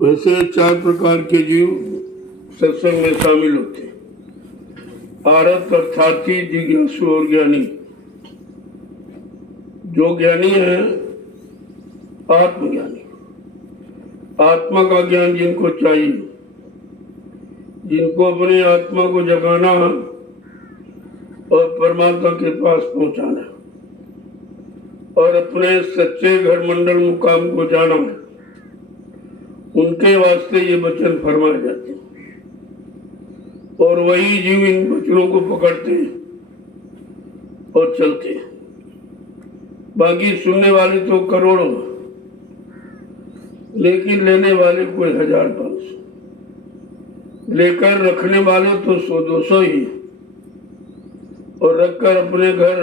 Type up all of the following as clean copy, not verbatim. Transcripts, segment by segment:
वैसे 4 प्रकार के जीव सत्संग में शामिल होते हैं। आरत अर्थार्थी, जिज्ञासु और ज्ञानी। जो ज्ञानी है आत्मज्ञानी, आत्मा का ज्ञान जिनको चाहिए, जिनको अपने आत्मा को जगाना और परमात्मा के पास पहुंचाना और अपने सच्चे घर मंडल मुकाम को जाना, उनके वास्ते ये वचन फरमाए जाते हैं। और वही जीव इन वचनों को पकड़ते हैं और चलते हैं। बाकी सुनने वाले तो करोड़ों, लेकिन लेने वाले कोई 1000-500, लेकर रखने वाले तो 100-200 ही, और रखकर अपने घर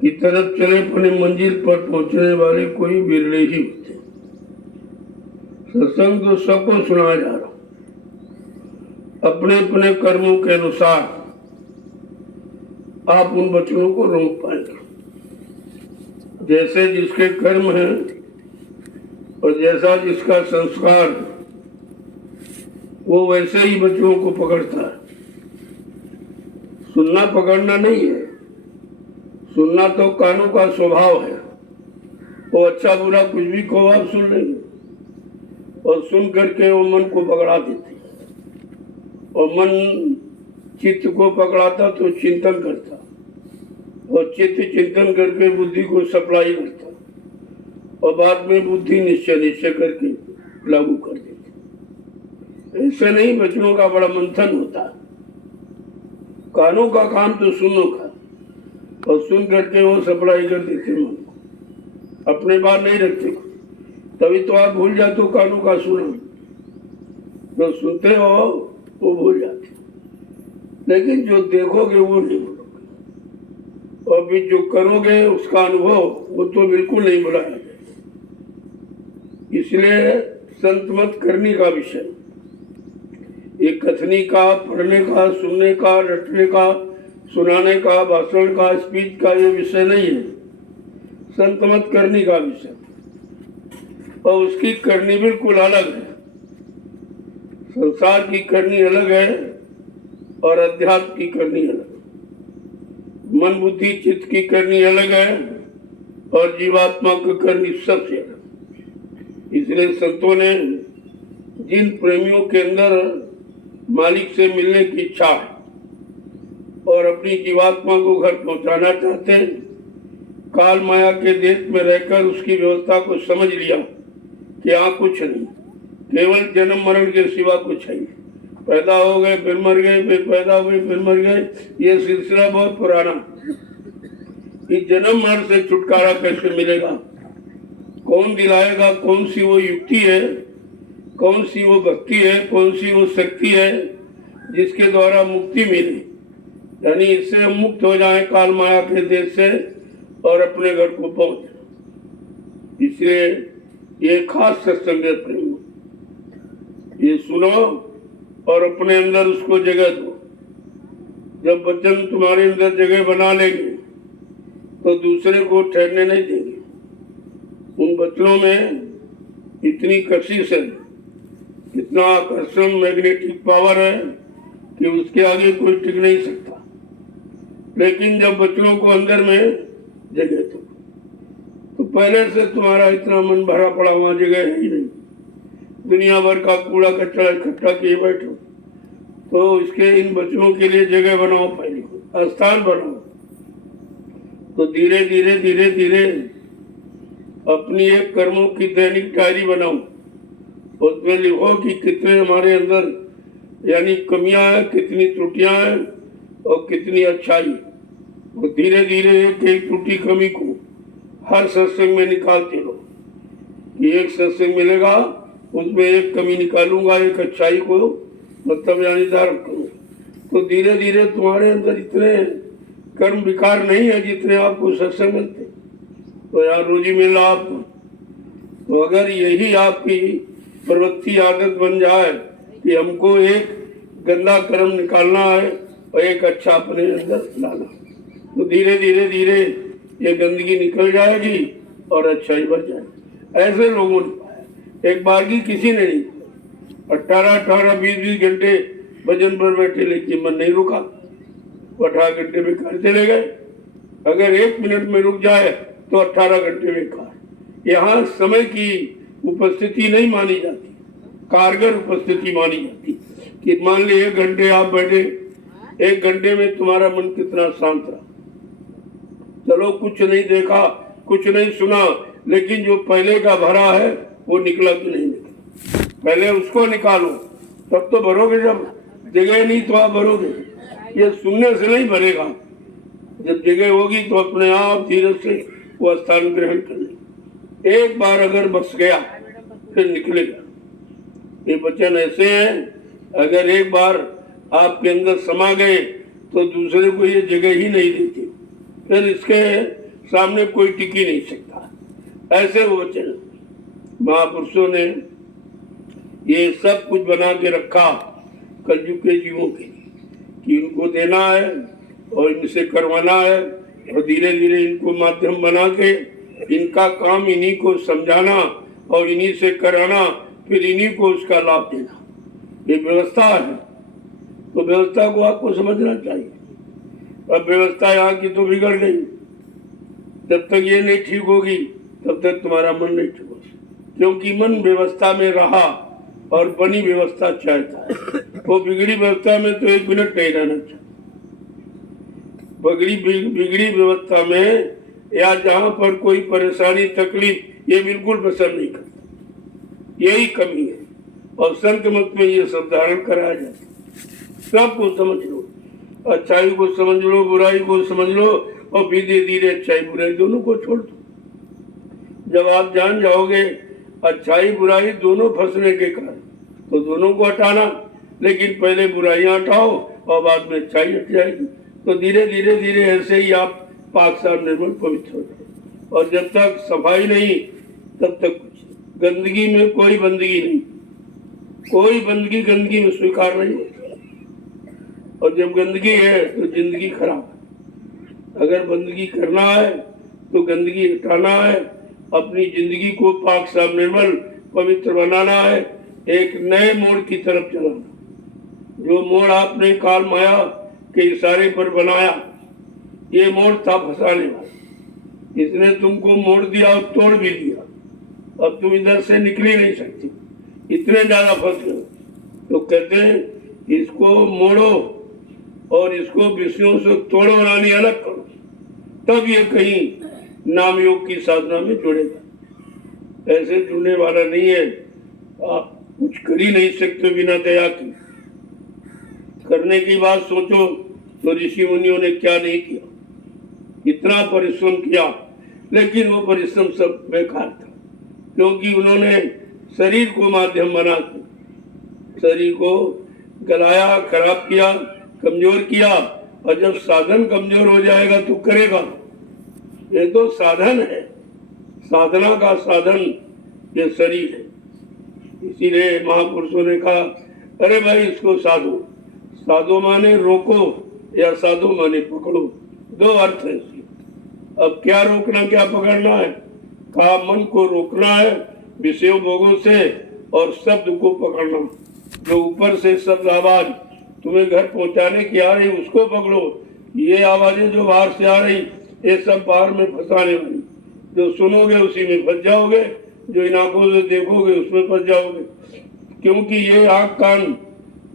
की तरफ चले अपने मंजिल पर पहुंचने वाले कोई बिरले ही होते। सत्संग तो सबको सुनाया जा रहा, अपने अपने कर्मों के अनुसार आप उन वचनों को रोक पाएंगे। जैसे जिसके कर्म हैं और जैसा जिसका संस्कार, वो वैसे ही वचनों को पकड़ता है। सुनना पकड़ना नहीं है, सुनना तो कानों का स्वभाव है। वो अच्छा बुरा कुछ भी कहो आप सुन लेंगे, और सुन करके वो मन को पकड़ा देते, और मन चित्त को पकड़ाता तो चिंतन करता, और चित्त चिंतन करके बुद्धि को सप्लाई करता, और बाद में बुद्धि निश्चय करके लागू कर देती। ऐसे नहीं, वचनों का बड़ा मंथन होता है। कानों का काम तो सुनने का, और सुन करके वो सप्लाई कर देते मन को, अपने बात नहीं रखते। तभी तो आप भूल जाते हो कानों का सुनो, जो सुनते हो वो भूल जाते, लेकिन जो देखोगे वो नहीं भूलोगे, और भी जो करोगे उसका अनुभव वो तो बिल्कुल नहीं भुलाया जाए। इसलिए संत मत करने का विषय, ये कथनी का, पढ़ने का, सुनने का, रटने का, सुनाने का, भाषण का, स्पीच का ये विषय नहीं है। संत मत करने का विषय, और उसकी करनी बिल्कुल अलग है। संसार की करनी अलग है और अध्यात्म की करनी अलग है। मन बुद्धि चित्त की करनी अलग है और जीवात्मा की करनी सबसे अलग। इसलिए संतों ने जिन प्रेमियों के अंदर मालिक से मिलने की इच्छा है और अपनी जीवात्मा को घर पहुंचाना चाहते हैं, काल माया के देश में रहकर उसकी व्यवस्था को समझ लिया कि यहाँ कुछ नहीं, केवल जन्म मरण के सिवा कुछ है। पैदा हो गए फिर मर गए, फिर पैदा हुए फिर मर गए, ये सिलसिला बहुत पुराना। इस जन्म मरण से छुटकारा कैसे मिलेगा, कौन दिलाएगा? कौन सी वो युक्ति है, कौन सी वो भक्ति है, कौन सी वो शक्ति है जिसके द्वारा मुक्ति मिले, यानी इससे हम मुक्त हो जाएं काल माया के देश से और अपने घर को पहुंचे। इसलिए ये खास सत्संग है प्रेम, ये सुनो और अपने अंदर उसको जगह दो। जब वचन तुम्हारे अंदर जगह बना लेंगे तो दूसरे को ठहरने नहीं देंगे। उन वचनों में इतनी कशिश है, इतना आकर्षण, मैग्नेटिक पावर है कि उसके आगे कोई टिक नहीं सकता। लेकिन जब वचनों को अंदर में जगह दो, तो पहले से तुम्हारा इतना मन भरा पड़ा, वहां जगह है ही नहीं। दुनिया भर का कूड़ा कचरा इकट्ठा किए बैठो, तो इसके इन वचनों के लिए जगह बनाओ, पहले स्थान बनाओ। तो धीरे धीरे धीरे धीरे अपनी एक कर्मों की दैनिक डायरी बनाओ, उसमें लिखो कि कितने हमारे अंदर यानी कमियां हैं, कितनी त्रुटियां हैं और कितनी अच्छाई। तो धीरे धीरे एक त्रुटि कमी को हर सत्संग में निकालते रहो कि एक सत्संग मिलेगा उसमें एक कमी निकालूंगा, एक अच्छाई को मतलब यानी धारण करूंगा। तो धीरे धीरे तुम्हारे अंदर इतने कर्म विकार नहीं है जितने आपको सत्संग मिलते, तो यार रोजी मिला आपको। तो अगर यही आपकी प्रवृत्ति आदत बन जाए कि हमको एक गंदा कर्म निकालना है और एक अच्छा अपने अंदर लाना, तो धीरे धीरे धीरे ये गंदगी निकल जाएगी और अच्छाई बढ़ जाएगी। ऐसे लोगों ने एक बार की किसी ने नहीं। 18-18, 20-20 घंटे भजन पर बैठे, लेकिन मन नहीं रुका। 18 घंटे बेकार चले गए। अगर 1 मिनट में रुक जाए तो 18 घंटे बेकार। यहाँ समय की उपस्थिति नहीं मानी जाती, कारगर उपस्थिति मानी जाती। कि मान ली 1 घंटे आप बैठे, 1 घंटे में तुम्हारा मन कितना शांत रहा। चलो कुछ नहीं देखा, कुछ नहीं सुना, लेकिन जो पहले का भरा है वो निकला कि नहीं निकला, पहले उसको निकालो, तब तो भरोगे। जब जगह नहीं तो आप भरोगे। ये सुनने से नहीं भरेगा, जब जगह होगी तो अपने आप धीरे से वो स्थान ग्रहण कर ले। एक बार अगर बस गया फिर निकलेगा। ये वचन ऐसे हैं, अगर एक बार आपके अंदर समा गए तो दूसरे को ये जगह ही नहीं देती, फिर इसके सामने कोई टिक ही नहीं सकता। ऐसे वो वचन महापुरुषों ने ये सब कुछ बना के रखा कलयुग के जीवों के लिए, कि उनको देना है और इनसे करवाना है, और धीरे धीरे इनको माध्यम बना के इनका काम इन्हीं को समझाना और इन्हीं से कराना, फिर इन्हीं को उसका लाभ देना। ये व्यवस्था है, तो व्यवस्था को आपको समझना चाहिए। अब व्यवस्था यहाँ की तो बिगड़ गई। जब तक ये नहीं ठीक होगी तब तक तुम्हारा मन नहीं ठीक होगा, क्योंकि मन व्यवस्था में रहा और बनी व्यवस्था चाहता है। वो बिगड़ी व्यवस्था में तो 1 मिनट नहीं रहना चाहिए। बिगड़ी व्यवस्था में या जहाँ पर कोई परेशानी तकलीफ, ये बिल्कुल पसंद नहीं करता। यही कमी है, और संत मत में ये सब धारण कराया जाता है। सबको समझ लो, अच्छाई को समझ लो, बुराई को समझ लो, और धीरे धीरे अच्छाई बुराई दोनों को छोड़ दो। जब आप जान जाओगे अच्छाई बुराई दोनों फंसने के कारण, तो दोनों को हटाना, लेकिन पहले बुराइयां हटाओ और बाद में अच्छाई हट जाएगी। तो धीरे धीरे धीरे ऐसे ही आप पाक साफ निर्मल पवित्र हो जाए। और जब तक सफाई नहीं तब तक कुछ गंदगी में कोई बंदगी नहीं, कोई बंदगी गंदगी में स्वीकार नहीं होती। और जब गंदगी है तो जिंदगी खराब है। अगर बंदगी करना है तो गंदगी हटाना है, अपनी जिंदगी को पाक साफ निर्मल पवित्र बनाना है, एक नए मोड़ की तरफ चलाना। जो मोड़ आपने काल माया के इशारे पर बनाया, ये मोड़ था फंसाने वाला। इसने तुमको मोड़ दिया और तोड़ भी दिया। अब तुम इधर से निकल ही नहीं सकती, इतने ज्यादा फंस गए। तो कहते हैं इसको मोड़ो और इसको विषयों से तोड़ो, रानी अलग करो, तब ये कहीं नाम योग की साधना में जुड़ेगा। ऐसे जुड़ने वाला नहीं है। आप कुछ कर ही नहीं सकते बिना दया के। करने की बात सोचो तो ऋषि मुनियों ने क्या नहीं किया, इतना परिश्रम किया, लेकिन वो परिश्रम सब बेकार था, क्योंकि उन्होंने शरीर को माध्यम बना के शरीर को गलाया, खराब किया, कमजोर किया। और जब साधन कमजोर हो जाएगा तो करेगा। ये तो साधन है, साधना का साधन ये शरीर है। इसीलिए महापुरुषों ने कहा, अरे भाई इसको साधो। साधो माने रोको या साधो माने पकड़ो, दो अर्थ है इसके। अब क्या रोकना क्या पकड़ना है? कहा मन को रोकना है विषयों भोगों से, और शब्द को पकड़ना। जो ऊपर से शब्द आवाज तुम्हें घर पहुंचाने की आ रही उसको पकड़ो। ये आवाजें जो बाहर से आ रही ये सब बाहर में फंसाने वाली। जो सुनोगे उसी में फंस जाओगे, जो इन आंखों से देखोगे उसमें फंस जाओगे। क्योंकि ये आंख कान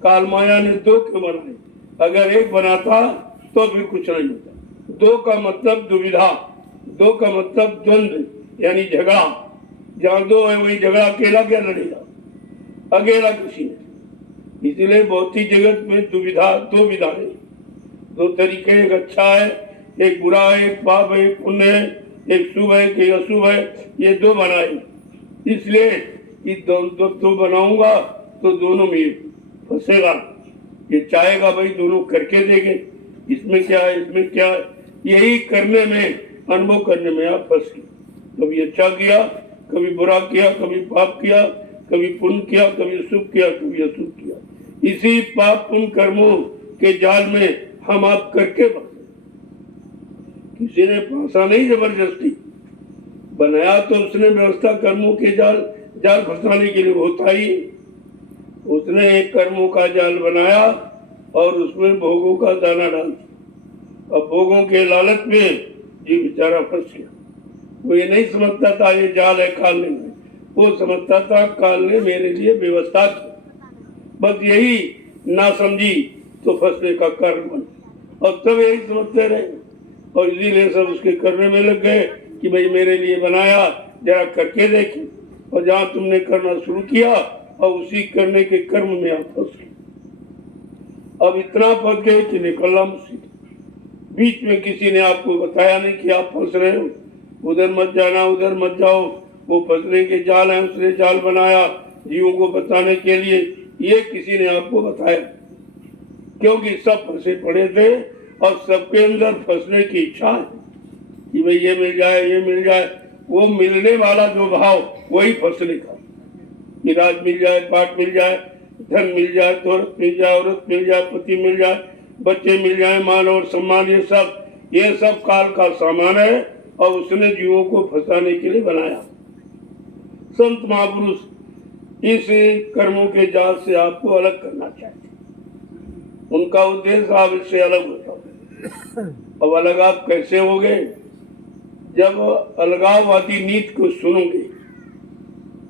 काल माया ने दो क्यों बनाए? अगर एक बनाता तो फिर कुछ नहीं होता। दो का मतलब दुविधा, दो का मतलब द्वंद्व यानी झगड़ा। जहाँ दो है वही झगड़ा, अकेला क्या लड़ेगा? अकेला किसी ने। इसीलिए भौतिक जगत में दुविधा, दो विधाएं, दो तरीके, एक अच्छा है एक बुरा है, एक पाप है एक पुण्य है, एक शुभ है एक अशुभ है, ये दो बनाए। इसलिए कि दो बनाऊंगा तो दोनों में फंसेगा। ये चाहेगा भाई दोनों करके देंगे, इसमें क्या है इसमें क्या है, यही करने में अनुभव करने में आप फंस गए। कभी अच्छा किया, कभी बुरा किया, कभी पाप किया, कभी पुण्य किया, कभी शुभ किया, कभी अशुभ किया। इसी पाप पुण्य कर्मों के जाल में हम आप करके फंसे। किसी ने फंसा नहीं, जबरदस्ती बनाया तो उसने व्यवस्था कर्मों के जाल जाल फंसाने के लिए होता ही। उसने एक कर्मों का जाल बनाया और उसमें भोगों का दाना डाल दिया। अब भोगों के लालच में ये बेचारा फंस गया। वो ये नहीं समझता था ये जाल है काल ने, वो समझता था काल ने मेरे लिए व्यवस्था की। बस यही ना समझी तो फंसने का कारण बना। और तब यही समझते रहे और इसीलिए सब उसके करने में लग गए कि भाई मेरे लिए बनाया, जरा करके देखें। और जहाँ तुमने करना शुरू किया और उसी करने के कर्म में आप फंस गए। अब इतना फंस गए कि निकलना मुश्किल। बीच में किसी ने आपको बताया नहीं कि आप फंस रहे हो, उधर मत जाना, उधर मत जाओ, वो फंसने के जाल है। उसने जाल बनाया जीवों को बचाने के लिए, ये किसी ने आपको बताया? क्योंकि सब फंसे पड़े थे और सबके अंदर फंसने की इच्छा है कि भाई ये मिल जाए, ये मिल जाए। वो मिलने वाला जो भाव वही फंसने का, कि राज मिल जाए, पाठ मिल जाए, धन मिल जाए, दौलत मिल जाए, औरत मिल जाए, पति मिल जाए, बच्चे मिल जाए, मान और सम्मान, ये सब काल का सामान है और उसने जीवों को फंसाने के लिए बनाया। संत महापुरुष इस कर्मों के जाल से आपको अलग करना चाहते, उनका उद्देश्य आप इससे अलग होता। अब अलग आप कैसे होगे? जब अलगाववादी नीति को सुनोगे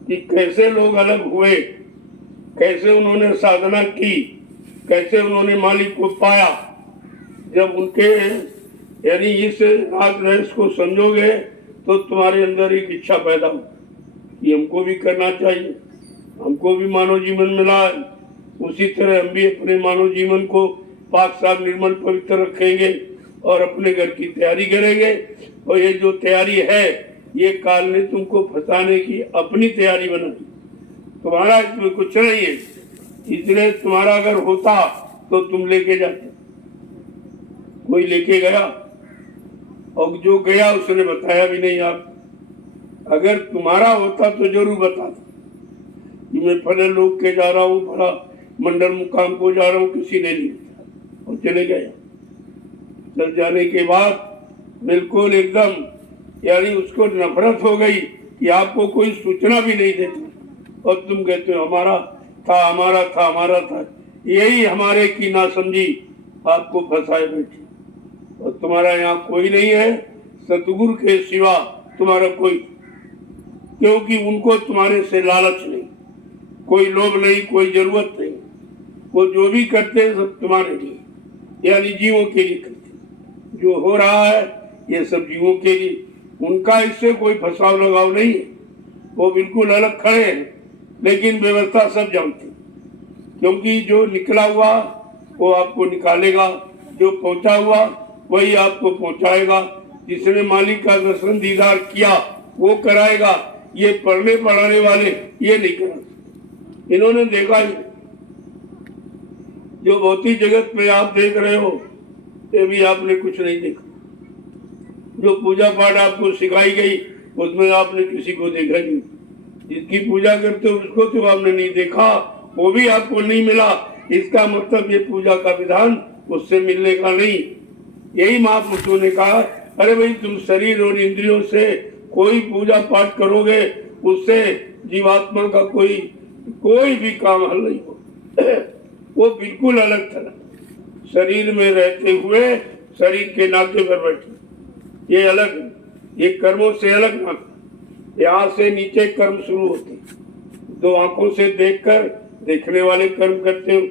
कि कैसे लोग अलग हुए, कैसे उन्होंने साधना की, कैसे उन्होंने मालिक को पाया, जब उनके यानी इस राज रहस्य को समझोगे तो तुम्हारे अंदर एक इच्छा पैदा हो कि हमको भी करना चाहिए, हमको भी मानव जीवन मिला है, उसी तरह हम भी अपने मानव जीवन को पाक साफ निर्मल पवित्र रखेंगे और अपने घर की तैयारी करेंगे। और ये जो तैयारी है ये काल ने तुमको फंसाने की अपनी तैयारी बनाई, तुम्हारा इसमें कुछ नहीं है। इसलिए तुम्हारा अगर होता तो तुम लेके जाते, कोई लेके गया और जो गया उसने बताया भी नहीं। आप अगर तुम्हारा होता तो जरूर बताता कि मैं फले लोग के जा रहा हूँ, बड़ा मंडल मुकाम को जा रहा हूँ, किसी ने नहीं बताया और चले गए। चल जाने के बाद बिल्कुल एकदम यानी उसको नफरत हो गई कि आपको कोई सूचना भी नहीं देता और तुम कहते हो हमारा था, हमारा था, हमारा था। यही हमारे की नासमझी आपको फंसाए बैठी। और तुम्हारा यहाँ कोई नहीं है सतगुरु के सिवा, तुम्हारा कोई, क्योंकि उनको तुम्हारे से लालच नहीं, कोई लोभ नहीं, कोई जरूरत नहीं। वो जो भी करते हैं सब तुम्हारे लिए यानी जीवों के लिए करते। जो हो रहा है ये सब जीवों के लिए, उनका इससे कोई फसाव लगाव नहीं है। वो बिल्कुल अलग खड़े हैं लेकिन व्यवस्था सब जानते, क्योंकि जो निकला हुआ वो आपको निकालेगा, जो पहुंचा हुआ वही आपको पहुंचाएगा। जिसने मालिक का दर्शन दीदार किया वो कराएगा। ये पढ़ने पढ़ाने वाले ये नहीं करा, इन्होंने देखा ही। जो भौतिक जगत में आप देख रहे हो ये भी आपने कुछ नहीं देखा। जो पूजा पाठ आपको सिखाई गई उसमें आपने किसी को देखा नहीं। जिसकी पूजा करते हो उसको तो आपने नहीं देखा, वो भी आपको नहीं मिला। इसका मतलब ये पूजा का विधान उससे मिलने का नहीं। यही महापुरुषों ने कहा, अरे भाई तुम शरीर और इंद्रियों से कोई पूजा पाठ करोगे उससे जीवात्मा का कोई भी काम हल नहीं हो। वो बिल्कुल अलग था। शरीर में रहते हुए शरीर के नाते पर बैठे, ये अलग है। ये कर्मों से अलग नाता। यहाँ से नीचे कर्म शुरू होते। दो आंखों से देखकर देखने वाले कर्म करते हो,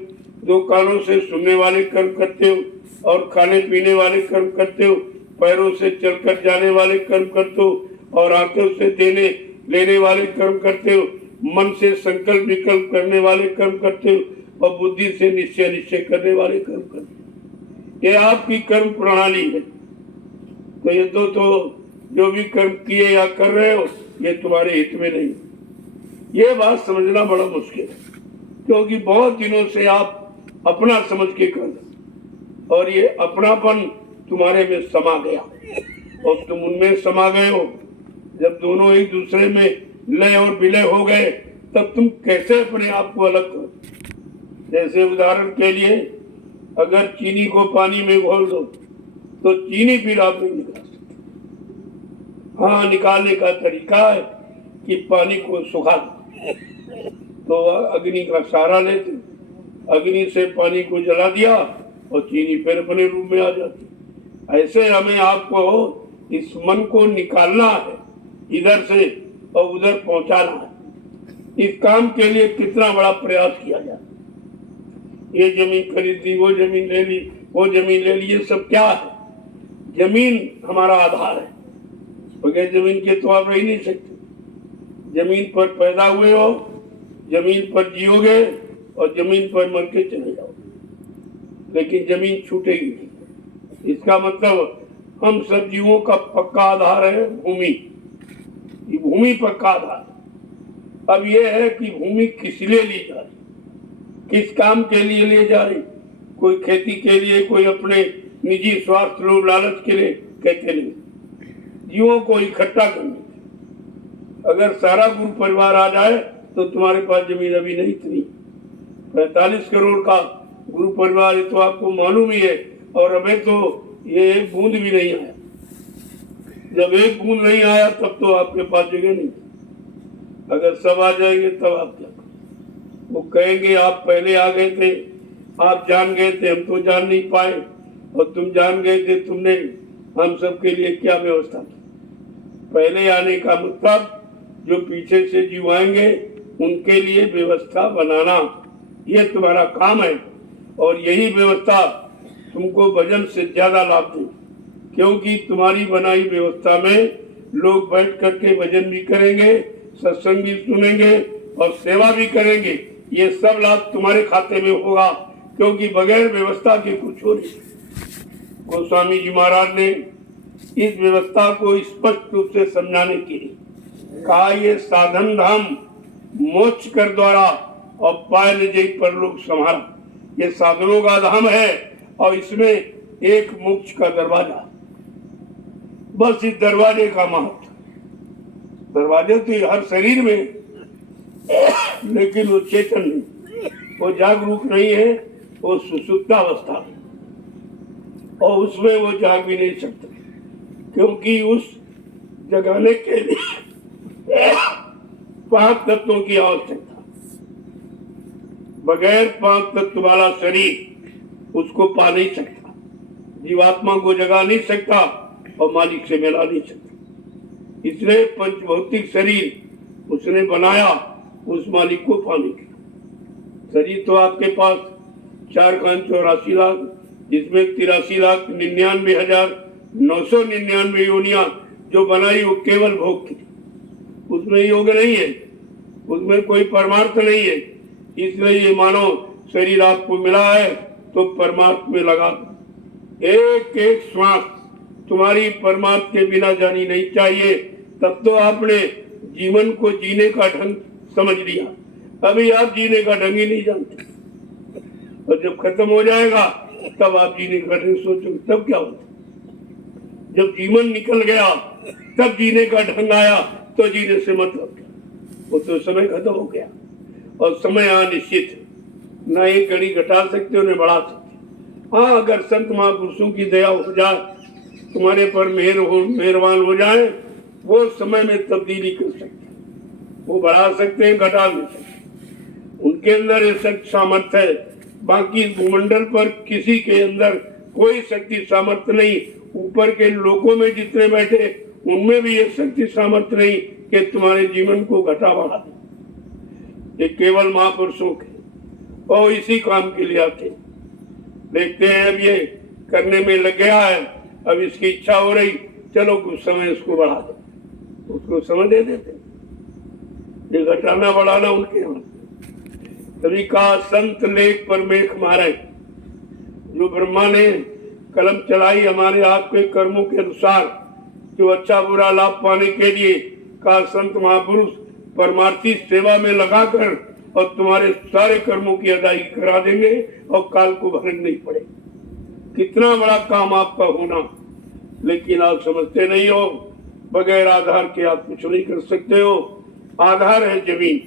दो कानों से सुनने वाले कर्म करते हो और खाने पीने वाले कर्म करते हो, पैरों से चलकर जाने वाले कर्म करते हो और आंखों से देने लेने वाले कर्म करते हो, मन से संकल्प विकल्प करने वाले कर्म करते हो और बुद्धि से निश्चय करने वाले कर्म करते हो। ये आपकी कर्म प्रणाली है। तो ये तो जो भी कर्म किए या कर रहे हो ये तुम्हारे हित में नहीं। ये बात समझना बड़ा मुश्किल है, क्योंकि बहुत दिनों से आप अपना समझ के कर रहे और ये अपनापन तुम्हारे में समा गया और तुम उनमें समा गए हो। जब दोनों एक दूसरे में लय और विलय हो गए तब तुम कैसे अपने आप को अलग करो। जैसे उदाहरण के लिए अगर चीनी को पानी में घोल दो तो चीनी फिर आप नहीं निकाल सकते। हाँ, निकालने का तरीका है कि पानी को सुखा दो, तो अग्नि का सहारा लेते, अग्नि से पानी को जला दिया और चीनी फिर अपने रूप में आ जाती। ऐसे हमें आपको इस मन को निकालना है इधर से और उधर पहुंचाना है। इस काम के लिए कितना बड़ा प्रयास किया जाए। ये जमीन खरीदी, वो जमीन ले ली, वो जमीन ले ली, ये सब क्या है? जमीन हमारा आधार है। बगैर जमीन के तो आप रह नहीं सकते। जमीन पर पैदा हुए हो, जमीन पर जियोगे और जमीन पर मर के चले जाओगे, लेकिन जमीन छूटेगी नहीं। इसका मतलब हम सब जीवों का पक्का आधार है भूमि। ये भूमि पक्का आधार। अब ये है कि भूमि किस लिए ली जा रही, किस काम के लिए ले जा रही? कोई खेती के लिए, कोई अपने निजी स्वार्थ लोभ लालच के लिए कहते नहीं, जीवों को इकट्ठा करने। अगर सारा गुरु परिवार आ जाए तो तुम्हारे पास जमीन अभी नहीं इतनी। 45 करोड़ का गुरु परिवार, ये तो आपको मालूम ही है। और अभी तो ये एक बूंद भी नहीं आया। जब एक बूंद नहीं आया तब तो आपके पास जगह नहीं। अगर सब आ जाएंगे तब आप क्या? वो कहेंगे आप पहले आ गए थे, आप जान गए थे, हम तो जान नहीं पाए, और तुम जान गए थे, तुमने हम सब के लिए क्या व्यवस्था की? पहले आने का मतलब जो पीछे से जीव आएंगे उनके लिए व्यवस्था बनाना, ये तुम्हारा काम है। और यही व्यवस्था तुमको भजन से ज्यादा लाभ दे, क्योंकि तुम्हारी बनाई व्यवस्था में लोग बैठ करके भजन भी करेंगे, सत्संग भी सुनेंगे और सेवा भी करेंगे। ये सब लाभ तुम्हारे खाते में होगा, क्योंकि बगैर व्यवस्था के कुछ हो नहीं। गोस्वामी जी महाराज ने इस व्यवस्था को स्पष्ट रूप से समझाने के लिए कहा, ये साधन धाम मोक्ष कर द्वारा और पाय निजय परलोक संहारा। ये साधनों का धाम है और इसमें एक मोक्ष का दरवाजा। बस इस दरवाजे का महत्व। दरवाजे तो हर शरीर में, लेकिन वो चेतन नहीं, वो जागरूक नहीं है, वो सुसुप्तावस्था है और उसमें वो जाग भी नहीं सकता, क्योंकि उस जगाने के लिए 5 तत्वों की आवश्यकता। बगैर 5 तत्व वाला शरीर उसको पा नहीं सकता, जीवात्मा को जगा नहीं सकता और मालिक से मिला नहीं सकता। इसलिए पंचभौतिक शरीर उसने बनाया उस मालिक को पाने के। शरीर तो आपके पास 4,84 लाख, जिसमें 83,99,999 योनियां जो बनाई वो केवल भोग की, उसमें योग नहीं है, उसमें कोई परमार्थ नहीं है। इसलिए ये मानो शरीर आपको मिला है तो परमार्थ में लगा। एक एक श्वास तुम्हारी परमार्थ के बिना जानी नहीं चाहिए, तब तो आपने जीवन को जीने का ढंग समझ लिया। अभी आप जीने का ढंग ही नहीं जानते, और जब खत्म हो जाएगा तब आप जीने का ढंग सोचोगे, तब क्या होता? जब जीवन निकल गया तब जीने का ढंग आया, तो जीने से मतलब क्या? वो तो समय खत्म हो गया, और समय अनिश्चित है। न एक घड़ी घटा सकते हो न बढ़ा सकते। हाँ, अगर संत महापुरुषों की दया हो जाए, तुम्हारे पर मेहरबान हो जाए, वो समय में तब्दीली कर सकते हैं, वो बढ़ा सकते हैं, घटा नहीं सकते। उनके अंदर ये शक्ति सामर्थ्य है। बाकी भूमंडल पर किसी के अंदर कोई शक्ति सामर्थ्य नहीं। ऊपर के लोगों में जितने बैठे उनमें भी ये शक्ति सामर्थ्य नहीं कि तुम्हारे जीवन को घटा बढ़ा दे। ये केवल महापुरुषों के और इसी काम के लिए आते। देखते हैं अब ये करने में लग गया है, अब इसकी इच्छा हो रही, चलो कुछ समय इसको बढ़ा दो, उसको समय दे देते। ये घटाना बढ़ाना उनके हाथ। तभी कहा संत लेख पर मेख मारे। जो ब्रह्मा ने कलम चलाई हमारे आपके कर्मों के अनुसार, जो अच्छा बुरा लाभ पाने के लिए, कहा संत महापुरुष परमार्थी सेवा में लगाकर और तुम्हारे सारे कर्मों की अदायगी करा देंगे और काल को भरना नहीं पड़े। कितना बड़ा काम आपका होना, लेकिन आप समझते नहीं हो। बगैर आधार के आप कुछ नहीं कर सकते हो। आधार है जमीन,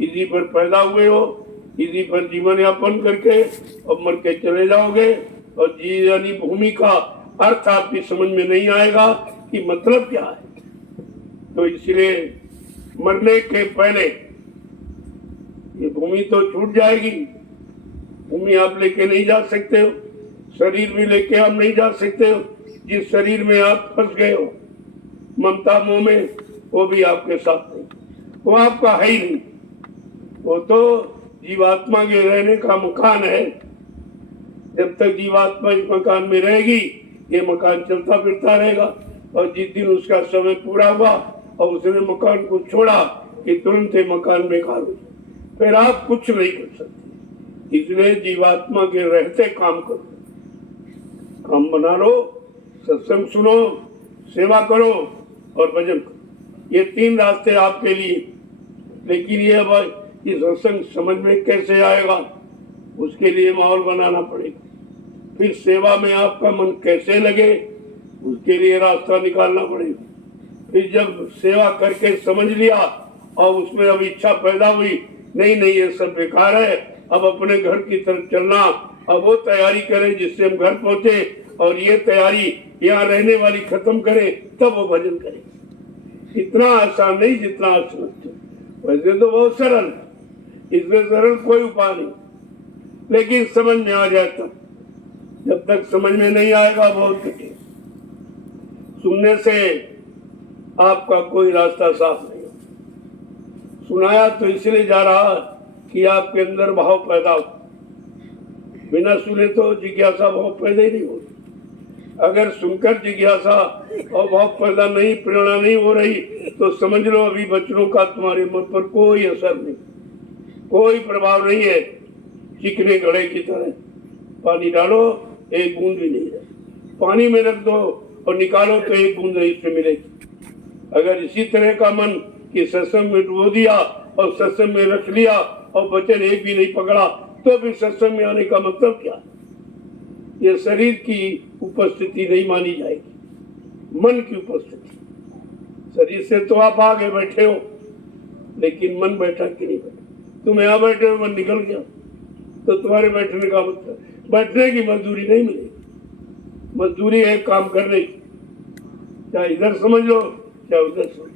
इसी पर पैदा हुए हो, इसी पर जीवन यापन करके और मर के चले जाओगे। और जी यानी भूमि का अर्थ आपकी समझ में नहीं आएगा कि मतलब क्या है। तो इसलिए मरने के पहले भूमि तो छूट जाएगी, भूमि आप लेके नहीं जा सकते हो, शरीर भी लेके आप नहीं जा सकते हो। जिस शरीर में आप फंस गए हो ममता मोह में, वो भी आपके साथ नहीं, वो आपका है ही नहीं। वो तो जीवात्मा के रहने का मकान है। जब तक जीवात्मा इस मकान में रहेगी ये मकान चलता फिरता रहेगा, और जिस दिन उसका समय पूरा हुआ और उसने मकान को छोड़ा कि तुरंत ही मकान बेकार हो जाए, फिर आप कुछ नहीं कर सकते। इसलिए जीवात्मा के रहते काम करो, काम बना लो, सत्संग सुनो, सेवा करो और भजन करो। ये 3 रास्ते आपके लिए। लेकिन ये अब ये सत्संग समझ में कैसे आएगा, उसके लिए माहौल बनाना पड़ेगा। फिर सेवा में आपका मन कैसे लगे, उसके लिए रास्ता निकालना पड़ेगा। फिर जब सेवा करके समझ लिया और उसमें अब इच्छा पैदा हुई, नहीं नहीं ये सब बेकार है, अब अपने घर की तरफ चलना, अब वो तैयारी करें जिससे हम घर पहुंचे, और ये तैयारी यहाँ रहने वाली खत्म करें, तब वो भजन करें। इतना आसान नहीं जितना आप समझते। वैसे तो बहुत सरल, इसमें सरल कोई उपाय नहीं, लेकिन समझ में आ जाए तब। जब तक समझ में नहीं आएगा बहुत कठिन। सुनने से आपका कोई रास्ता साफ नहीं। सुनाया तो इसलिए जा रहा कि आपके अंदर भाव पैदा हो। बिना सुने तो जिज्ञासा भाव पैदा ही नहीं होती। अगर सुनकर जिज्ञासा और भाव पैदा नहीं, प्रेरणा नहीं हो रही, तो समझ लो अभी वचनों का तुम्हारे मन पर कोई असर नहीं, कोई प्रभाव नहीं है। चिकने घड़े की तरह पानी डालो, एक बूंद भी नहीं है। पानी में रख दो और निकालो तो एक बूंद इसमें मिलेगी। अगर इसी तरह का मन कि सत्संग में डुबो दिया और सत्संग में रख लिया और वचन एक भी नहीं पकड़ा, तो फिर सत्संग में आने का मतलब क्या? ये शरीर की उपस्थिति नहीं मानी जाएगी, मन की उपस्थिति। शरीर से तो आप आगे बैठे हो, लेकिन मन बैठा कि नहीं बैठा? तुम यहाँ बैठे हो, मन निकल गया, तो तुम्हारे बैठने का मतलब बैठने की मजदूरी नहीं मिलेगी। मजदूरी है काम करने की, चाहे इधर समझ लो चाहे उधर समझ लो।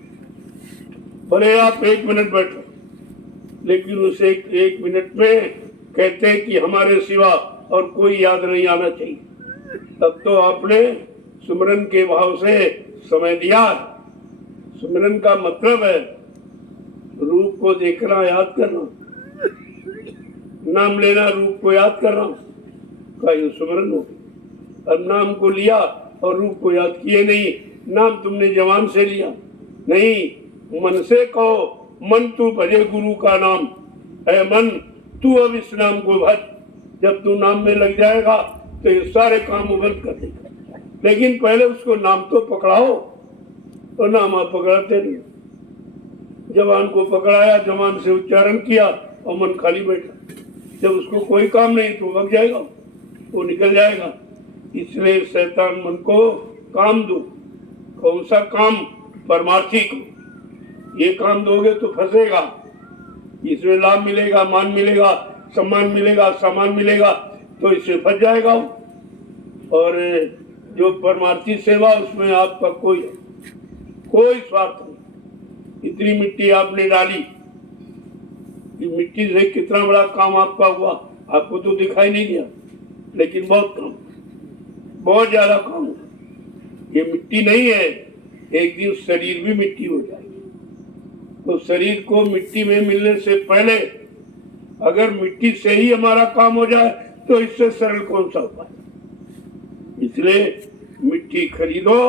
भले आप 1 मिनट बैठो, लेकिन उस एक मिनट में कहते हैं कि हमारे सिवा और कोई याद नहीं आना चाहिए। तब तो आपने सुमरन के भाव से समय दिया। सुमरन का मतलब है रूप को देखना, याद करना, नाम लेना, रूप को याद करना का ये सुमरन हो। अब नाम को लिया और रूप को याद किए नहीं। नाम तुमने जवान से लिया नहीं, मन से कहो, मन तू भजे गुरु का नाम, है मन तू अब इस नाम को भज। जब तू नाम में लग जाएगा तो ये सारे काम बंद कर देगा। लेकिन पहले उसको नाम तो पकड़ाओ, तो नाम आप पकड़ाते नहीं। जवान को पकड़ाया, जवान से उच्चारण किया और मन खाली बैठा। जब उसको कोई काम नहीं तो भग जाएगा, वो निकल जाएगा। इसलिए शैतान मन को काम दो। कौन सा काम? परमार्थी को। ये काम दोगे तो फंसेगा, इसमें लाभ मिलेगा, मान मिलेगा, सम्मान मिलेगा, सामान मिलेगा, तो इससे फंस जाएगा। और जो परमार्थी सेवा, उसमें आपका कोई स्वार्थ नहीं। इतनी मिट्टी आपने डाली, मिट्टी से कितना बड़ा काम आपका हुआ, आपको तो दिखाई नहीं दिया, लेकिन बहुत काम, बहुत ज्यादा काम हुआ। ये मिट्टी नहीं है, एक दिन शरीर भी मिट्टी हो जाएगी। तो शरीर को मिट्टी में मिलने से पहले अगर मिट्टी से ही हमारा काम हो जाए तो इससे सरल कौन सा उपाय। इसलिए मिट्टी खरीदो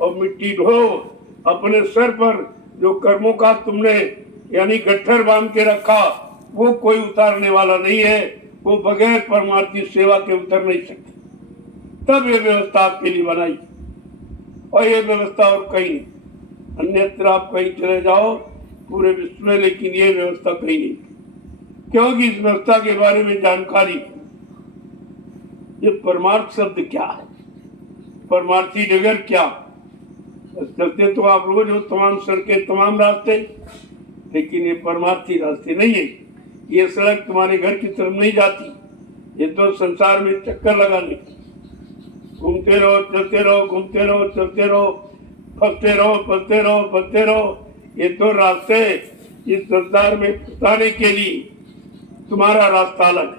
और मिट्टी ढो। अपने सर पर जो कर्मों का तुमने यानी गट्ठर बांध के रखा, वो कोई उतारने वाला नहीं है। वो बगैर परमार्थी सेवा के उतर नहीं सकते। तब ये व्यवस्था आपके लिए बनाई, और ये व्यवस्था और कहीं नहीं। अन्यत्र आप कहीं चले जाओ पूरे विश्व में, लेकिन ये व्यवस्था कहीं नहीं, क्योंकि इस व्यवस्था के बारे में जानकारी। ये परमार्थ शब्द क्या है, परमार्थी नगर क्या? चलते तो आप रोज हो तमाम सड़कें, तमाम रास्ते, लेकिन ये परमार्थी रास्ते नहीं है। ये सड़क तुम्हारे घर की तरफ नहीं जाती, ये तो संसार में चक्कर लगाने, घूमते रहो, चलते रहो, घूमते रहो, चलते रहो, फंसते रहो, फंसते रहो, फंसते रहो। ये तो रास्ते इस संसार में फंसाने के लिए, तुम्हारा रास्ता अलग है,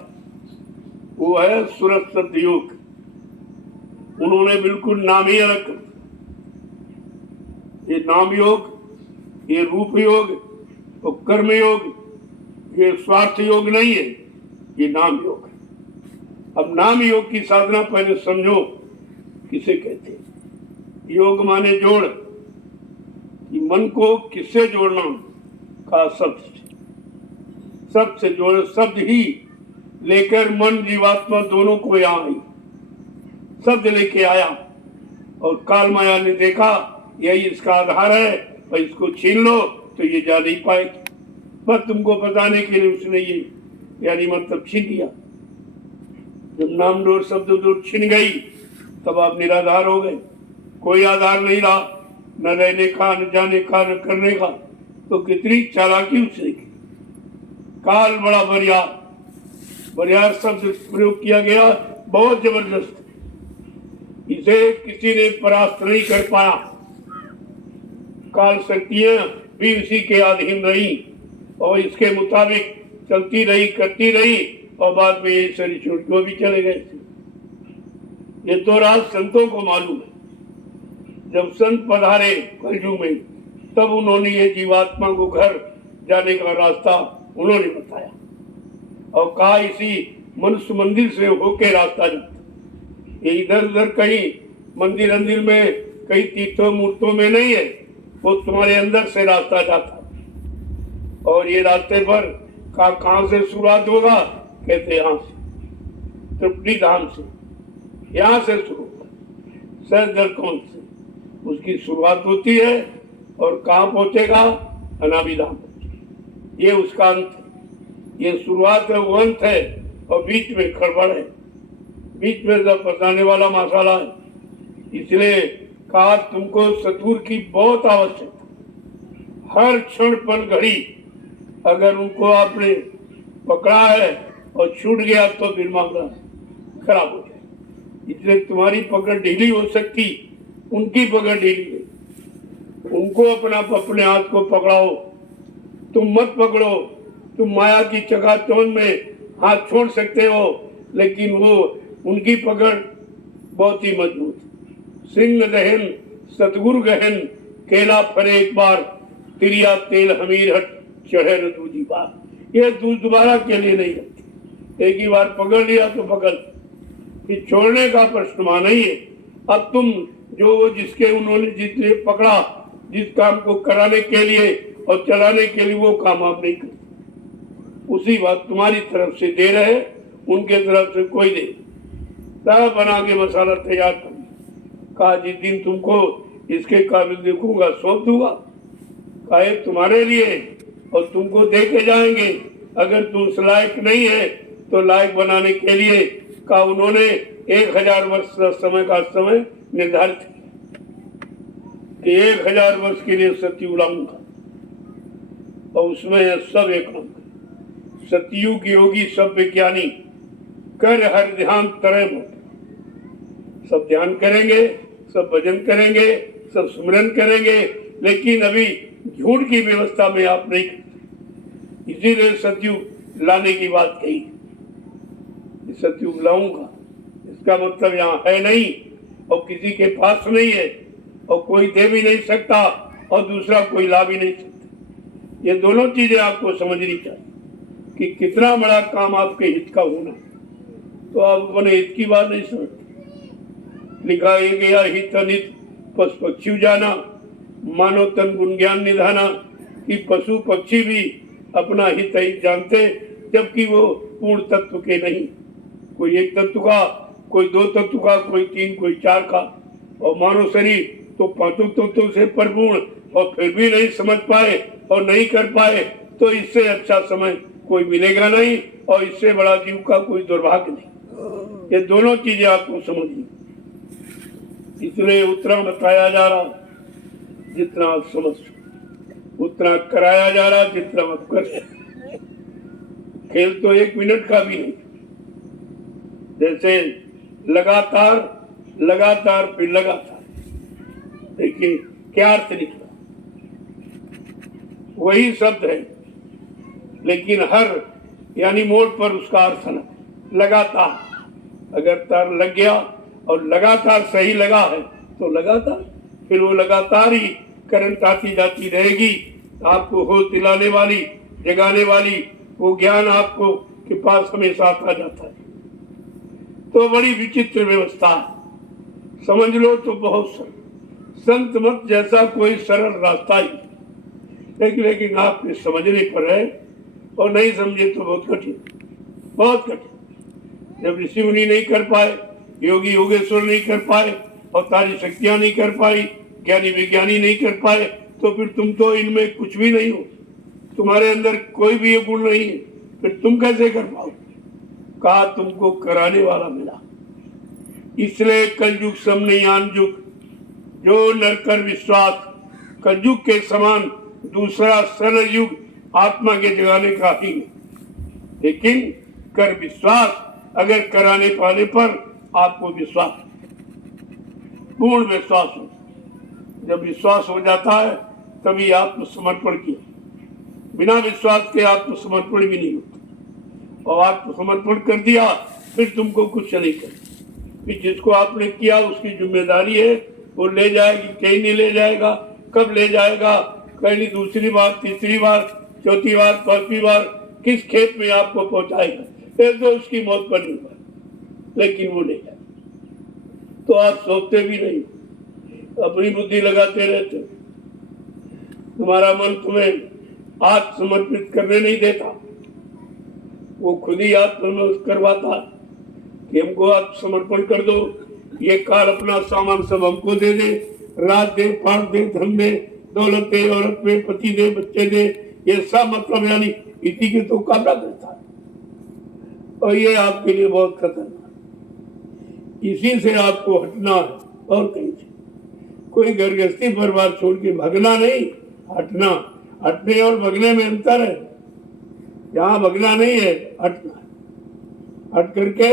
वो है सूरत शब्द योग। उन्होंने बिल्कुल नाम ही अलग कर दिया। ये नाम योग, ये रूप योग और कर्म योग, ये स्वार्थ योग नहीं है, ये नाम योग है। अब नाम योग की साधना पहले समझो किसे कहते हैं। योग माने जोड़, कि मन को किससे जोड़ना, का शब्द से जोड़े, शब्द ही लेकर मन जीवात्मा दोनों को यहाँ आई, शब्द लेके आया और काल माया ने देखा यही इसका आधार है और इसको छीन लो तो ये जा नहीं पाएगी। बस तुमको बताने के लिए उसने ये यानी मतलब छीन लिया। जब नाम डोर शब्द डोर छिन गई तब आप निराधार हो गए, कोई आधार नहीं रहा, न रहने का, न जाने का, न करने का। तो कितनी चालाकी उसने की। काल बड़ा बरियार शब्द प्रयोग किया गया, बहुत जबरदस्त। इसे किसी ने परास्त नहीं कर पाया। काल शक्तियां भी उसी के अधीन रही और इसके मुताबिक चलती रही, करती रही और बाद में ये शरीर छोड़ के भी चले गए। ये तो राज संतों को मालूम है। जब संत पधारे कलयुग में तब उन्होंने ये जीवात्मा को घर जाने का रास्ता उन्होंने बताया और कहा इसी मनुष्य मंदिर से होके रास्ता जाता। ये इधर उधर कहीं मंदिर अंदिर में कहीं तीर्थों मूर्तों में नहीं है, वो तुम्हारे अंदर से रास्ता जाता। और ये रास्ते पर कहाँ से शुरुआत होगा, कहते यहाँ से, त्रिपुटी धाम से, यहाँ से शुरू सहजल कौन से उसकी शुरुआत होती है और कहाँ पहुंचेगा, अनाभिधाम। ये उसका अंत है। ये शुरुआत है, वो अंत है और बीच में खड़बड़ है, बीच में जब फंसाने वाला मसाला है। इसलिए कहा तुमको सतगुरु की बहुत आवश्यकता। हर क्षण पल घड़ी अगर उनको आपने पकड़ा है और छूट गया तो फिर मामला खराब हो जाए। इसलिए तुम्हारी पकड़ ढीली हो सकती, उनकी पकड़ ढीली है। उनको अपने हाथ को पकड़ाओ, तुम मत पकड़ो। तुम माया की चकाचौंध में हाथ छोड़ सकते हो, लेकिन वो उनकी पकड़ बहुत ही मजबूत। सिंह दहन सतगुरु गहन, केला फरे एक बार, तिरिया तेल हमीर हट चढ़े न दूजी बार। ये दोबारा के लिए नहीं रहती। एक ही बार पकड़ लिया तो पकड़, फिर छोड़ने का प्रश्न वहां नहीं है। अब तुम जो जिसके उन्होंने जिसने पकड़ा, जिस काम को कराने के लिए और चलाने के लिए, वो काम आप नहीं करते। उसी बात तुम्हारी तरफ से दे रहे, उनके तरफ से कोई दे। सब बना के मसाला तैयार कर, कहा जिस दिन तुमको इसके काबिल देखूंगा सौंप दूंगा। कहा तुम्हारे लिए और तुमको दे के जाएंगे। अगर तुम उस लायक नहीं है तो लायक बनाने के लिए कहा उन्होंने 1000 वर्ष समय का समय निर्धारित किया कि 1000 वर्ष के लिए सत्यु उड़ाऊंगा और उसमें सब एक सतयुग योगी सब विज्ञानी कर हर ध्यान तरह सब ध्यान करेंगे, सब भजन करेंगे, सब स्मरण करेंगे, लेकिन अभी झूठ की व्यवस्था में आप नहीं करते। इसीलिए सतयुग लाने की बात कही। सतयुग लाऊंगा इसका मतलब यहाँ है नहीं और किसी के पास नहीं है और कोई दे भी नहीं सकता और दूसरा कोई ला भी नहीं सकता। ये दोनों चीजें आपको समझनी चाहिए कि कितना बड़ा काम आपके हित का होना। तो आप अपने हित की बात नहीं समझते। लिखा है गया हित अनित पशु पक्षी जाना, मानव तन गुण ज्ञान निधाना, कि पशु पक्षी भी अपना हित जानते, जबकि वो पूर्ण तत्व के नहीं। कोई एक तत्व का, कोई 2 तत्व का, कोई 3, कोई 4 का। और मानव शरीर तो 5 तत्वों से परिपूर्ण और फिर भी नहीं समझ पाए और नहीं कर पाए, तो इससे अच्छा समय कोई मिलेगा नहीं और इससे बड़ा जीव का कोई दुर्भाग्य नहीं। ये दोनों चीजें आपको समझनी। इसलिए उतना बताया जा रहा जितना आप समझ, उतना कराया जा रहा जितना आप कर। खेल तो 1 मिनट का भी नहीं। जैसे लगातार लगातार फिर लगातार, देखिए क्या अर्थ निकला। वही शब्द है लेकिन हर यानी मोड़ पर उसका अर्थ है लगातार। अगर तार लग गया और लगातार सही लगा है तो लगातार, फिर वो लगातार ही करंट आती जाती रहेगी। आपको होश दिलाने वाली, जगाने वाली वो ज्ञान आपको के पास हमेशा आता जाता है। तो बड़ी विचित्र व्यवस्था है, समझ लो तो बहुत सरल। संत मत जैसा कोई सरल रास्ता ही, लेकिन आपके समझने पर है और नहीं समझे तो बहुत कठिन, बहुत कठिन। जब ऋषि मुनि नहीं कर पाए, योगी योगेश्वर नहीं कर पाए, और तारी शक्तियां नहीं कर पाई, ज्ञानी विज्ञानी नहीं कर पाए, तो फिर तुम तो इनमें कुछ भी नहीं हो, तुम्हारे अंदर कोई भी ये गुण नहीं है, फिर तुम कैसे कर पाओगे? कहा तुमको कराने वाला मिला। इसलिए कलयुग समन्यान युग, जो नर कर विश्वास, कलयुग के समान दूसरा सरल युग आत्मा के जगाने का ही है। लेकिन कर विश्वास, अगर कराने पाने पर आपको विश्वास, पूर्ण विश्वास हो। जब विश्वास हो जाता है तभी आत्मसमर्पण किया, बिना विश्वास के आत्मसमर्पण भी नहीं होता। और आत्मसमर्पण कर दिया फिर तुमको कुछ नहीं करना। फिर जिसको आपने किया उसकी जिम्मेदारी है, वो ले जाएगी, कहीं नहीं ले जाएगा, कब ले जाएगा, कहीं दूसरी बार, तीसरी बार, चौथी बार, पांचवी बार, किस खेत में आपको पहुंचाएगा, फिर तो उसकी मौत पर निर्भर, लेकिन वो ले जाए। तो आप सोचते भी नहीं, अपनी बुद्धि लगाते रहते, तुम्हारा मन तुम्हें आत्मसमर्पित करने नहीं देता, वो खुद ही आत्मसमर्पण करवाता है कि हमको आत्मसमर्पण कर दो, ये काल अपना सामान सब हमको दे दे, रात दे, पाठ दे, धन दे, दौलत दे, औरत दे, पति दे, बच्चे दे, ये सब मतलब यानी इसी की तो कामना करता है। और ये आपके लिए बहुत खतरनाक, इसी से आपको हटना है और कहीं से। कोई घर गृहस्थी परिवार छोड़ के भगना नहीं, हटना। हटने और भगने में अंतर है, जहाँ भगना नहीं है, हटना। हट करके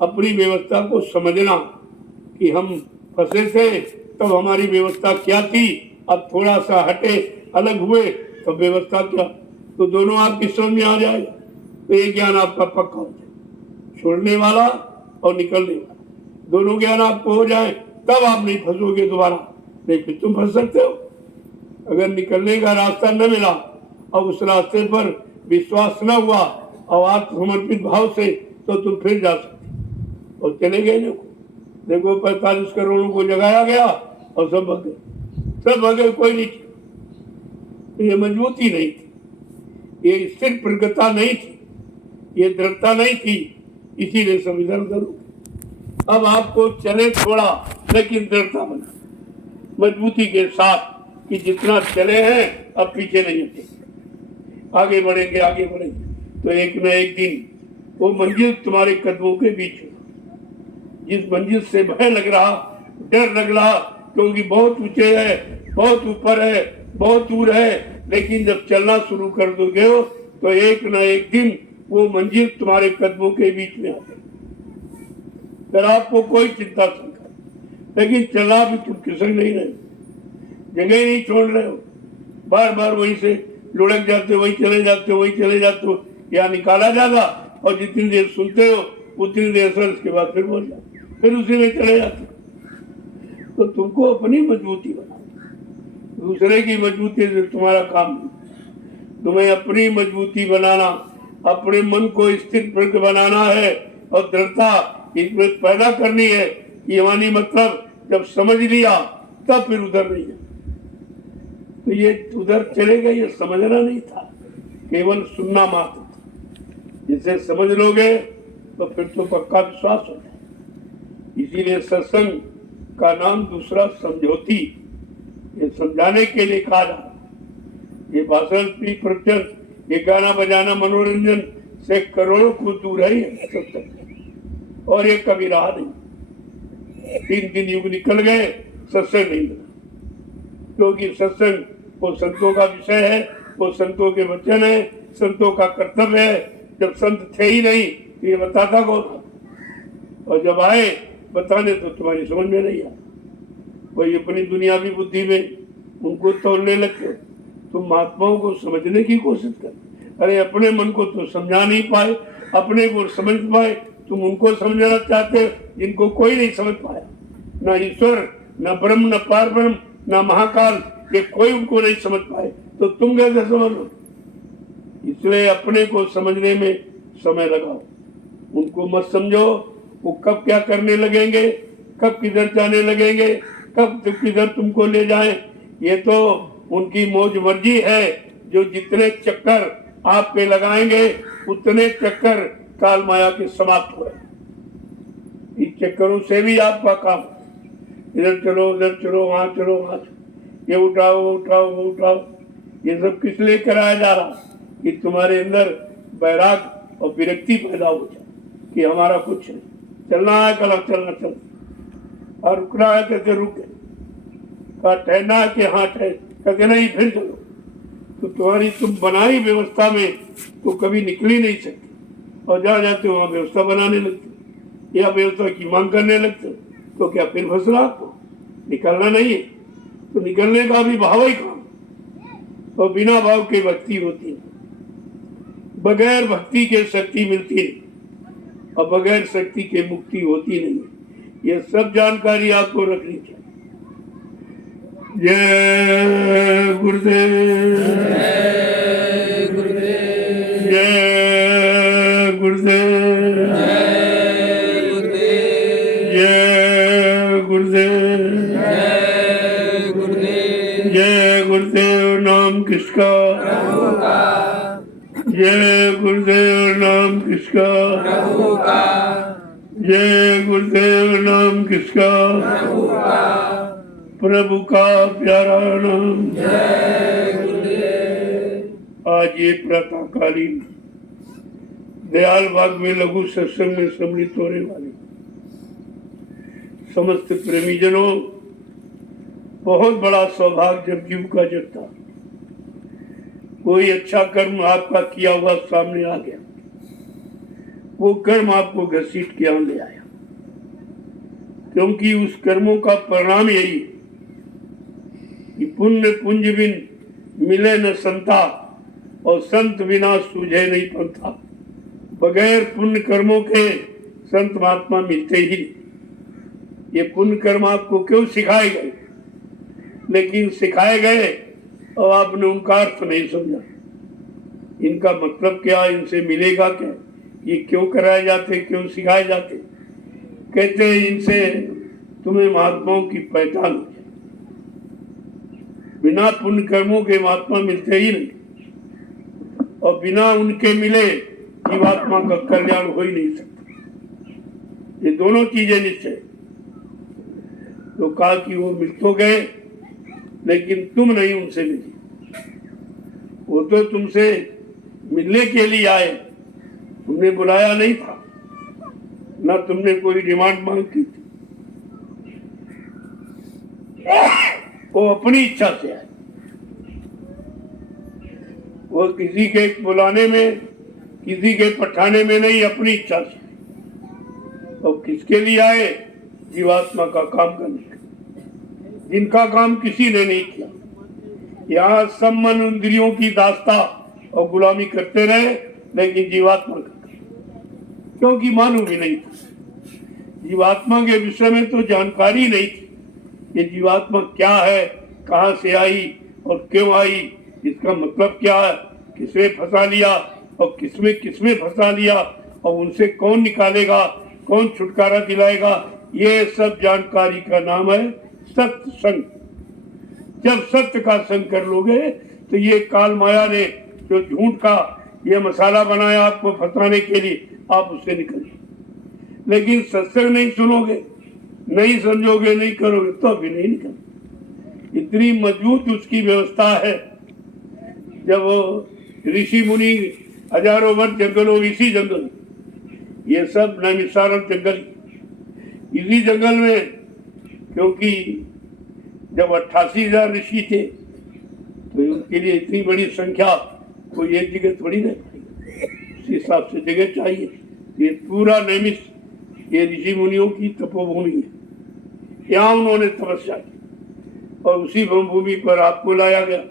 अपनी व्यवस्था को समझना कि हम फंसे थे तब हमारी व्यवस्था क्या थी, अब थोड़ा सा हटे, अलग हुए तो व्यवस्था क्या, तो दोनों आपकी समझ में आ जाएगा। तो ये ज्ञान आपका पक्का हो जाए, छोड़ने वाला और निकलने वाला दोनों ज्ञान आपको हो जाए, तब आप नहीं फंसोगे दोबारा। नहीं फिर तुम फंस सकते हो, अगर निकलने का रास्ता न मिला और उस रास्ते पर विश्वास न हुआ और आत्मसमर्पित भाव से, तो तुम फिर जा सकते और चले गए। देखो 45 करोड़ों को जगाया गया और सब भग गए, सब भग गए, कोई नहीं। ये मजबूती नहीं थी, ये स्थिर प्रगता नहीं थी, ये दृढ़ता नहीं थी, इसीलिए सब इधर उधर। अब आपको चले थोड़ा, लेकिन दृढ़ता बना, मजबूती के साथ कि जितना चले हैं अब पीछे नहीं हटे, आगे बढ़ेंगे, आगे बढ़ेंगे। तो एक न एक दिन वो मंजिल तुम्हारे कदमों के बीच हो, जिस मंजिल से भय लग रहा, डर लग रहा, क्योंकि बहुत ऊंचे है, बहुत ऊपर है, बहुत दूर है, लेकिन जब चलना शुरू कर दोगे हो तो एक न एक दिन वो मंजिल तुम्हारे कदमों के बीच में आ जाए। फिर आपको कोई चिंता शंका, लेकिन चला भी तुम किसक नहीं रहे, जगह ही नहीं छोड़ रहे हो, बार बार वहीं से लुढ़क जाते हो, वहीं चले जाते हो, वहीं चले जाते हो, या निकाला जाता और जितनी देर सुनते हो उतनी देर सर, उसके बाद फिर बोल जाते, फिर उसी में चले जाते। तो तुमको अपनी मजबूती बनाओ, दूसरे की मजबूती से तुम्हारा काम नहीं। तुम्हें अपनी मजबूती बनाना, अपने मन को स्थिर प्रज्ञ बनाना है और दृढ़ता इसमें पैदा करनी है कि हमारी मतलब जब समझ लिया तब फिर उधर नहीं है। तो ये उधर चले गए, ये समझना नहीं था, केवल सुनना मात्र था। जिसे समझ लोगे तो फिर तो पक्का विश्वास हो जाए। इसीलिए सत्संग का नाम दूसरा समझौती, ये समझाने के लिए कहा जा रहा है। ये भाषण प्रवचन, ये गाना बजाना, मनोरंजन से करोड़ों को दूर है ये सत्संग, और ये कभी रहा नहीं। 3 युग निकल गए, सत्संग नहीं मिला, क्योंकि सत्संग वो संतों का विषय है, वो संतों के वचन है, संतों का कर्तव्य है। जब संत थे ही नहीं तो ये बताता कौन, और जब आए बताने तो तुम्हारी समझ में नहीं आया। वही अपनी दुनियावी बुद्धि में उनको तोड़ने लगते। तुम महात्माओं को समझने की कोशिश कर, अरे अपने मन को तो समझा नहीं पाए, अपने को समझ पाए, तुम उनको समझाना चाहते हो जिनको कोई नहीं समझ पाया। ना ईश्वर, ना ब्रह्म, ना पार ब्रह्म, ना महाकाल, ये कोई उनको नहीं समझ पाए, तो तुम कैसे समझ लो? इसलिए अपने को समझने में समय लगाओ, उनको मत समझो। वो कब क्या करने लगेंगे, कब किधर जाने लगेंगे, कब किधर तुमको ले जाए, ये तो उनकी मौज मर्जी है। जो जितने चक्कर आप पे लगाएंगे उतने चक्कर काल माया के समाप्त हुए। इस चक्करों से भी आपका काम, इधर चलो उधर चलो, वहां चलो वहां चलो, ये उठाओ वो उठाओ वो उठाओ, ये सब किस लिए कराया जा रहा? कि तुम्हारे अंदर वैराग और विरक्ति पैदा हो जाए कि हमारा कुछ नहीं, चलना है कल चलना चल, और रुकना है कहते रुके, कहा ठहरना है कि हाँ ठहर, कहते नहीं फिर चलो। तो तुम्हारी तुम बनाई व्यवस्था में तो कभी निकल ही नहीं सकती, और जहाँ जाते हो वहाँ व्यवस्था बनाने लगते या व्यवस्था की मांग करने लगते, तो क्या फिर फंसना? आपको निकलना नहीं है तो निकलने का भी भाव ही काम, और बिना भाव के भक्ति होती है, बगैर भक्ति के शक्ति मिलती नहीं, और बगैर शक्ति के मुक्ति होती नहीं। ये सब जानकारी आपको रखनी चाहिए। जय गुरुदेव, जय गुरुदेव, जय गुरुदेव, जय गुरुदेव, जय गुरुदेव, जय गुरुदेव। जय गुरुदेव नाम किसका? प्रभु का, जय गुरुदेव नाम किसका? प्रभु का, जय गुरुदेव नाम किसका? प्रभु का, प्रभु का प्यारा नाम। जय गुरुदेव। आज ये प्रातःकालीन दयाल बाग में लघु सत्संग में सम्मिलित होने वाले समस्त प्रेमीजनों, बहुत बड़ा सौभाग्य जगजीव का जगता। कोई अच्छा कर्म आपका किया हुआ सामने आ गया, वो कर्म आपको घसीट के यहाँ ले आया, क्योंकि उस कर्मों का परिणाम यही है कि पुण्य पुंज बिन मिले न संता, और संत बिना सूझे नहीं पंथा। बगैर पुण्य कर्मों के संत महात्मा मिलते ही नहीं। ये पुण्य कर्म आपको क्यों सिखाए गए? लेकिन सिखाए गए और आपने उनका अर्थ नहीं समझा, इनका मतलब क्या, इनसे मिलेगा क्या, ये क्यों कराए जाते, क्यों सिखाए जाते? कहते हैं इनसे तुम्हें महात्माओं की पहचान हो जाए। बिना पुण्य कर्मों के महात्मा मिलते ही नहीं, और बिना उनके मिले जीवात्मा का कल्याण हो ही नहीं सकता। ये दोनों चीजें निश्चय। तो कहा कि वो मिल तो गए, लेकिन तुम नहीं उनसे मिली। वो तो तुमसे मिलने के लिए आए, तुमने बुलाया नहीं था, ना तुमने कोई डिमांड मांग की थी, वो अपनी इच्छा से आए। वो किसी के बुलाने में, किसी के पठाने में नहीं, अपनी इच्छा से। और किसके लिए आए? जीवात्मा का काम करने का, जिनका काम किसी ने नहीं किया। यहाँ सब मन इंद्रियों की दास्ता और गुलामी करते रहे, लेकिन जीवात्मा का, क्योंकि मालूम ही नहीं था। जीवात्मा के विषय में तो जानकारी नहीं थी। ये जीवात्मा क्या है, कहाँ से आई और क्यों आई, इसका मतलब क्या है, किसने फंसा लिया और किसमें फंसा लिया, और उनसे कौन निकालेगा, कौन छुटकारा दिलाएगा, ये सब जानकारी का नाम है सत्संग। जब सत्य का संग कर लोगे तो ये काल माया ने जो झूठ का ये मसाला बनाया आपको फंसाने के लिए, आप उससे निकलिए। लेकिन सत्संग नहीं सुनोगे, नहीं समझोगे, नहीं करोगे, तो अभी नहीं निकल। इतनी मजबूत उसकी व्यवस्था है। जब ऋषि मुनि हजारों वर्ष जंगलों, इसी जंगल, ये सब नैमिषारण्य जंगल, इसी जंगल में, क्योंकि जब 88,000 ऋषि थे तो उनके लिए इतनी बड़ी संख्या कोई एक जगह थोड़ी नहीं, उस हिसाब से जगह चाहिए। ये पूरा नैमिष ये ऋषि मुनियों की तपोभूमि है, यहाँ उन्होंने तपस्या की, और उसी भूमि पर आपको लाया गया।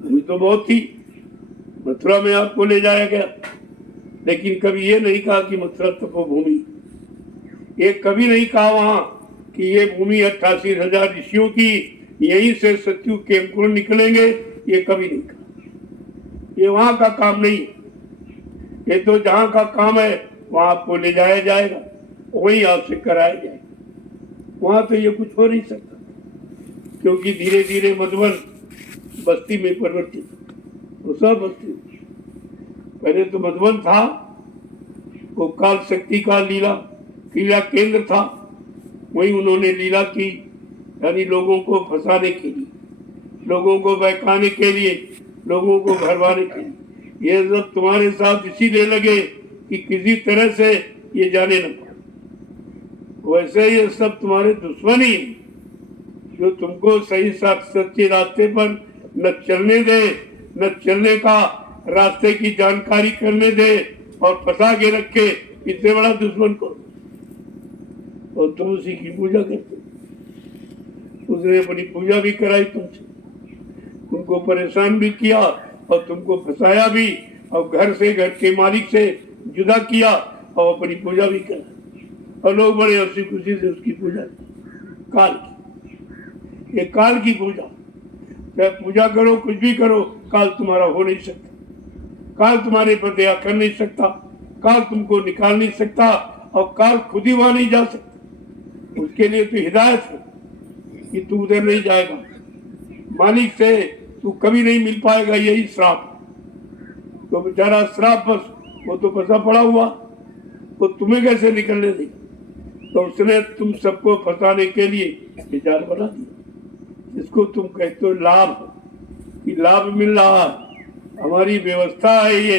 भूमि तो बहुत थी, मथुरा में आपको ले जाया गया, लेकिन कभी ये नहीं कहा कि मथुरा तपोभूमि, ये कभी नहीं कहा वहां कि ये भूमि 88,000 ऋषियों की, यहीं से सत्यु के अंकुर निकलेंगे, ये कभी नहीं कहा। ये वहां का काम नहीं, ये तो जहां का काम है वहां आपको ले जाया जाएगा, वही आपसे कराया जाएगा। वहां तो ये कुछ हो नहीं सकता, क्योंकि धीरे धीरे मधुबन बस्ती में परिवर्तित, वो सब बस्ती। पहले तो मधुबन था, वो काल शक्ति का लीला केंद्र था, वही उन्होंने लीला की, यानी लोगों को फंसाने के लिए, लोगों को बहकाने के लिए, लोगों को भरवाने के लिए। ये सब तुम्हारे साथ इसीलिए लगे कि किसी तरह से ये जाने न पाए। वैसे ये सब तुम्हारे दुश्मन ही, जो तुमको सही सच्चे रास्ते पर न चलने दे, न चलने का रास्ते की जानकारी करने दे और फंसा के रखे, इतने बड़ा दुश्मन को। और तुम उसी की पूजा करते, उसने अपनी पूजा भी कराई तुमसे, तुमको परेशान भी किया और तुमको फंसाया भी, और घर से, घर के मालिक से जुदा किया और अपनी पूजा भी करा। और लोग बड़े हंसी खुशी से उसकी पूजा, काल की, ये काल की पूजा। चाहे पूजा करो, कुछ भी करो, काल तुम्हारा हो नहीं सकता, काल तुम्हारे पर दया कर नहीं सकता, काल तुमको निकाल नहीं सकता, और काल खुद ही वहां नहीं जा सकता। उसके लिए तो हिदायत है कि तू उधर नहीं जाएगा, मालिक से तू कभी नहीं मिल पाएगा, यही श्राप। तो बेचारा श्राप, बस वो तो फंसा पड़ा हुआ, वो तुम्हें कैसे निकलने देगा। तो उसने तुम सबको फंसाने के लिए विचार बना दिया, जिसको तुम कहते हो लाभ, कि लाभ मिल रहा, हमारी व्यवस्था है, ये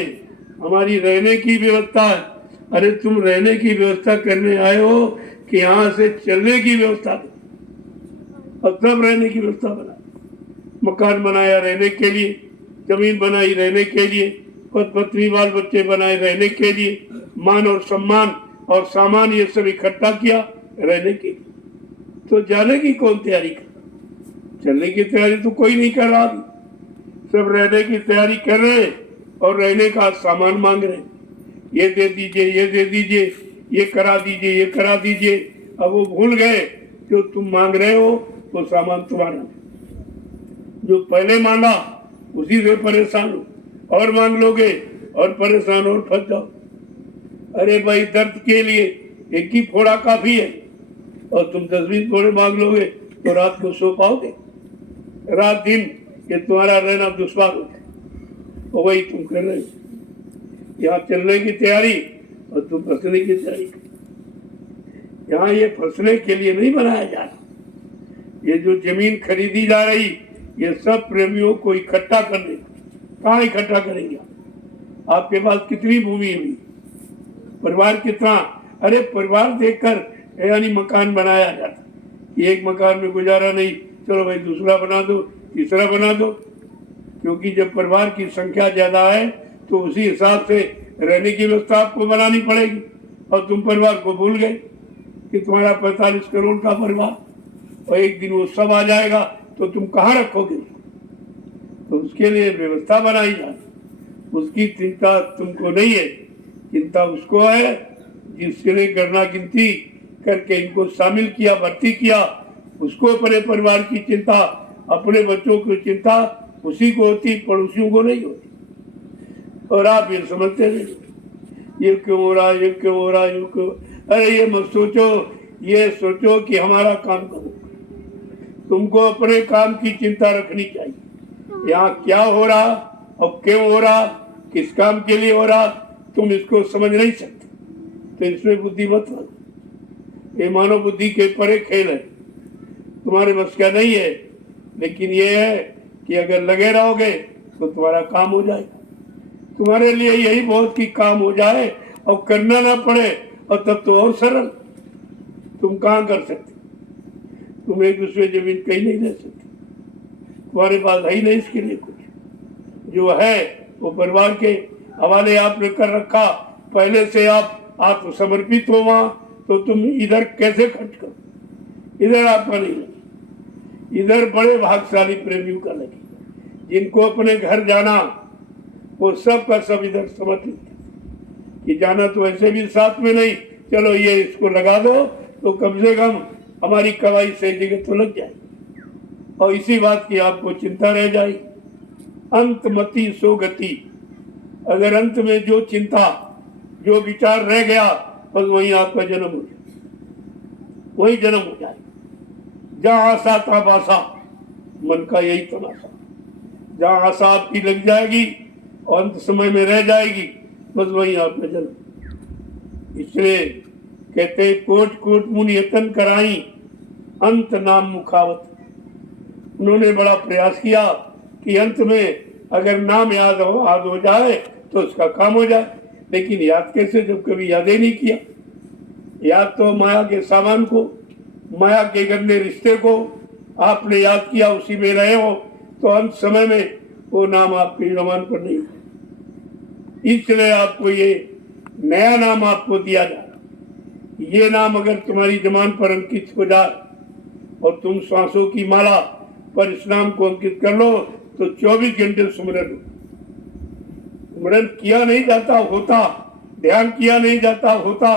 हमारी रहने की व्यवस्था है। अरे तुम रहने की व्यवस्था करने आए हो कि यहाँ से चलने की व्यवस्था दे, और तब रहने की व्यवस्था बना। मकान बनाया रहने के लिए, जमीन बनाई रहने के लिए, पद पत्नी बाल बच्चे बनाए रहने के लिए, मान और सम्मान और सामान ये सब इकट्ठा किया रहने के लिए। तो जाने की कौन तैयारी कर, चलने की तैयारी तो कोई नहीं कर रहा, सब रहने की तैयारी कर रहे और रहने का सामान मांग रहे, ये दे दीजिए, ये दे दीजिए, ये करा दीजिए, ये करा दीजिए। अब वो भूल गए जो तुम मांग रहे हो वो सामान तुम्हारा, जो पहले मांगा उसी से परेशान हो, और मांग लोगे और परेशान और फंस जाओ। अरे भाई, दर्द के लिए एक ही फोड़ा काफी है, और तुम 10-20 फोड़े मांग लोगे तो रात को सो पाओगे, रात दिन ये तुम्हारा रहना दुश्वार हो जाए। और वही तुम कर रहे हो, यहाँ चलने की तैयारी और तुम फंसने की तैयारी। यहाँ ये फंसने के लिए नहीं बनाया जा रहा, ये जो जमीन खरीदी जा रही, ये सब प्रेमियों को इकट्ठा करने। कहाँ इकट्ठा करेंगे? आपके पास कितनी भूमि हुई, परिवार कितना? अरे परिवार देखकर यानी मकान बनाया जाता, एक मकान में गुजारा नहीं, चलो भाई दूसरा बना दो, तीसरा बना दो। क्योंकि जब परिवार की संख्या ज्यादा है तो उसी हिसाब से रहने की व्यवस्था आपको बनानी पड़ेगी। और तुम परिवार को भूल गए कि तुम्हारा 45 करोड़ का परिवार, और एक दिन वो सब आ जाएगा तो तुम कहाँ रखोगे? तो उसके लिए व्यवस्था बनाई जाए, उसकी चिंता तुमको नहीं है, चिंता उसको है जिसने गणना गिनती करके इनको शामिल किया, भर्ती किया। उसको अपने परिवार की चिंता, अपने बच्चों की चिंता उसी को होती, पड़ोसियों को नहीं होती। और आप ये समझते नहीं, ये क्यों हो रहा, ये क्यों हो रहा, ये क्यों। अरे ये मत सोचो, ये सोचो कि हमारा काम करो। तुमको अपने काम की चिंता रखनी चाहिए, यहाँ क्या हो रहा और क्यों हो रहा, किस काम के लिए हो रहा, तुम इसको समझ नहीं सकते तो इसमें बुद्धि मत लगो। ये मानव बुद्धि के परे खेल है, तुम्हारे बस का नहीं है। लेकिन ये है कि अगर लगे रहोगे तो तुम्हारा काम हो जाएगा। तुम्हारे लिए यही बहुत कि काम हो जाए और करना ना पड़े, और तब तो और सरल। तुम कहाँ कर सकते, तुम एक दूसरे जमीन कहीं नहीं ले सकते, तुम्हारे पास है ही नहीं इसके लिए कुछ। जो है वो परिवार के हवाले आपने कर रखा, पहले से आप समर्पित हो वहां, तो तुम इधर कैसे खर्च करो? इधर आपका नहीं लगे, इधर बड़े भाग्यशाली प्रेमियों का लगे, जिनको अपने घर जाना वो सब का सब इधर समझ लेते कि जाना तो ऐसे भी साथ में नहीं, चलो ये इसको लगा दो तो कम से कम हमारी कवाई सही जगह तो लग जाए, और इसी बात की आपको चिंता रह जाएगी। अंत मति सो गति, अगर अंत में जो चिंता जो विचार रह गया बस वहीं आपका जन्म हो जाए, वही जन्म हो जाए। जहां आशा था बासा, मन का यही तमाशा। जहां आशा आपकी लग जाएगी और अंत समय में रह जाएगी बस वही आपका जन्म। इसलिए कहते कोट कोट मुनि यतन कराई, अंत नाम मुखावत। उन्होंने बड़ा प्रयास किया कि अंत में अगर नाम याद हो जाए तो उसका काम हो जाए, लेकिन याद कैसे जब कभी याद ही नहीं किया। याद तो माया के सामान को, माया के गंदे रिश्ते को आपने याद किया, उसी में रहे हो तो अंत समय में वो नाम आपके जुबान पर नहीं। इसलिए आपको ये नया नाम आपको दिया जा रहा। ये नाम अगर तुम्हारी जुबान पर अंकित हो जाए और तुम श्वासों की माला पर इस नाम को अंकित कर लो तो 24 घंटे सुमरन। स्मरण किया नहीं जाता होता, ध्यान किया नहीं जाता होता,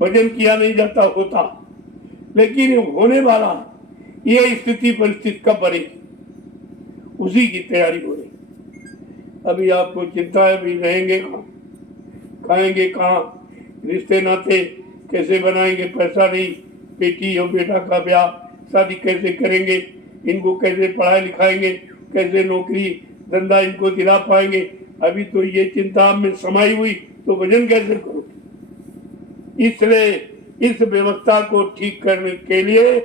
भजन किया नहीं जाता होता, लेकिन होने वाला ये स्थिति परिस्थिति कब बनेगी उसी की तैयारी हो रही। अभी आपको चिंता है, अभी रहेंगे कहाँ, खाएंगे कहाँ, रिश्ते नाते कैसे बनाएंगे, पैसा नहीं, बेटी और बेटा का ब्याह शादी कैसे करेंगे, इनको कैसे पढ़ाई लिखाएंगे, कैसे नौकरी धंधा इनको दिला पाएंगे। अभी तो ये चिंता आप में समाई हुई तो भजन कैसे करोगे। इसलिए इस व्यवस्था को ठीक करने के लिए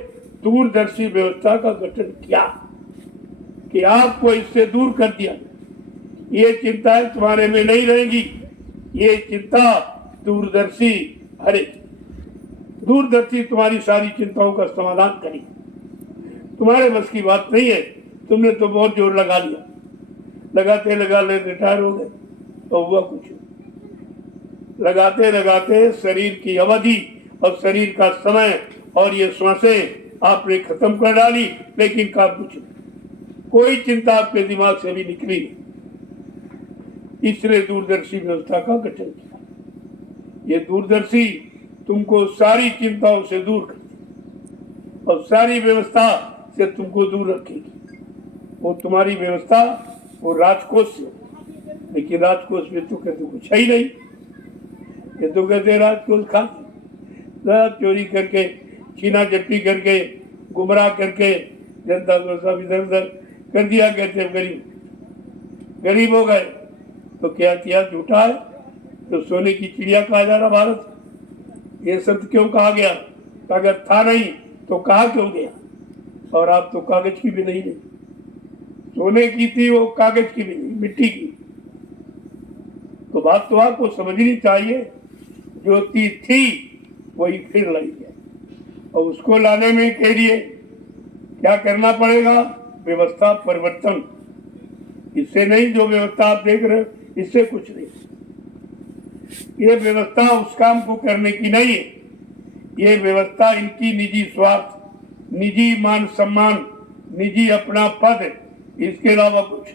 दूरदर्शी व्यवस्था का गठन किया कि आपको इससे दूर कर दिया। ये चिंताएं तुम्हारे में नहीं रहेंगी, ये चिंता दूरदर्शी, अरे दूरदर्शी तुम्हारी सारी चिंताओं का समाधान करेगी। तुम्हारे बस की बात नहीं है, तुमने तो बहुत जोर लगा लिया, लगाते लगाते रिटायर हो गए तो हुआ कुछ। लगाते लगाते शरीर की अवधि और शरीर का समय और ये श्वासें आपने खत्म कर डाली, लेकिन काम कुछ नहीं, कोई चिंता आपके दिमाग से भी निकली नहीं। इसलिए दूरदर्शी व्यवस्था का गठन किया। ये दूरदर्शी तुमको सारी चिंताओं से दूर करती और सारी व्यवस्था से तुमको दूर रखेगी। वो तुम्हारी व्यवस्था वो राजकोष से, लेकिन राजकोष में तो कहते कुछ है ही नहीं। ये तो कहते राजकोष खा चोरी करके, छीना झपटी करके, गुमराह करके जनता को सब इधर उधर कर दिया। कहते गरीब हो गए तो क्या किया, झूठा है तो सोने की चिड़िया कहा जा रहा भारत। ये शब्द क्यों कहा गया, अगर था नहीं तो कहा क्यों गया। और आप तो कागज की भी नहीं, सोने की थी वो, कागज की भी नहीं, मिट्टी की। तो बात तो आपको समझनी चाहिए, जो थी वही फिर लाई जाए, और उसको लाने में के लिए क्या करना पड़ेगा, व्यवस्था परिवर्तन। इससे नहीं, जो व्यवस्था आप देख रहे हो इससे कुछ नहीं। ये व्यवस्था उस काम को करने की नहीं है, ये व्यवस्था इनकी निजी स्वार्थ, निजी मान सम्मान, निजी अपना पद, इसके अलावा कुछ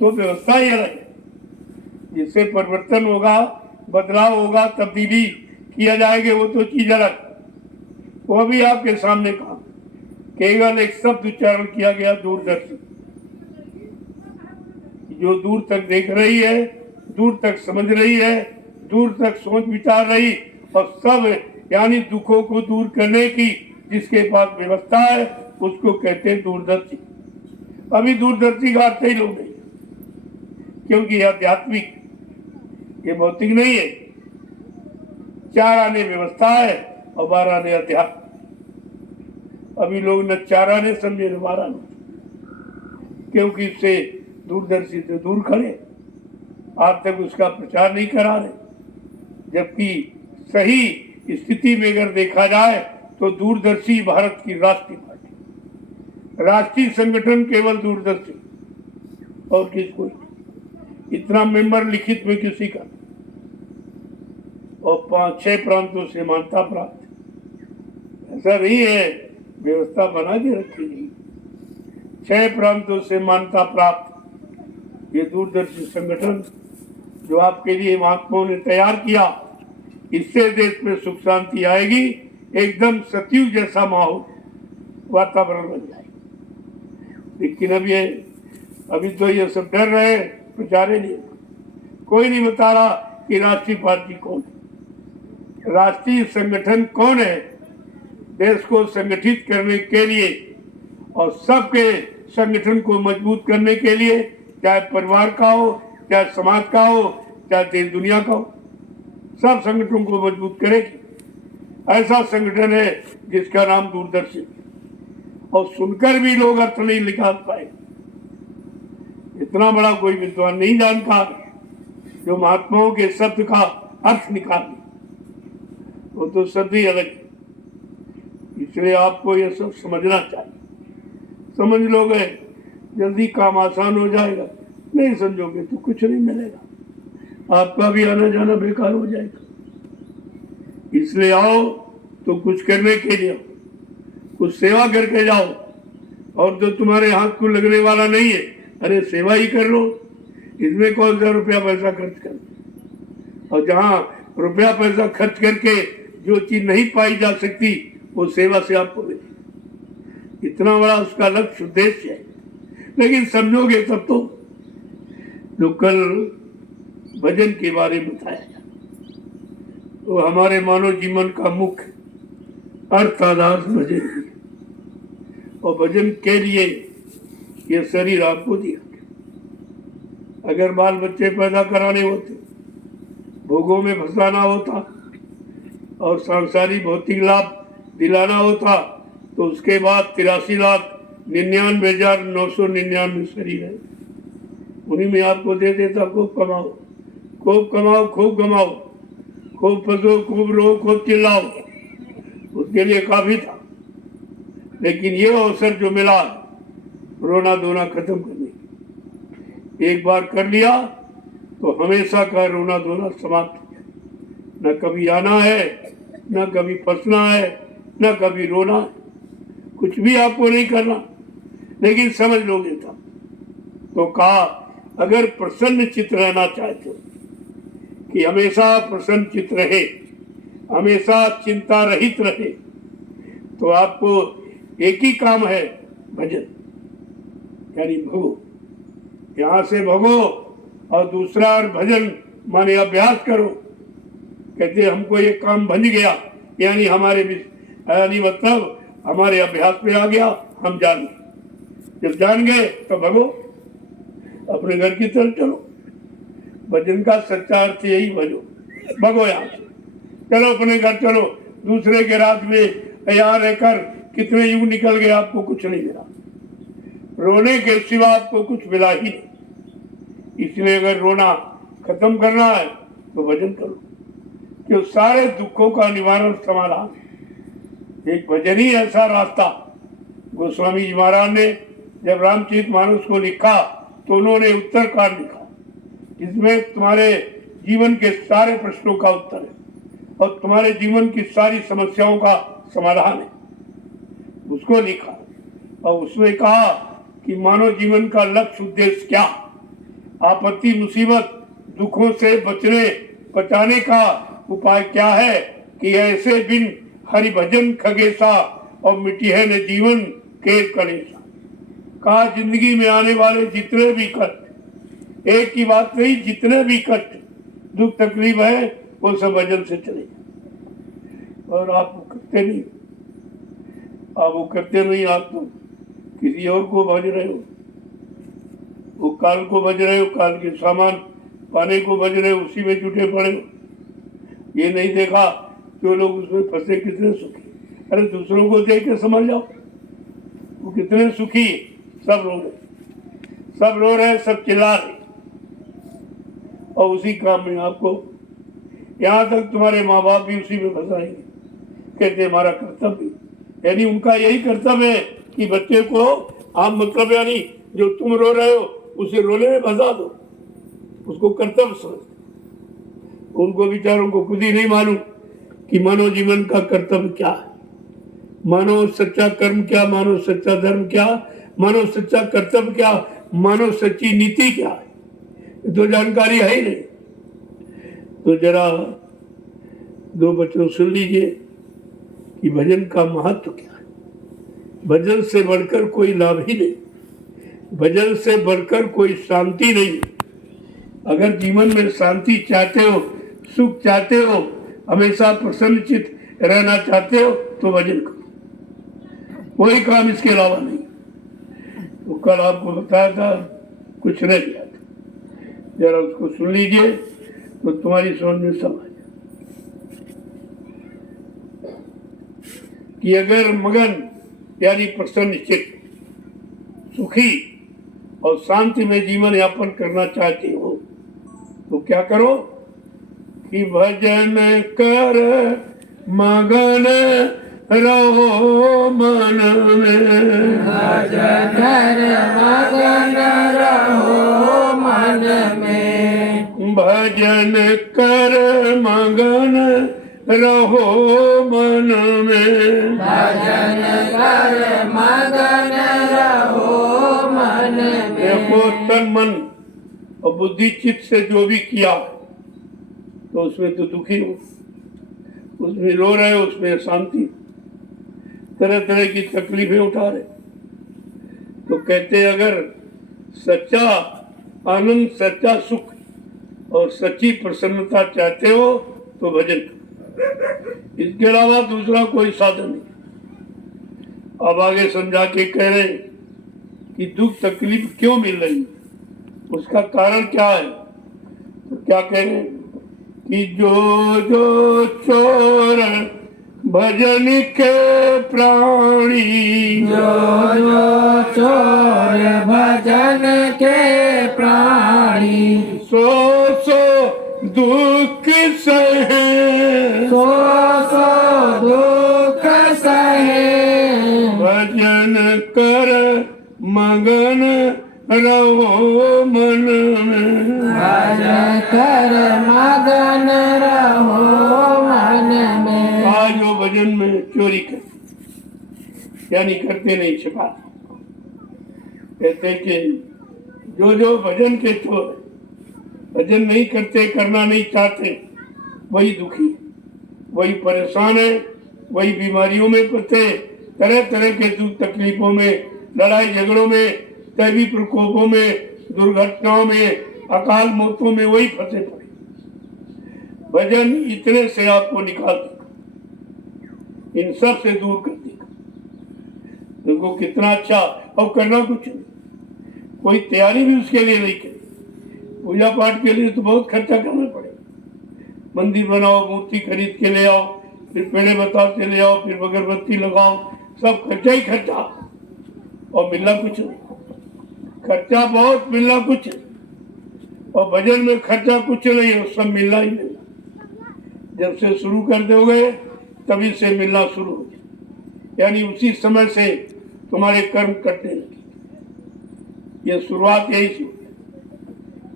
तो व्यवस्था ही अलग है। जिससे परिवर्तन होगा, बदलाव होगा, तब्दीली किया जाएगा, वो तो चीज अलग। वो भी आपके सामने कहा, केवल एक शब्द उच्चारण किया गया, दूरदर्शी। जो दूर तक देख रही है, दूर तक समझ रही है, दूर तक सोच विचार रही, और सब यानी दुखों को दूर करने की जिसके पास व्यवस्था है उसको कहते हैं दूरदर्शी। अभी दूरदर्शी का अर्थ ही लोग नहीं, क्योंकि यह आध्यात्मिक, ये भौतिक नहीं है। 4 आने व्यवस्था है और 12 आने अध्यात्म। अभी लोग न 4 आने समझे न 12 आने, क्योंकि इससे दूरदर्शी से दूर खड़े, आप तक उसका प्रचार नहीं करा रहे। जबकि सही स्थिति में अगर देखा जाए तो दूरदर्शी भारत की राष्ट्रीय पार्टी, राष्ट्रीय संगठन केवल दूरदर्शी और किस कोई। इतना मेंबर लिखित में किसी का, और 5-6 प्रांतों से मान्यता प्राप्त। ऐसा नहीं है, व्यवस्था बना के रखी गई। 6 प्रांतों से मान्यता प्राप्त ये दूरदर्शी संगठन जो आपके लिए महात्माओं ने तैयार किया, इससे देश में सुख शांति आएगी, एकदम सतयुग जैसा माहौल वातावरण बन जाएगा। लेकिन अभी तो ये सब डर रहे, प्रचार नहीं, कोई नहीं बता रहा कि राष्ट्रीय पार्टी कौन है, राष्ट्रीय संगठन कौन है। देश को संगठित करने के लिए और सबके संगठन को मजबूत करने के लिए, चाहे परिवार का हो, चाहे समाज का हो, चाहे देश दुनिया का हो, सब संगठनों को मजबूत करेगी। ऐसा संगठन है जिसका नाम दूरदर्शी, और सुनकर भी लोग अर्थ नहीं निकाल पाए। इतना बड़ा कोई विद्वान नहीं जानता जो महात्माओं के शब्द का अर्थ निकाले, वो तो शब्द ही अलग है। इसलिए आपको ये सब समझना चाहिए। समझ लोगे जल्दी काम आसान हो जाएगा, नहीं समझोगे तो कुछ नहीं मिलेगा, आपका भी आना जाना बेकार हो जाएगा। इसलिए आओ तो कुछ करने के लिए आओ, कुछ सेवा करके जाओ, और जो तुम्हारे हाथ को लगने वाला नहीं है, अरे सेवा ही कर लो, इसमें कौन सा रुपया पैसा खर्च कर। और जहाँ रुपया पैसा खर्च करके जो चीज नहीं पाई जा सकती वो सेवा से आपको मिले, इतना बड़ा उसका लक्ष्य उद्देश्य है। लेकिन समझोगे तब तो कल भजन के बारे में बताया, तो हमारे मानव जीवन का मुख्य अर्थ आधार भजन है, और भजन के लिए ये शरीर आपको दिया। अगर बाल बच्चे पैदा कराने होते, भोगों में फंसाना होता और सांसारिक भौतिक लाभ दिलाना होता, तो उसके बाद 83,99,999 शरीर है, उन्हीं में आपको दे देता। खूब कमाओ, खूब कमाओ, खूब कमाओ, खूब फंसो, खूब रो, खूब चिल्लाओ, उसके लिए काफी था। लेकिन ये अवसर जो मिला रोना धोना खत्म करने, एक बार कर लिया तो हमेशा का रोना धोना समाप्त हो गया। न कभी आना है, न कभी फंसना है, न कभी रोना है, कुछ भी आपको नहीं करना। लेकिन समझ लोगे तब तो कहा, अगर प्रसन्न चित्त रहना चाहते हो कि हमेशा प्रसन्न चित्त रहे, हमेशा चिंता रहित रहे, तो आपको एक ही काम है, भजन, यानी भगो। यहाँ से भगो और दूसरा भजन माने अभ्यास करो। कहते हमको ये काम बन गया, यानी यानी मतलब हमारे अभ्यास में आ गया, हम जान गए। जब जान गए तो भगो, अपने घर की तरफ चलो। भजन का सच्चा अर्थ यही, भगो यहाँ से, चलो अपने घर चलो। दूसरे के रात में यहाँ रहकर कितने युग निकल गए, आपको कुछ नहीं मिला, रोने के सिवा आपको कुछ मिला ही नहीं। इसलिए अगर रोना खत्म करना है तो भजन करो, कि सारे दुखों का निवारण समाधान है। एक भजन ही ऐसा रास्ता। गोस्वामी जी महाराज ने जब रामचरितमानस को लिखा तो उन्होंने उत्तर कांड लिखा, जिसमें तुम्हारे जीवन के सारे प्रश्नों का उत्तर है और तुम्हारे जीवन की सारी समस्याओं का समाधान है, उसको लिखा। और उसमें कहा कि मानव जीवन का लक्ष्य उद्देश्य क्या, आपत्ति मुसीबत दुखों से बचाने का उपाय क्या है, कि ऐसे बिन हरि भजन खगेसा और मिट्टी है न जीवन के कलेसा। कहा जिंदगी में आने वाले जितने भी कष्ट, एक की बात नहीं, जितने भी कष्ट दुख तकलीफ है वो सब भजन से चले। और आप वो करते नहीं, आप तो किसी और को भज रहे हो, वो काल को भज रहे हो, काल के सामान पाने को भज रहे हो, उसी में जुटे पड़े हो। ये नहीं देखा जो लोग उसमें फंसे कितने सुखी। अरे दूसरों को देख के समझ जाओ वो कितने सुखी। सब रो रहे, सब चिल्ला रहे, और उसी काम में आपको, यहाँ तक तुम्हारे माँ बाप भी उसी में फंसाएंगे। कहते हमारा कर्तव्य, यानी उनका यही कर्तव्य है कि बच्चे को आप मतलब यानी जो तुम रो रहे हो उसे रोने में फंसा दो, उसको कर्तव्य समझ। उनको बेचारों को खुद ही नहीं मालूम कि मानव जीवन का कर्तव्य क्या है, मानव सच्चा कर्म क्या, मानव सच्चा धर्म क्या, मानव सच्चा कर्तव्य क्या, मानव सच्ची नीति क्या है। तो जानकारी है ही नहीं। तो जरा दो बच्चों सुन लीजिए कि भजन का महत्व क्या है। भजन से बढ़कर कोई लाभ ही नहीं, भजन से बढ़कर कोई शांति नहीं। अगर जीवन में शांति चाहते हो, सुख चाहते हो, हमेशा प्रसन्नचित्त रहना चाहते हो तो भजन करो, कोई काम इसके अलावा नहीं। तो कल आपको बताया था, कुछ रह गया था, जरा उसको सुन लीजिए तो तुम्हारी समझ में सब आ जाए कि अगर मगन यानी प्रसन्न चित्त, सुखी और शांति में जीवन यापन करना चाहते हो तो क्या करो कि भजन कर मगन रहो मन में, भजन कर मगन रहो मन में, भजन कर मगन रहो मन में, भजन कर मगन रहो मन में। देखो तन मन और बुद्धि चित्त से जो भी किया तो उसमें तो दुखी हो, उसमें रो रहे हो, उसमें शांति, तरह तरह की तकलीफें उठा रहे। तो कहते अगर सच्चा आनंद, सच्चा सुख और सच्ची प्रसन्नता चाहते हो तो भजन करो, इसके अलावा दूसरा कोई साधन नहीं। अब आगे समझा के कह रहे कि दुख तकलीफ क्यों मिल रही है, उसका कारण क्या है। तो क्या कह रहे हैं कि जो जो चोर भजन के प्राणी, जो जो चोर भजन के प्राणी, सो सो दुख सहे, सो सो दुख सहे, भजन कर मगन रहो मन में, भजन कर मगन रहो मन में। आज वो भजन में चोरी कर यानी करते नहीं, छिपाते। कहते कि जो जो भजन के चोर, भजन नहीं करते, करना नहीं चाहते, वही दुखी, वही परेशान है, वही बीमारियों में पड़ते, तरह तरह के दुख तकलीफों में, लड़ाई झगड़ों में, दैवी प्रकोपों में, दुर्घटनाओं में, अकाल मौतों में वही फंसे पड़े। भजन इतने से आपको निकाल देगा, इन सब से दूर कर देगा। देखो कितना अच्छा, और करना कुछ नहीं, कोई तैयारी भी उसके लिए नहीं करी। पूजा पाठ के लिए तो बहुत खर्चा करना पड़ेगा, मंदिर बनाओ, मूर्ति खरीद के ले आओ, फिर पेड़े बताते ले आओ, फिर अगरबत्ती लगाओ, सब खर्चा ही खर्चा, और मिलना कुछ नहीं। खर्चा बहुत, मिलना कुछ नहीं। और भजन में खर्चा कुछ नहीं है, सब मिलना ही मिलना। जब से शुरू कर दोगे तभी से मिलना शुरू हो जाए, यानी उसी समय से तुम्हारे कर्म कटने लगे। ये शुरुआत यही से।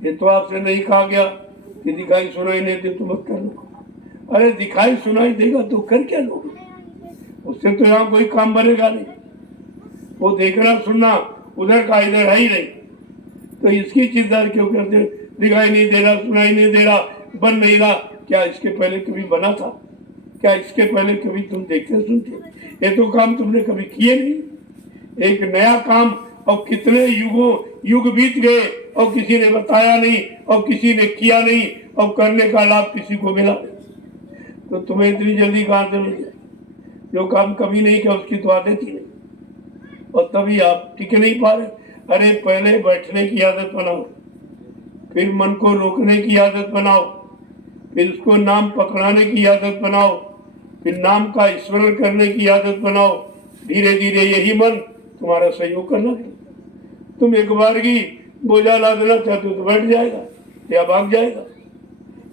ये तो आपसे नहीं कहा गया कि दिखाई सुनाई नहीं दे तो मत कर लो। अरे दिखाई सुनाई देगा तो कर क्या लोगे, उससे तो यहाँ कोई काम बनेगा नहीं। वो देखना सुनना उधर का इधर है ही नहीं, तो इसकी चिंता क्यों करते। दिखाई नहीं दे रहा, सुनाई नहीं दे रहा, बन नहीं रहा, क्या इसके पहले कभी बना था? क्या इसके पहले कभी तुम देखते सुनते? ये तो काम तुमने कभी किए नहीं। एक नया काम, और कितने युग बीत गए और किसी ने बताया नहीं, और किसी ने किया नहीं, और करने का लाभ किसी को मिला नहीं। तो तुम्हें इतनी जल्दी कहाँ से मिल जाए? जो काम कभी नहीं किया उसकी तो आदत ही नहीं, और तभी आप टिक नहीं पा रहे। अरे पहले बैठने की आदत बनाओ, फिर मन को रोकने की आदत बनाओ, फिर उसको नाम पकड़ाने की आदत बनाओ, फिर नाम का स्मरण करने की आदत बनाओ। धीरे धीरे यही मन तुम्हारा सहयोग करना है। तुम एक बार की बोझा लादना चाहते हो तो बैठ जाएगा या भाग जाएगा।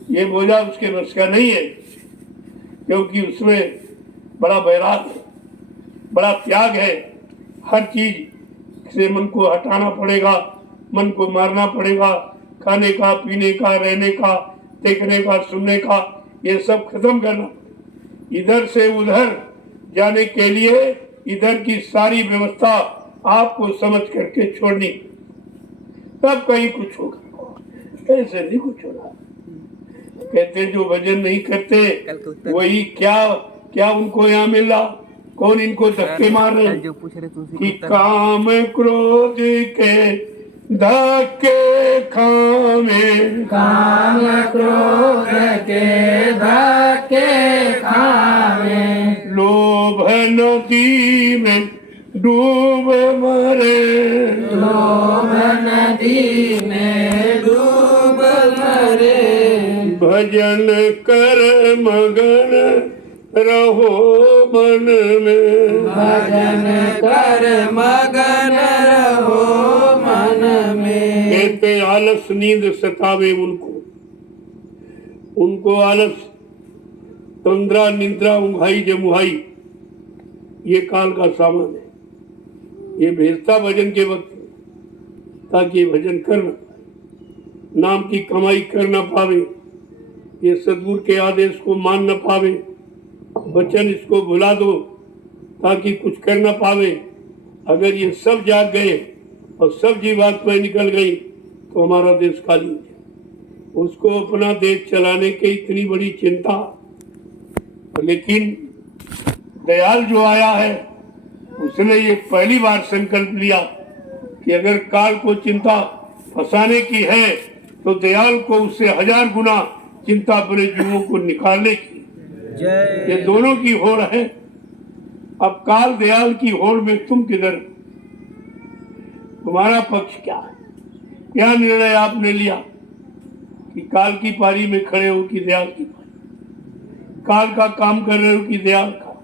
ये बोझा उसके बस का नहीं है, क्योंकि उसमें बड़ा वैराग है, बड़ा त्याग है। हर चीज से मन को हटाना पड़ेगा, मन को मारना पड़ेगा। खाने का, पीने का, रहने का, देखने का, सुनने का, ये सब खत्म करना। इधर से उधर जाने के लिए इधर की सारी व्यवस्था आपको समझ करके छोड़नी, तब कहीं कुछ होगा। ऐसे नहीं कुछ होना। कहते जो भजन नहीं करते वही क्या क्या उनको यहाँ मिला, कौन इनको धक्के मार रहे जो पूछ रहे थे उसी कि को काम क्रोध के धक्के खामे, काम क्रोध के धक्के खावे, लोभ नदी में डूब मरे, लोभ नदी में डूब मरे, भजन कर मगन रहो मन में, भजन कर मगन रहो मन में। कहते आलस नींद सतावे उनको आलस तंद्रा निद्रा उंघाई जमुहाई, ये काल का सामान है। ये भेजता भजन के वक्त ताकि ये भजन कर न पाए, नाम की कमाई कर न पावे, ये सदगुरु के आदेश को मान न पावे, वचन इसको भुला दो ताकि कुछ कर न पावे। अगर ये सब जाग गए और सब जीवात्माएं निकल गई तो हमारा देश खाली हो जाए। उसको अपना देश चलाने की इतनी बड़ी चिंता, लेकिन दयाल जो आया है उसने ये पहली बार संकल्प लिया कि अगर काल को चिंता फंसाने की है तो दयाल को उससे 1000 गुना चिंता अपने जीवों को निकालने की। ये दोनों की होड़ है। अब काल दयाल की होड़ में तुम किधर, तुम्हारा पक्ष क्या है? क्या निर्णय आपने लिया कि काल की पारी में खड़े हो कि दयाल की पारी, काल का काम कर रहे हो कि दयाल का,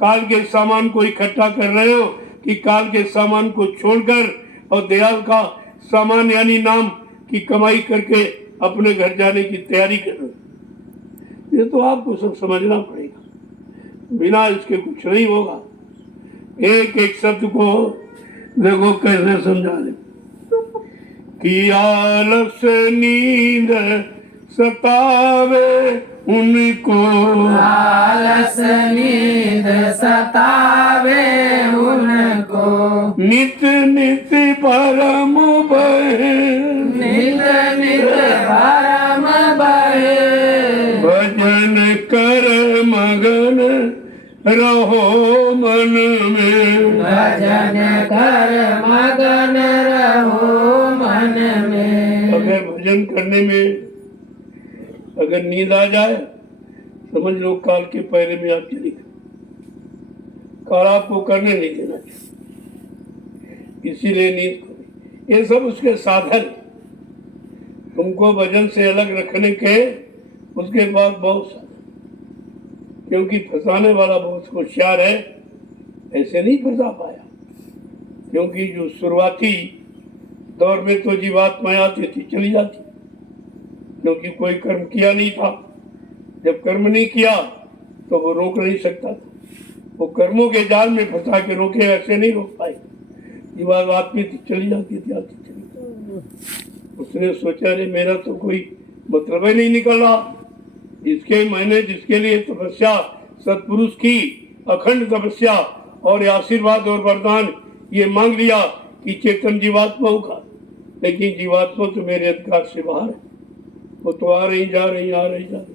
काल के सामान को इकट्ठा कर रहे हो कि काल के सामान को छोड़कर और दयाल का सामान यानी नाम की कमाई करके अपने घर जाने की तैयारी कर रहे हो। ये तो आपको सब समझना पड़ेगा, बिना इसके कुछ नहीं होगा। एक एक शब्द को देखो कैसे समझा दे कि आलस नींद सतावे उनको, आलस नींद सतावे उनको, नित नित परम बहे, नित नित परम बहे, भजन कर मगन रहो मन में, भजन कर मगन रहो मन में। अगर भजन करने में अगर नींद आ जाए समझ लो काल के पैरे में आप चली गए। काल आपको करने नहीं देना चाहिए, इसीलिए नींद को ये सब उसके साधन, तुमको भजन से अलग रखने के उसके बाद बहुत साधन, क्योंकि फंसाने वाला बहुत होशियार है, ऐसे नहीं फंसा पाया। क्योंकि जो शुरुआती दौर में तो जीवात्माएं आती थी चली जाती, क्योंकि कोई कर्म किया नहीं था। जब कर्म नहीं किया तो वो रोक नहीं सकता था, वो कर्मों के जाल में फंसा के रोके, ऐसे नहीं रोक पाए। जीवात्मा तो चली जाती थी, आती चली। उसने सोचा अरे मेरा तो कोई मतलब ही नहीं निकल रहा, मैंने जिसके लिए तपस्या सत्पुरुष की अखंड तपस्या और आशीर्वाद और वरदान ये मांग लिया कि चेतन जीवात्माओं का, लेकिन जीवात्मा तो मेरे अधिकार से बाहर है। वो तो आ रही जा रही, आ रही जा रही।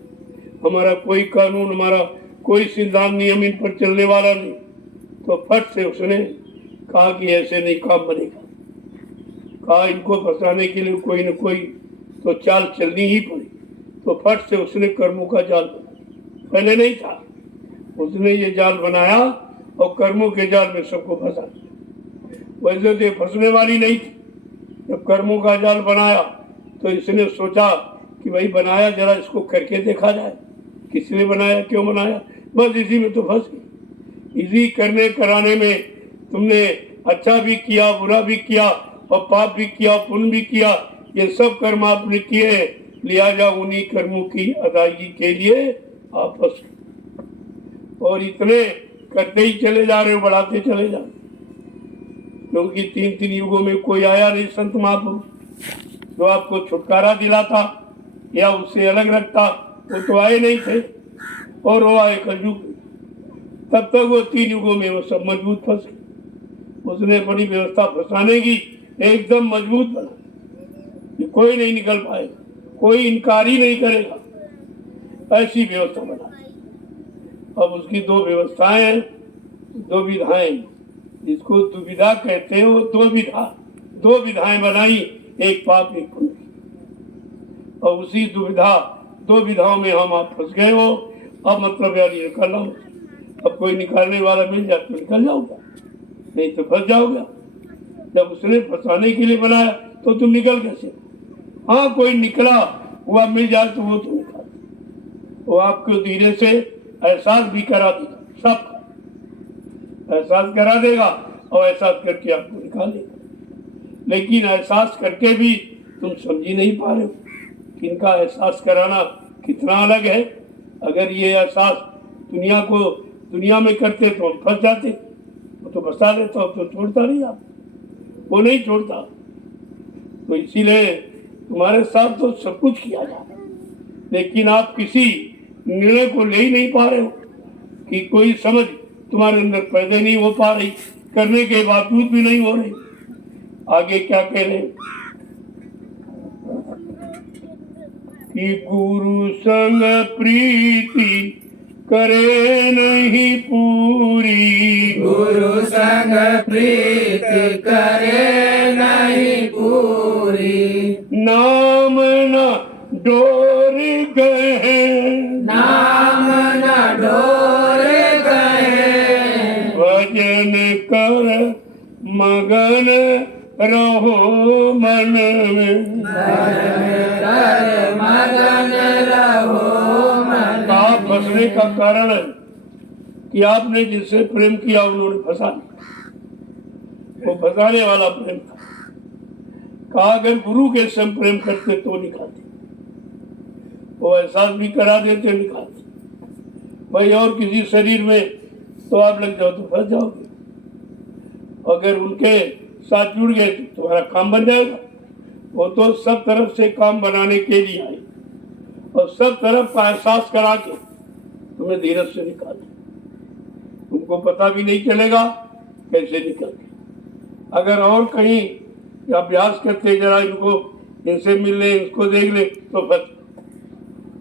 हमारा कोई कानून, हमारा कोई सिद्धांत नियम इन पर चलने वाला नहीं। तो फट से उसने कहा कि ऐसे नहीं काम बनेगा। कहा इनको फंसाने के लिए कोई न कोई तो चाल चलनी ही पड़ी। तो फट से उसने कर्मों का जाल बनाया, पहले नहीं था, उसने ये जाल बनाया और कर्मों के जाल में सबको फंसा दिया। वैसे तो फंसने वाली नहीं थी। जब कर्मों का जाल बनाया तो इसने सोचा कि भाई बनाया, जरा इसको करके देखा जाए, किसने बनाया, क्यों बनाया, बस इसी में तो फंस गई। इसी करने कराने में तुमने अच्छा भी किया, बुरा भी किया और पाप भी किया, पुण्य भी किया, ये सब कर्म आपने किए, लिहाजा उन्हीं कर्मों की अदायगी के लिए आप फंस गए। और इतने करते ही चले जा रहे हो, बढ़ाते चले जा रहे, क्योंकि 3 युगों में कोई आया नहीं संत महापुरुष जो आपको छुटकारा दिलाता या उससे अलग रखता, वो तो आए नहीं थे। और वो आए कलयुग, तब तक वो 3 युगों में वो सब मजबूत फंस गए। उसने बड़ी व्यवस्था फंसाने की एकदम मजबूत बना, कोई नहीं निकल पाएगा, कोई इनकार ही नहीं करेगा, ऐसी व्यवस्था बना। अब उसकी दो व्यवस्थाएं हैं, दो विधाएं, जिसको दुविधा कहते हैं, वो दो विधाएं बनाई, एक पाप एक पुण्य। और उसी दो विधाओं में हम आप फंस गए हो। अब मतलब यार ये कर लो, अब कोई निकालने वाला मिल जाए तो निकल जाओगे, नहीं तो फंस जाओगे। जब उसने फंसाने के लिए बनाया तो तुम निकल कैसे? हाँ, कोई निकला हुआ मिल जाए तो वो तो निकाल, वो आपको धीरे से एहसास भी करा देगा, सब एहसास करा देगा और एहसास करके आपको निकाल देगा। लेकिन एहसास करके भी तुम समझ ही नहीं पा रहे हो कि इनका एहसास कराना कितना अलग है। अगर ये एहसास दुनिया में करते तो हम फंस जाते, वो तो बसा देता, तो छोड़ता नहीं, आप वो नहीं छोड़ता। तो इसीलिए तुम्हारे साथ तो सब कुछ किया जाता, लेकिन आप किसी निर्णय को ले ही नहीं पा रहे हो कि कोई समझ तुम्हारे अंदर पैदा नहीं हो पा रही, करने के बावजूद भी नहीं हो रही। आगे क्या कह रहे हैं कि गुरु संग प्रीति करे नहीं पूरी, गुरु संग प्रीति करे नहीं पूरी, नाम न डोर गए, नाम न डोर गए, भजन कर मगन रहो मन में, कर मगन रहो मन। आप फंसने का कारण है कि आपने जिससे प्रेम किया उन्होंने फंसा दिया, वो फंसाने वाला प्रेम था। कहा अगर गुरु के संग प्रेम करते तो निकालते, वो एहसास भी करा देते, निकालते। भाई और किसी शरीर में तो आप लग जाओ तो फंस जाओगे, अगर उनके साथ जुड़ गए तो तुम्हारा काम बन जाएगा। वो तो सब तरफ से काम बनाने के लिए आए और सब तरफ का एहसास करा के तुम्हें धीरज से निकाले, तुमको पता भी नहीं चलेगा कैसे निकल गए। अगर और कहीं अभ्यास करते, जरा इनसे मिल ले, इसको देख ले, तो बस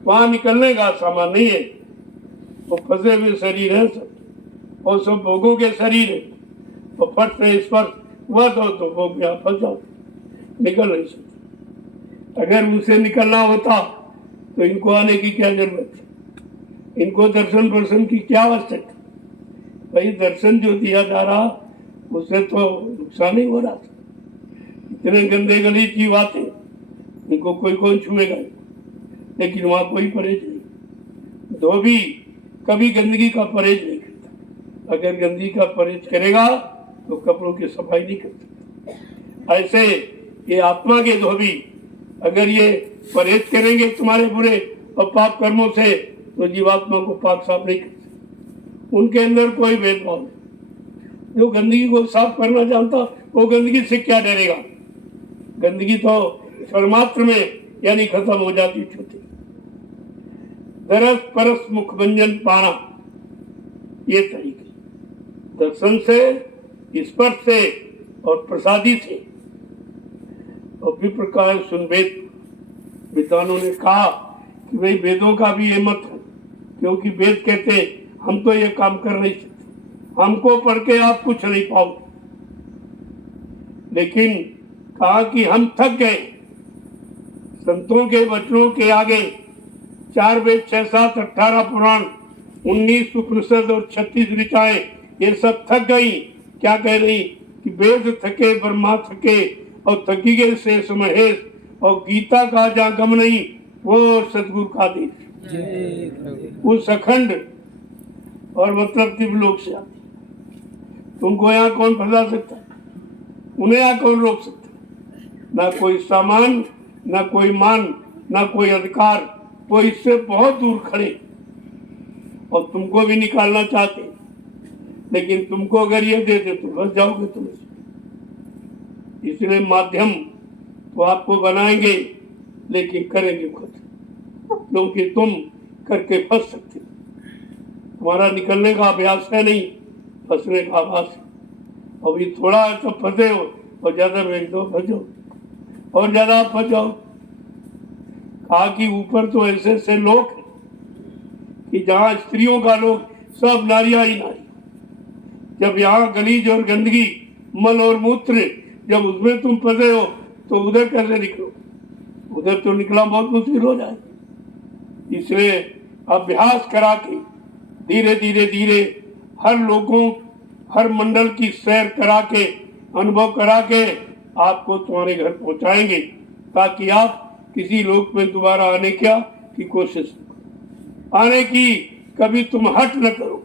वहां निकलने का सामान नहीं है। वो फंसे हुए शरीर है सब, और सब भोगों के शरीर है, और फट से स्पर्श हुआ तो भोग में फंस जाओ, निकल नहीं सकते। अगर उनसे निकलना होता तो इनको आने की क्या जरूरत है, इनको दर्शन की क्या आवश्यकता? भाई दर्शन जो दिया जा रहा उससे तो नुकसान ही हो रहा था। इतने गंदे गलीज की बातें, इनको कोई कौन छुएगा? लेकिन वहां कोई परहेज नहीं। धोबी कभी गंदगी का परहेज नहीं करता, अगर गंदगी का परहेज करेगा तो कपड़ों की सफाई नहीं कर सकता। ऐसे ये आत्मा के धोबी अगर ये परहेज करेंगे तुम्हारे बुरे और पाप कर्मों से, तो जीवात्मा को पाक साफ नहीं कर सकते। उनके अंदर कोई भेदभाव नहीं। जो गंदगी को साफ करना जानता वो गंदगी से क्या डरेगा? गंदगी तो क्षणमात्र में यानी खत्म हो जाती छूती। दरस परस मुख भंजन पाना, ये तरीके दर्शन से, स्पर्श से और प्रसादी से। और विप्रकार सुन वेद, विद्वानों ने कहा कि भाई वेदों का भी ये मत है, क्योंकि वेद कहते हम तो ये काम कर नहीं सकते, हमको पढ़ के आप कुछ नहीं पाओगे। लेकिन कहा कि हम थक गए संतों के वचनों के आगे। 4 वेद, 6, 7, 18 पुराण, 19 उपनिषद और 36 ऋचाएं, ये सब थक गई। क्या कह रही कि वेद थके, ब्रह्मा थके और थकी गए शेष महेश, और गीता का जहाँ गम नहीं वो सतगुरु का देश। उस अखंड और मतलब दिव्यलोक से आती, तुमको यहाँ कौन फंसा सकता है? उन्हें यहाँ कौन रोक सकता है? ना कोई सामान, ना कोई मान, ना कोई अधिकार, वो इससे बहुत दूर खड़े और तुमको भी निकालना चाहते। लेकिन तुमको अगर ये दे दे तो बस जाओगे तुम। इसलिए माध्यम तो आपको बनाएंगे, लेकिन करेंगे खुद, क्योंकि तुम करके फंस सकते हो। तुम्हारा निकलने का अभ्यास है नहीं, फंसने का आभास है। अभी थोड़ा तो फंसे हो और ज्यादा भेज दो, फंसो और ज्यादा आप फंस जाओ कहा कि ऊपर तो ऐसे ऐसे लोग हैं कि जहाँ स्त्रियों का लोग सब नारियां ही नारी, जब यहाँ गलीज और गंदगी मल और मूत्र जब उसमें तुम फंसे हो तो उधर कैसे निकलो? उधर तो निकला बहुत मुश्किल हो जाए। इसलिए अभ्यास करा के धीरे धीरे धीरे हर लोगों हर मंडल की सैर करा के अनुभव करा के आपको तुम्हारे घर पहुंचाएंगे, ताकि आप किसी लोक में दोबारा आने की कोशिश आने की कभी तुम हट न करो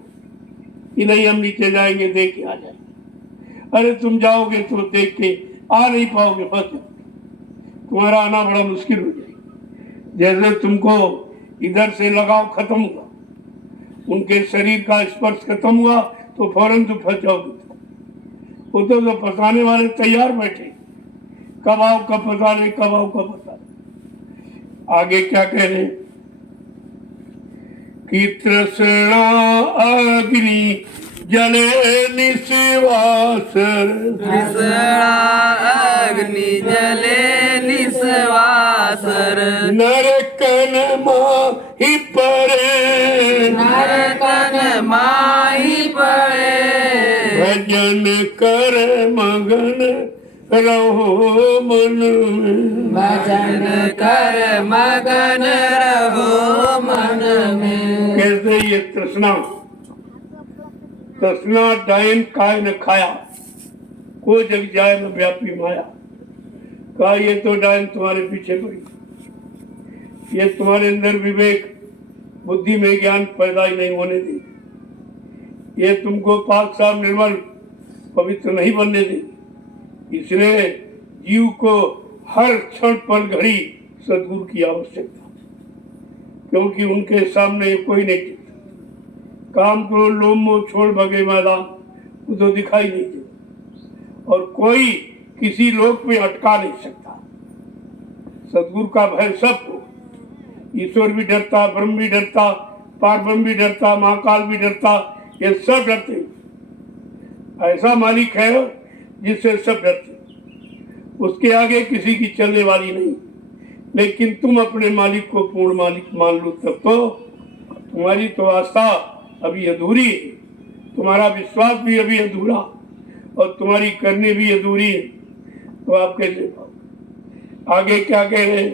कि नहीं हम नीचे जाएंगे देख के आ जाएंगे। अरे तुम जाओगे तो देख के आ नहीं पाओगे, बस तुम्हारा आना बड़ा मुश्किल हो जाएगा। जैसे तुमको इधर से लगाव खत्म हुआ, उनके शरीर का स्पर्श खत्म हुआ तो फौरन तुम फंस जाओगे। वो तो फंसाने वाले तैयार बैठे, कब आओ कब फंसा ले, कब आओ कब फंसा ले। आगे क्या कह रहे हैं कि तृष्णा अग्नि जले निस्वासर, तृष्णा अग्नि जले निस्वासर, नरकन माही परे, नरकन माही पड़े, भजन कर मगन रहो मन में, भजन कर मगन रहो मन में। कैसे ये तृष्णा तृष्णा डायन काय न खाया, को जग जाए न व्यापी माया। कहा ये तो डायन तुम्हारे पीछे पड़ी, ये तुम्हारे अंदर विवेक बुद्धि में ज्ञान पैदा ही नहीं होने दी, ये तुमको पाक साफ निर्मल पवित्र नहीं बनने दी। इसलिए जीव को हर क्षण पल घड़ी सद्गुरु की आवश्यकता, क्योंकि उनके सामने कोई नहीं टिकता। काम करो लोम मोह छोड़ भगे मैदान, वो तो दिखाई नहीं देता और कोई किसी लोक में अटका नहीं सकता। सद्गुरु का भय सबको, ईश्वर भी डरता, ब्रह्म भी डरता, पारब्रह्म भी डरता, महाकाल भी डरता, ये सब डरते। ऐसा मालिक है जिससे सब डरते, उसके आगे किसी की चलने वाली नहीं। लेकिन तुम अपने मालिक को पूर्ण मालिक मान लो, तब तो तुम्हारी तो आस्था अभी अधूरी है, तुम्हारा विश्वास भी अभी अधूरा और तुम्हारी करनी भी अधूरी है, तो आप कैसे पाओ? आगे क्या कह रहे हैं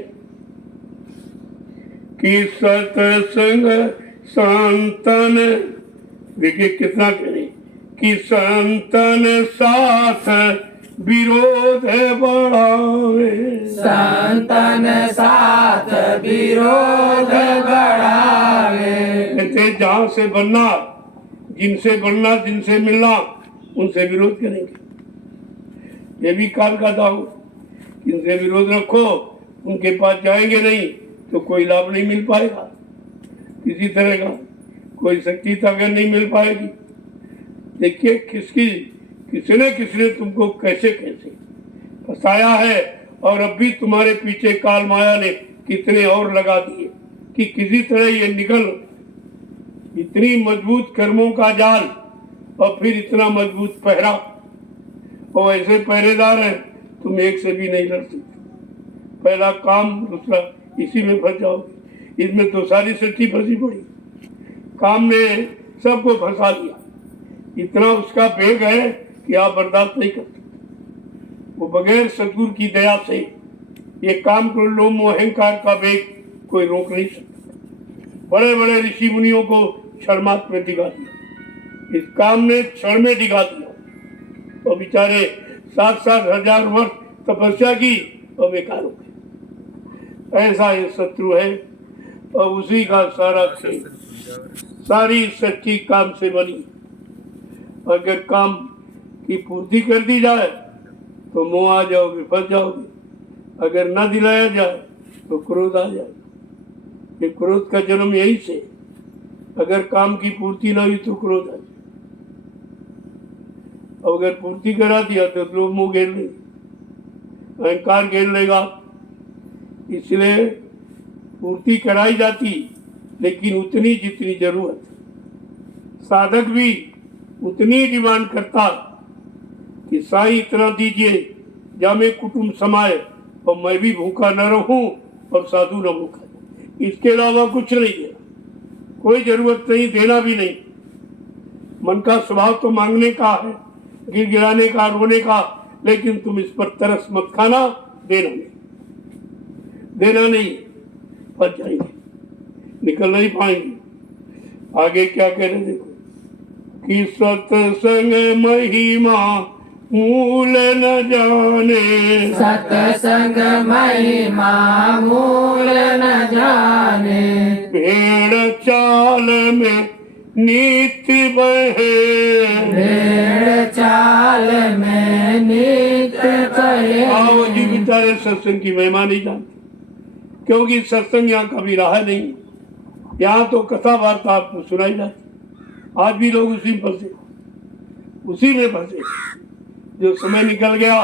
कि सत्संग संतन, देखिए कितना कह रहे कि संतन साथ विरोध बढ़ावे, संतन साथ विरोध बढ़ावे। कहते जहाँ से बनना, जिनसे बनना, जिनसे मिलना, उनसे विरोध करेंगे। ये भी काल का दाव, इनसे विरोध रखो, उनके पास जाएंगे नहीं तो कोई लाभ नहीं मिल पाएगा, किसी तरह का कोई शक्ति ताकत नहीं मिल पाएगी। देखिए किसने तुमको कैसे कैसे फंसाया है, और अब भी तुम्हारे पीछे काल माया ने कितने और लगा दिए कि किसी तरह ये निकल। इतनी मजबूत कर्मों का जाल और फिर इतना मजबूत पहरा, और ऐसे पहरेदार हैं तुम एक से भी नहीं लड़ सकते। पहला काम, दूसरा इसी में फंस जाओगे। इसमें तो सारी सच्ची फंसी पड़ी, काम ने सबको फंसा दिया। इतना उसका वेग है कि आप बर्दाश्त नहीं कर सकते। वो बगैर सद्गुरु की दया से ये काम को लोभ मोह अहंकार का वेग कोई रोक नहीं सकता। बड़े बड़े ऋषि मुनियों को क्षण मात्र में डिगा दिया, इस काम ने क्षण में डिगा दिया, और बेचारे 7-7 हजार वर्ष तपस्या की और बेकार हो गए। ऐसा ये शत्रु है, और उसी का सारा खेल, सारी सच्ची काम से बनी। अगर काम की पूर्ति कर दी जाए तो मोह आ जाओगे, फंस जाओगे। अगर न दिलाया जाए तो क्रोध आ जाए। ये क्रोध का जन्म यही से, अगर काम की पूर्ति न हुई तो क्रोध आ जाए, और अगर पूर्ति करा दिया तो लोभ मोह घेर लेंगे, अहंकार घेर लेगा। इसलिए पूर्ति कराई जाती, लेकिन उतनी जितनी जरूरत। साधक भी उतनी डिमांड करता कि साईं इतना दीजिए जामे कुटुंब समाए और मैं भी भूखा न रहूं और साधु न मुख है। इसके अलावा कुछ नहीं है, कोई जरूरत नहीं, देना भी नहीं। मन का स्वभाव तो मांगने का है, गिड़गिड़ाने का, रोने का, लेकिन तुम इस पर तरस मत खाना, देना नहीं, देना नहीं, फंस जाएंगे, निकल नहीं पाएंगे। आगे क्या कह रहे देखो, कि सत्संग महिमा मूल न जाने, सत्संग महिमा मूल न जाने, भेड़ चाल में नित्य बहे, भेड़ चाल में नित्य बहे। आओ जी बेचारे सत्संग की महिमा नहीं जानते, क्योंकि सत्संग यहाँ कभी रहा नहीं। यहाँ तो कथा वार्ता आपको सुनाई जाती, आज भी लोग उसी में फंसे, उसी में फंसे। जो समय निकल गया,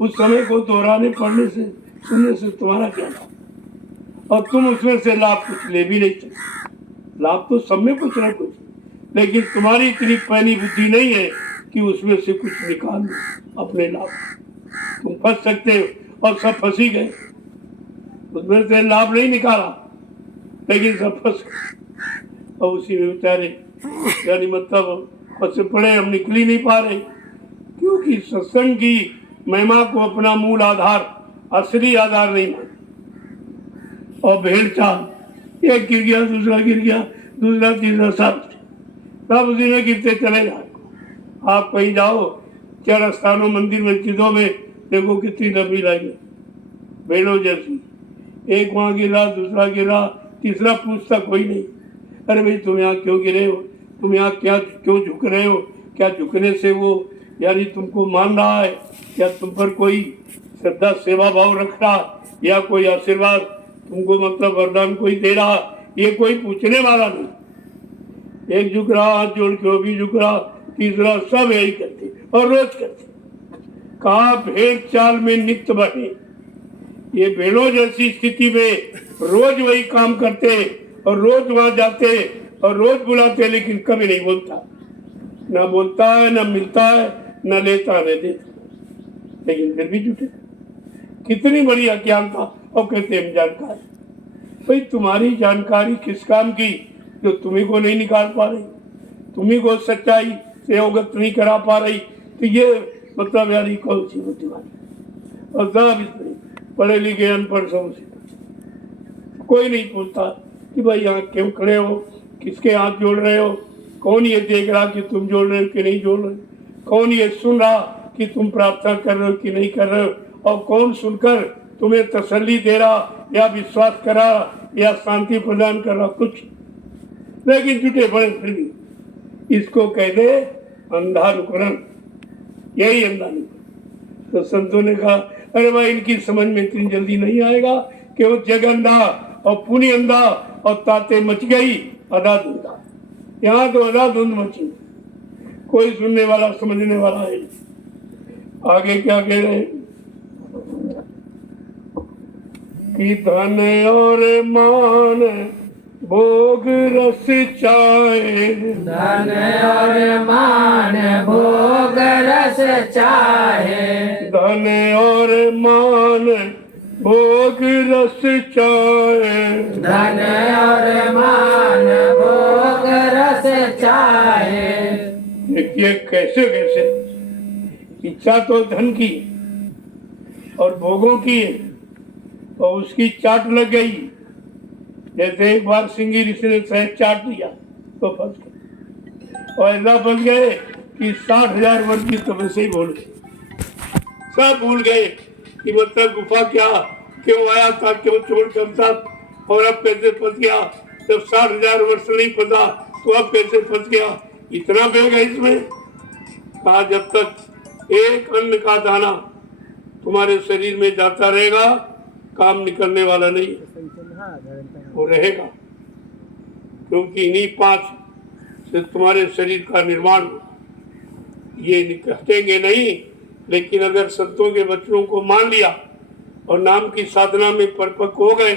उस समय को दोहराने पढ़ने से सुनने से तुम्हारा क्या लाभ, और तुम उसमें से लाभ कुछ ले भी नहीं सकते। लाभ तो सब में कुछ ना कुछ, लेकिन तुम्हारी इतनी पैनी बुद्धि नहीं है कि उसमें से कुछ निकाल दो अपने लाभ। तुम फंस सकते हो, और सब फंसी गए, उसमें से लाभ नहीं निकाला, लेकिन सब फंस गए। और उसी में बेचारे यानी मतलब फंसे पड़े, हम निकल ही नहीं पा रहे, क्योंकि सत्संग की महिमा को अपना मूल आधार, असली आधार नहीं माना। और भेड़ चाल, एक गिर गया, दूसरा गिर गया, दूसरा तीसरा, सब उसी में गिरते चले जाए। आप कहीं जाओ 4 स्थानों मंदिर मस्जिदों में, देखो कितनी लंबी लाइन है, भेड़ों जैसी। एक वहाँ गिरा, दूसरा गिरा, तीसरा पूछता कोई नहीं, अरे भाई तुम यहाँ क्यों गिरे हो, तुम यहाँ क्या क्यों झुक रहे हो, क्या झुकने से वो यानी तुमको मान रहा है, क्या तुम पर कोई श्रद्धा सेवा भाव रख रहा, या कोई आशीर्वाद तुमको मतलब वरदान कोई दे रहा, ये कोई पूछने वाला नहीं। एक झुक रहा, हाथ जोड़ के वो भी झुक रहा, तीसरा, सब यही करते और रोज करते। कहा भेड़ चाल में नित्य बहे, ये भेड़ों जैसी स्थिति में रोज वही काम करते और रोज वहां जाते और रोज बुलाते, लेकिन कभी नहीं बोलता, ना बोलता है, ना मिलता है, ना लेता है, देता, लेकिन फिर भी जुटे। कितनी बड़ी अज्ञानता, और कहते हम जानकार। भाई तुम्हारी जानकारी किस काम की, जो तुम्ही को नहीं निकाल पा रही, तुम्ही को सच्चाई से अवगत नहीं करा पा रही, तो ये मतलब यानी कौन सी बुद्धिमानी। और सब इसमें पढ़े लिखे अनपढ़ समझे, कोई नहीं पूछता कि भाई यहाँ क्यों खड़े हो, किसके हाथ जोड़ रहे हो, कौन ये देख रहा कि तुम जोड़ रहे हो कि नहीं जोड़ रहे, कौन ये सुन रहा कि तुम प्रार्थना कर रहे हो कि नहीं कर रहे हो, और कौन सुनकर तुम्हें तसल्ली दे रहा या विश्वास करा या शांति प्रदान कर रहा, कुछ। लेकिन जुटे बड़े फिर भी। इसको कह दे अंधानुकरण, यही अंधानुकरण। तो संतों ने कहा अरे भाई इनकी समझ में इतनी जल्दी नहीं आएगा कि वो जग अंधा और पुनि अंधा और ताते मच गई अधाधुंधा। यहाँ तो अधाधुंध मची, कोई सुनने वाला समझने वाला है। आगे क्या कह रहे हैं कि धन और मान भोग रस चाहे, धन और मान भोग रस चाहे, धन और मान भोग रस चाहे, धन और मान भोग रस चाहे। देखिए कैसे कैसे इच्छा तो धन की और भोगों की है, और उसकी चाट लग गई। जैसे एक बार सिंगी ऋषि ने शहद चाट लिया तो फंस गए, और ऐसा फंस गए कि 60,000 वर्ष की तपस्या ही भूल गए, सब भूल गए कि मतलब गुफा क्या, क्यों आया था, क्यों छोड़ करता, और अब कैसे फंस गया। जब 60,000 वर्ष नहीं फंसा तो अब कैसे फंस गया, इतना बह गया इसमें। कहा जब तक एक अन्न का दाना तुम्हारे शरीर में जाता रहेगा, काम निकलने वाला नहीं, वो रहेगा, क्योंकि इन्हीं 5 से तुम्हारे शरीर का निर्माण। ये हटेंगे नहीं, लेकिन अगर संतों के वचनों को मान लिया और नाम की साधना में परिपक्व हो गए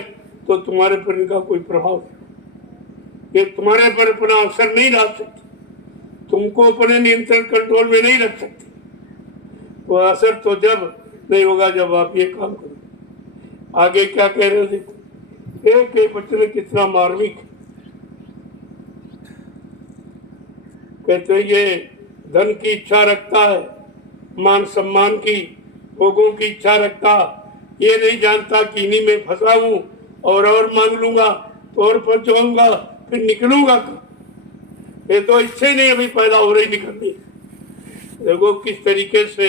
तो तुम्हारे पर इनका कोई प्रभाव नहीं, ये तुम्हारे पर अपना असर नहीं डाल सकते, तुमको अपने नियंत्रण कंट्रोल में नहीं रख सकते। वो असर तो जब नहीं होगा जब आप ये काम करो। आगे क्या कह रहे थे, एक एक वचन कितना मार्मिक। कहते ये धन की इच्छा रखता है, मान सम्मान की, भोगों की इच्छा रखता, ये नहीं जानता कि इन्हीं में फंसा हूं और मांग लूंगा तो और फंस जाऊंगा, फिर निकलूंगा। ये तो इच्छा ही नहीं अभी पैदा हो रही निकलनी। देखो किस तरीके से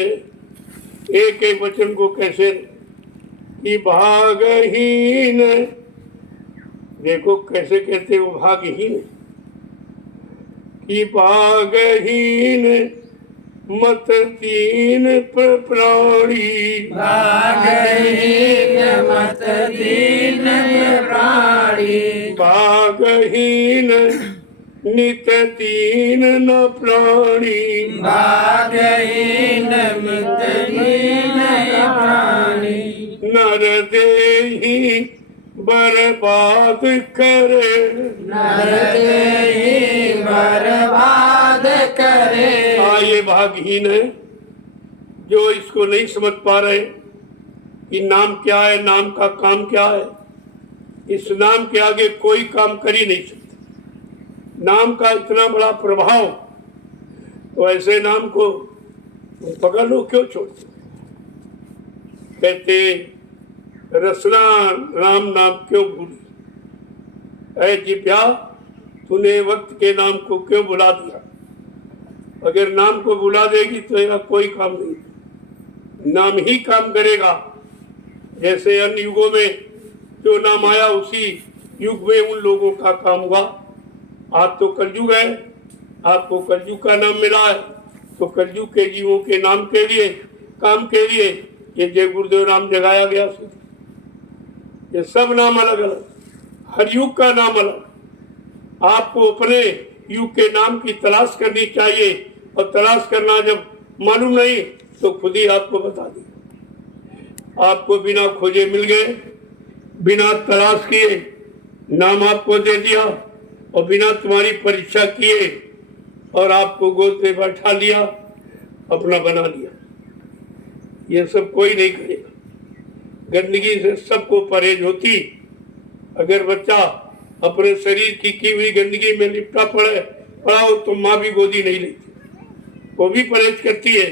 एक एक वचन को कैसे कि भागहीन, देखो कैसे कहते वो भागहीन कि भागहीन मत तीन प्राणी, भागहीन मत दीन प्राणी, भागहीन नित तीन न प्राणी, भागहीन मित दीन प्राणी, नर देही बर्बाद करे, नर देहि बर्बाद करे। ये भागहीन है जो इसको नहीं समझ पा रहे कि नाम क्या है, नाम का काम क्या है। इस नाम के आगे कोई काम कर ही नहीं सकता। नाम का इतना बड़ा प्रभाव, तो ऐसे नाम को पकड़ लो, क्यों छोड़ते। कहते रसना राम नाम क्यों भूली, ऐ जिभ्या तूने वक्त के नाम को क्यों बुला दिया। अगर नाम को बुला देगी तो इसका कोई काम नहीं, नाम ही काम करेगा। जैसे अन्य युगों में जो नाम आया उसी युग में उन लोगों का काम हुआ। आप तो कलयुग है, आपको कलयुग का नाम मिला है, तो कलयुग के जीवों के नाम के लिए, काम के लिए ये जय गुरुदेव नाम जगाया गया। ये सब नाम अलग अलग, हर युग का नाम अलग। आपको अपने युग के नाम की तलाश करनी चाहिए, और तलाश करना जब मालूम नहीं तो खुद ही आपको बता दिया। आपको बिना खोजे मिल गए, बिना तलाश किए नाम आपको दे दिया, और बिना तुम्हारी परीक्षा किए और आपको गोद पे बैठा लिया, अपना बना लिया। ये सब कोई नहीं करेगा। गंदगी से सबको परहेज होती। अगर बच्चा अपने शरीर की हुई गंदगी में लिपटा पड़ा हो तो माँ भी गोदी नहीं लेती, वो भी परहेज करती है।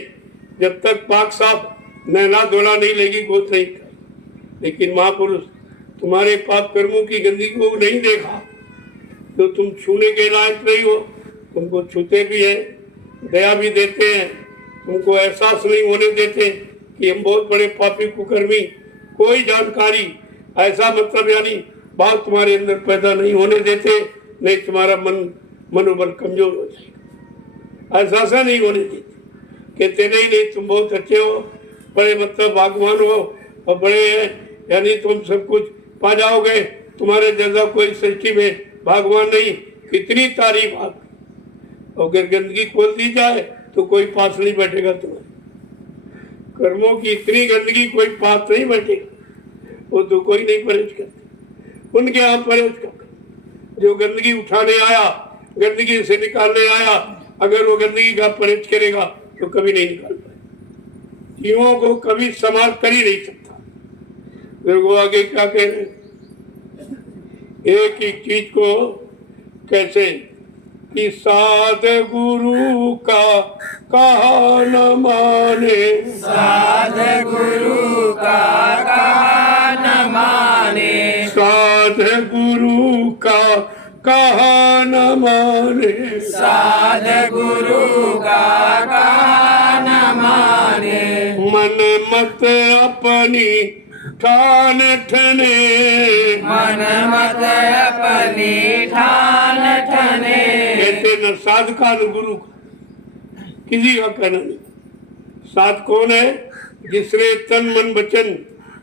जब तक पाक साफ नहला धोला नहीं लेगी गोद नहीं खाई। लेकिन महापुरुष तुम्हारे पाप कर्मों की गंदगी को नहीं देखा तो तुम छूने के लायक नहीं हो। तुमको छूते भी है, दया भी देते हैं, तुमको एहसास नहीं होने देते कि हम बहुत बड़े पापी कुकर्मी। कोई जानकारी ऐसा मतलब यानी बात तुम्हारे अंदर पैदा नहीं होने देते, नहीं तुम्हारा मनोबल कमजोर हो जाएगा। एहसास नहीं होने देते, कहते नहीं तुम बहुत अच्छे हो, बड़े मतलब भगवान हो और बड़े यानी तुम सब कुछ पा जाओगे, तुम्हारे जैसा कोई सृष्टि में भगवान नहीं। कितनी तारीफ आप, अगर गंदगी खोल दी जाए तो कोई पास नहीं बैठेगा। तुम्हारे कर्मों की इतनी गंदगी कोई पास नहीं बैठेगा, वो तो कोई नहीं परहेज करते। उनके यहाँ परहेज कर, जो गंदगी उठाने आया, गंदगी से निकालने आया, अगर वो गंदगी का परहेज करेगा तो कभी नहीं निकाल पाए। जीवों को कभी संभाल कर ही नहीं सकता। फिर वो आगे क्या कह रहे, एक एक चीज को कैसे कि साध गुरु का कहा न माने, साध गुरु का कहा न माने, साध गुरु का कहा न माने, साध गुरु का कहा न माने, मन मत अपनी ठान ठने, मन मत अपनी ठान ठने। कहते न साध का न गुरु का, किसी का कहना नहीं। साध कौन है? जिसने तन मन वचन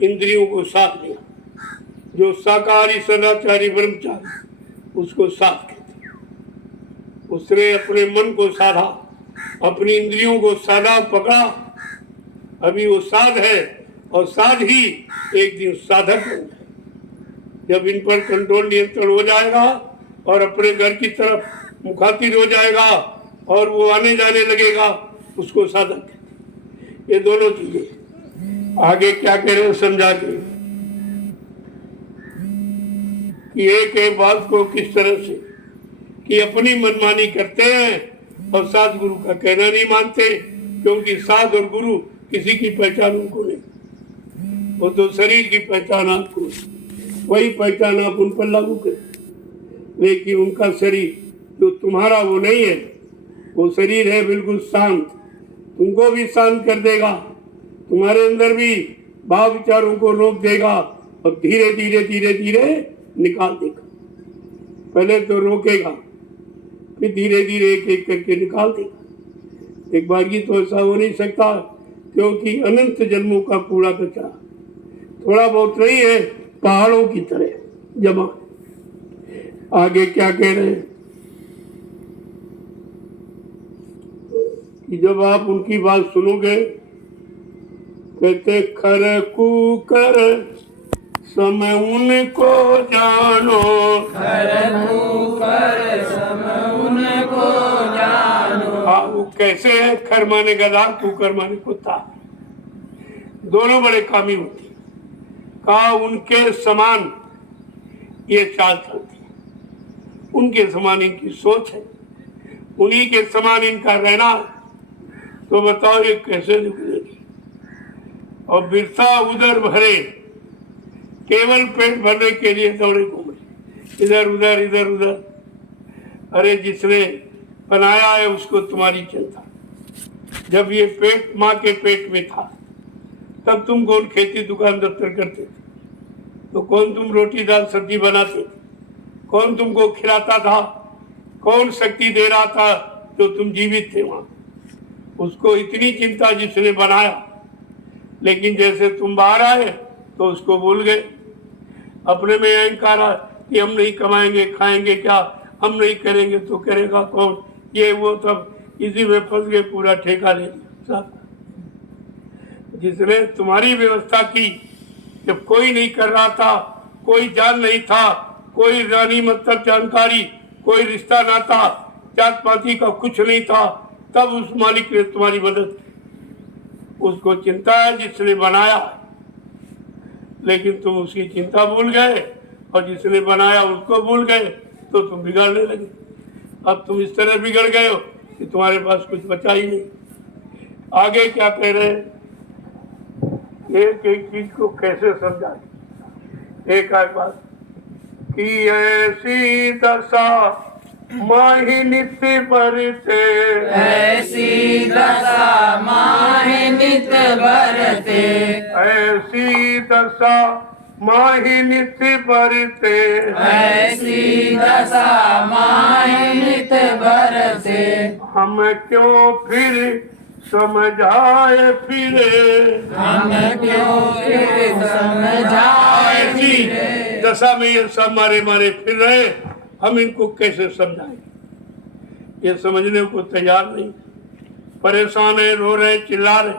इंद्रियों को साध लिया, जो शाकाहारी सदाचारी ब्रह्मचारी, उसको साध कहते हैं। उसने अपने मन को साधा, अपनी इंद्रियों को साधा, पकड़ा, अभी वो साध है, और साध ही एक दिन साधक बन जाए। जब इन पर कंट्रोल नियंत्रण हो जाएगा और अपने घर की तरफ मुखातिब हो जाएगा और वो आने जाने लगेगा, उसको साधक कहते हैं। ये दोनों चीजें आगे क्या कह रहे हैं समझा के। कि एक एक बात को किस तरह से कि अपनी मनमानी करते हैं और साथ गुरु का कहना नहीं मानते, क्योंकि साथ और गुरु किसी की पहचान उनको नहीं, वो तो शरीर की पहचान आपको, वही पहचान आप उन पर लागू करें। लेकिन उनका शरीर जो तुम्हारा वो नहीं है, वो शरीर है बिल्कुल शांत, तुमको भी शांत कर देगा, तुम्हारे अंदर भी भाव विचारों को रोक देगा और धीरे धीरे धीरे धीरे निकाल देगा। पहले तो रोकेगा, फिर धीरे धीरे एक एक करके निकाल देगा। एक बार की तो ऐसा हो नहीं सकता, क्योंकि अनंत जन्मों का कूड़ा कचरा थोड़ा बहुत नहीं है, पहाड़ों की तरह जमा। आगे क्या कह रहे हैं कि जब आप उनकी बात सुनोगे, कहते खर कुकर समय उनको जानो, खर कुकर समय उनको जानो। हाँ, वो कैसे है? खर माने गधा, कुकर माने कुत्ता, दोनों बड़े कामी होते हैं। कहा उनके समान ये चाल चलती है, उनके समान इनकी सोच है, उन्हीं के समान इनका रहना, तो बताओ ये कैसे निकलेगी? और बिरसा उधर भरे, केवल पेट भरने के लिए दौड़े घूमे, इधर उधर इधर उधर। अरे जिसने बनाया है उसको तुम्हारी चिंता। जब ये पेट माँ के पेट में था, तब तुम कौन खेती दुकान दफ्तर करते थे? तो कौन तुम रोटी दाल सब्जी बनाते थे? कौन तुमको खिलाता था? कौन शक्ति दे रहा था जो तुम जीवित थे वहां? उसको इतनी चिंता जिसने बनाया। लेकिन जैसे तुम बाहर आए तो उसको भूल गए, अपने में अहंकार कि हम नहीं कमाएंगे, खाएंगे क्या, हम नहीं करेंगे तो करेगा कौन, ये वो, तब इसी में फंस गए, पूरा ठेका ले लिया। जिसने तुम्हारी व्यवस्था की, जब कोई नहीं कर रहा था, कोई जान नहीं था, कोई रानी मतलब जानकारी, कोई रिश्ता नाता जात पाती का कुछ नहीं था, तब उस मालिक ने तुम्हारी मदद की। उसको चिंता है जिसने बनाया, लेकिन तुम उसकी चिंता भूल गए और जिसने बनाया उसको भूल गए, तो तुम बिगड़ने लगे। अब तुम इस तरह बिगड़ गए हो कि तुम्हारे पास कुछ बचा ही नहीं। आगे क्या कह रहे हैं? एक एक चीज को कैसे समझा, एक बात कि ऐसी दशा माही नित्य बरते, ऐसी दशा माहि नित बरते, ऐसी दशा माही नित्य बरते, ऐसी दशा माहि नित बरते। हम क्यों फिर समझाए फिरे, हम क्यों फिर समझाए फिरे। दशा में ये सब मारे मारे फिर रहे, हम इनको कैसे समझाएं? ये समझने को तैयार नहीं, परेशान है, रो रहे, चिल्ला रहे।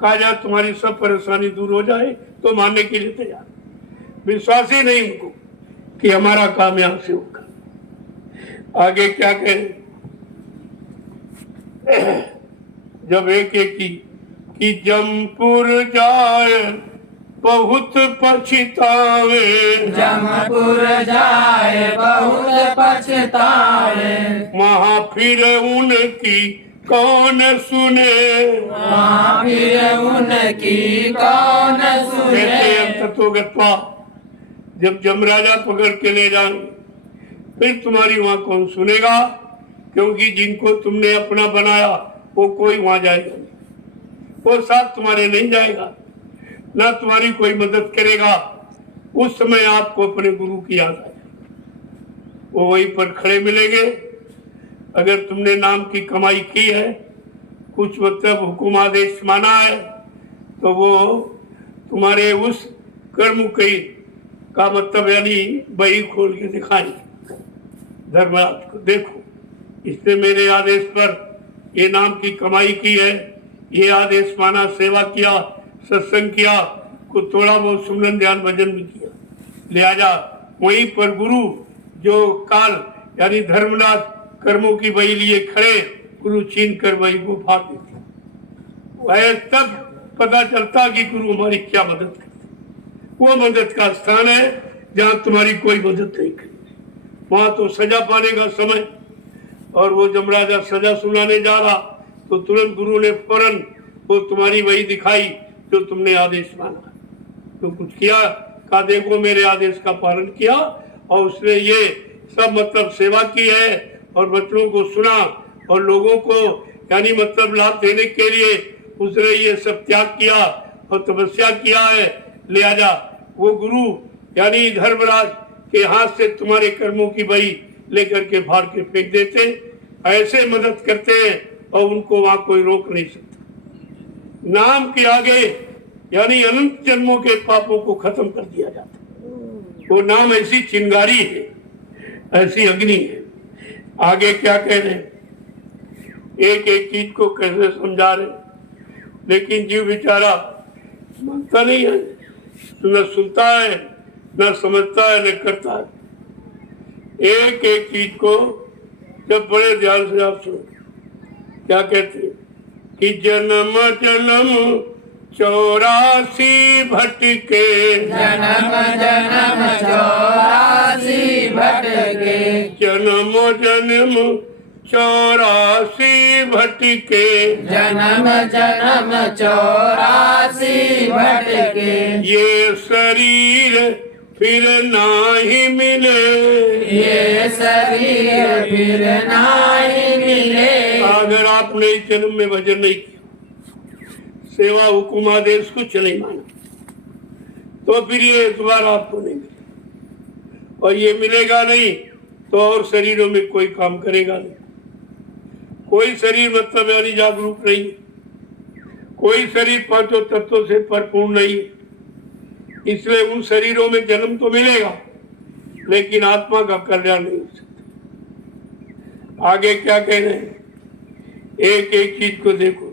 कहा जाए तुम्हारी सब परेशानी दूर हो जाए तो मानने के लिए तैयार, विश्वास ही नहीं उनको कि हमारा काम यहां से होगा। आगे क्या कहें? जब एक एक की जमपुर जाए बहुत पछतावे, जमपुर जाए बहुत पछतावे, वहाँ फिर उनकी कौन सुने, वहाँ फिर उनकी कौन सुने। कहते अंत तो गत्वा, जब जमराजा पकड़ के ले जाएंगे फिर तुम्हारी वहाँ कौन सुनेगा? क्योंकि जिनको तुमने अपना बनाया वो कोई वहाँ जाएगा नहीं, वो साथ तुम्हारे नहीं जाएगा, ना तुम्हारी कोई मदद करेगा। उस समय आपको अपने गुरु की याद आए, वो वहीं पर खड़े मिलेंगे। अगर तुमने नाम की कमाई की है, कुछ मतलब हुकुम आदेश माना है, तो वो तुम्हारे उस कर्म की का मतलब यानी बही खोल के दिखाएंगे धर्मराज को, देखो इसने मेरे आदेश पर ये नाम की कमाई की है, ये आदेश माना, सेवा किया, सत्संग किया, कुछ थोड़ा बहुत सुमरन ध्यान भजन भी किया। लिहाजा वहीं पर गुरु जो काल यानी धर्मराज कर्मों की बही लिए खड़े, गुरु छीन कर बही को फाड़ देते। वह तब पता चलता कि गुरु हमारी क्या मदद करते। वो मदद का स्थान है जहां तुम्हारी कोई मदद नहीं करेगी। वहां तो सजा पाने का समय, और वो जमराजा सजा सुनाने जा रहा तो तुरंत गुरु ने फौरन वो तुम्हारी वही दिखाई जो तुमने आदेश माना, तो कुछ किया, कहा देखो मेरे आदेश का पालन किया, और उसने ये सब मतलब सेवा की है और बच्चों को सुना और लोगों को यानी मतलब लाभ देने के लिए उसने ये सब त्याग किया और तपस्या किया है। लिहाजा वो गुरु यानी धर्मराज के हाथ से तुम्हारे कर्मों की बही लेकर के फाड़ के फेंक देते, ऐसे मदद करते हैं और उनको वहां कोई रोक नहीं सकता। नाम के आगे यानी अनंत जन्मों के पापों को खत्म कर दिया जाता। वो नाम ऐसी चिंगारी है, ऐसी अग्नि है। आगे क्या कह रहे हैं, एक एक चीज को कैसे समझा रहे, लेकिन जीव बेचारा मानता नहीं है, न सुनता है, न समझता है, न करता है। एक एक चीज को जब बड़े ध्यान से आप सुनो, क्या कहते हैं कि जन्म जन्म 84 भटके, जन्म जन्म 84 भटके, जन्म जन्म 84 भटके, जन्म जन्म 84 भटके, ये शरीर फिर नाही मिले, ये शरीर फिर नहीं मिले। अगर आपने इस जन्म में भजन नहीं किया, सेवा हुकुम आदेश कुछ नहीं माना, तो फिर ये दोबारा आपको नहीं मिलेगा, और ये मिलेगा नहीं तो और शरीरों में कोई काम करेगा नहीं। कोई शरीर मतलब यानी जागरूक नहीं, कोई शरीर पांचों तत्वों से परिपूर्ण नहीं, इसलिए उन शरीरों में जन्म तो मिलेगा लेकिन आत्मा का कल्याण नहीं हो सकता। आगे क्या कह रहे हैं, एक एक चीज को देखो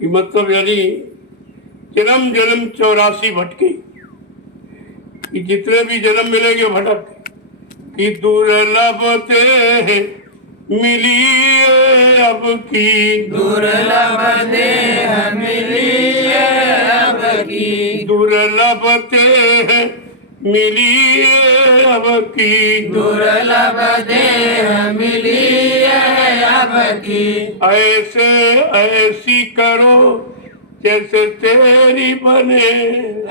कि मतलब यानी जन्म जन्म 84 भटके, कि जितने भी जन्म मिलेंगे भटक, कि दुर्लभ ते मिली अब की, दुर्लभ देह मिली अब की, दुर्लभ ते मिली अब की, दुर्लभ देह मिली अब की। ऐसे ऐसी करो जैसे तेरी बने,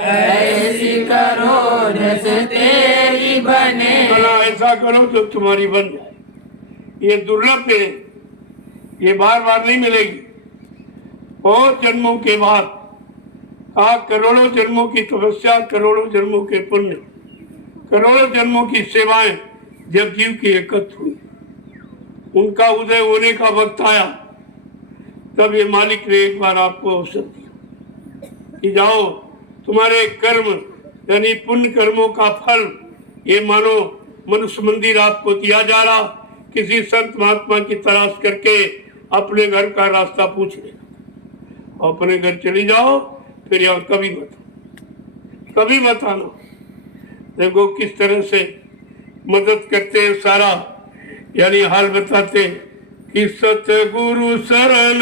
ऐसी करो जैसे तेरी बने, भला ऐसा करो जो तुम्हारी बन जाए। ये दुर्लभ है, ये बार बार नहीं मिलेगी। बहुत जन्मों के बाद करोड़ों जन्मों की तपस्या, करोड़ों जन्मों के पुण्य, करोड़ों जन्मों की सेवाएं जब जीव की एकत्र हुई, उनका उदय होने का वक्त आया, तब ये मालिक ने एक बार आपको अवसर दिया कि जाओ तुम्हारे कर्म यानी पुण्य कर्मों का फल ये मानो मनुष्य मंदिर आपको दिया जा रहा, किसी संत महात्मा की तलाश करके अपने घर का रास्ता पूछ लेना, अपने घर चली जाओ, फिर यहाँ कभी मत आना। देखो किस तरह से मदद करते हैं, सारा यानी हाल बताते कि सतगुरु शरण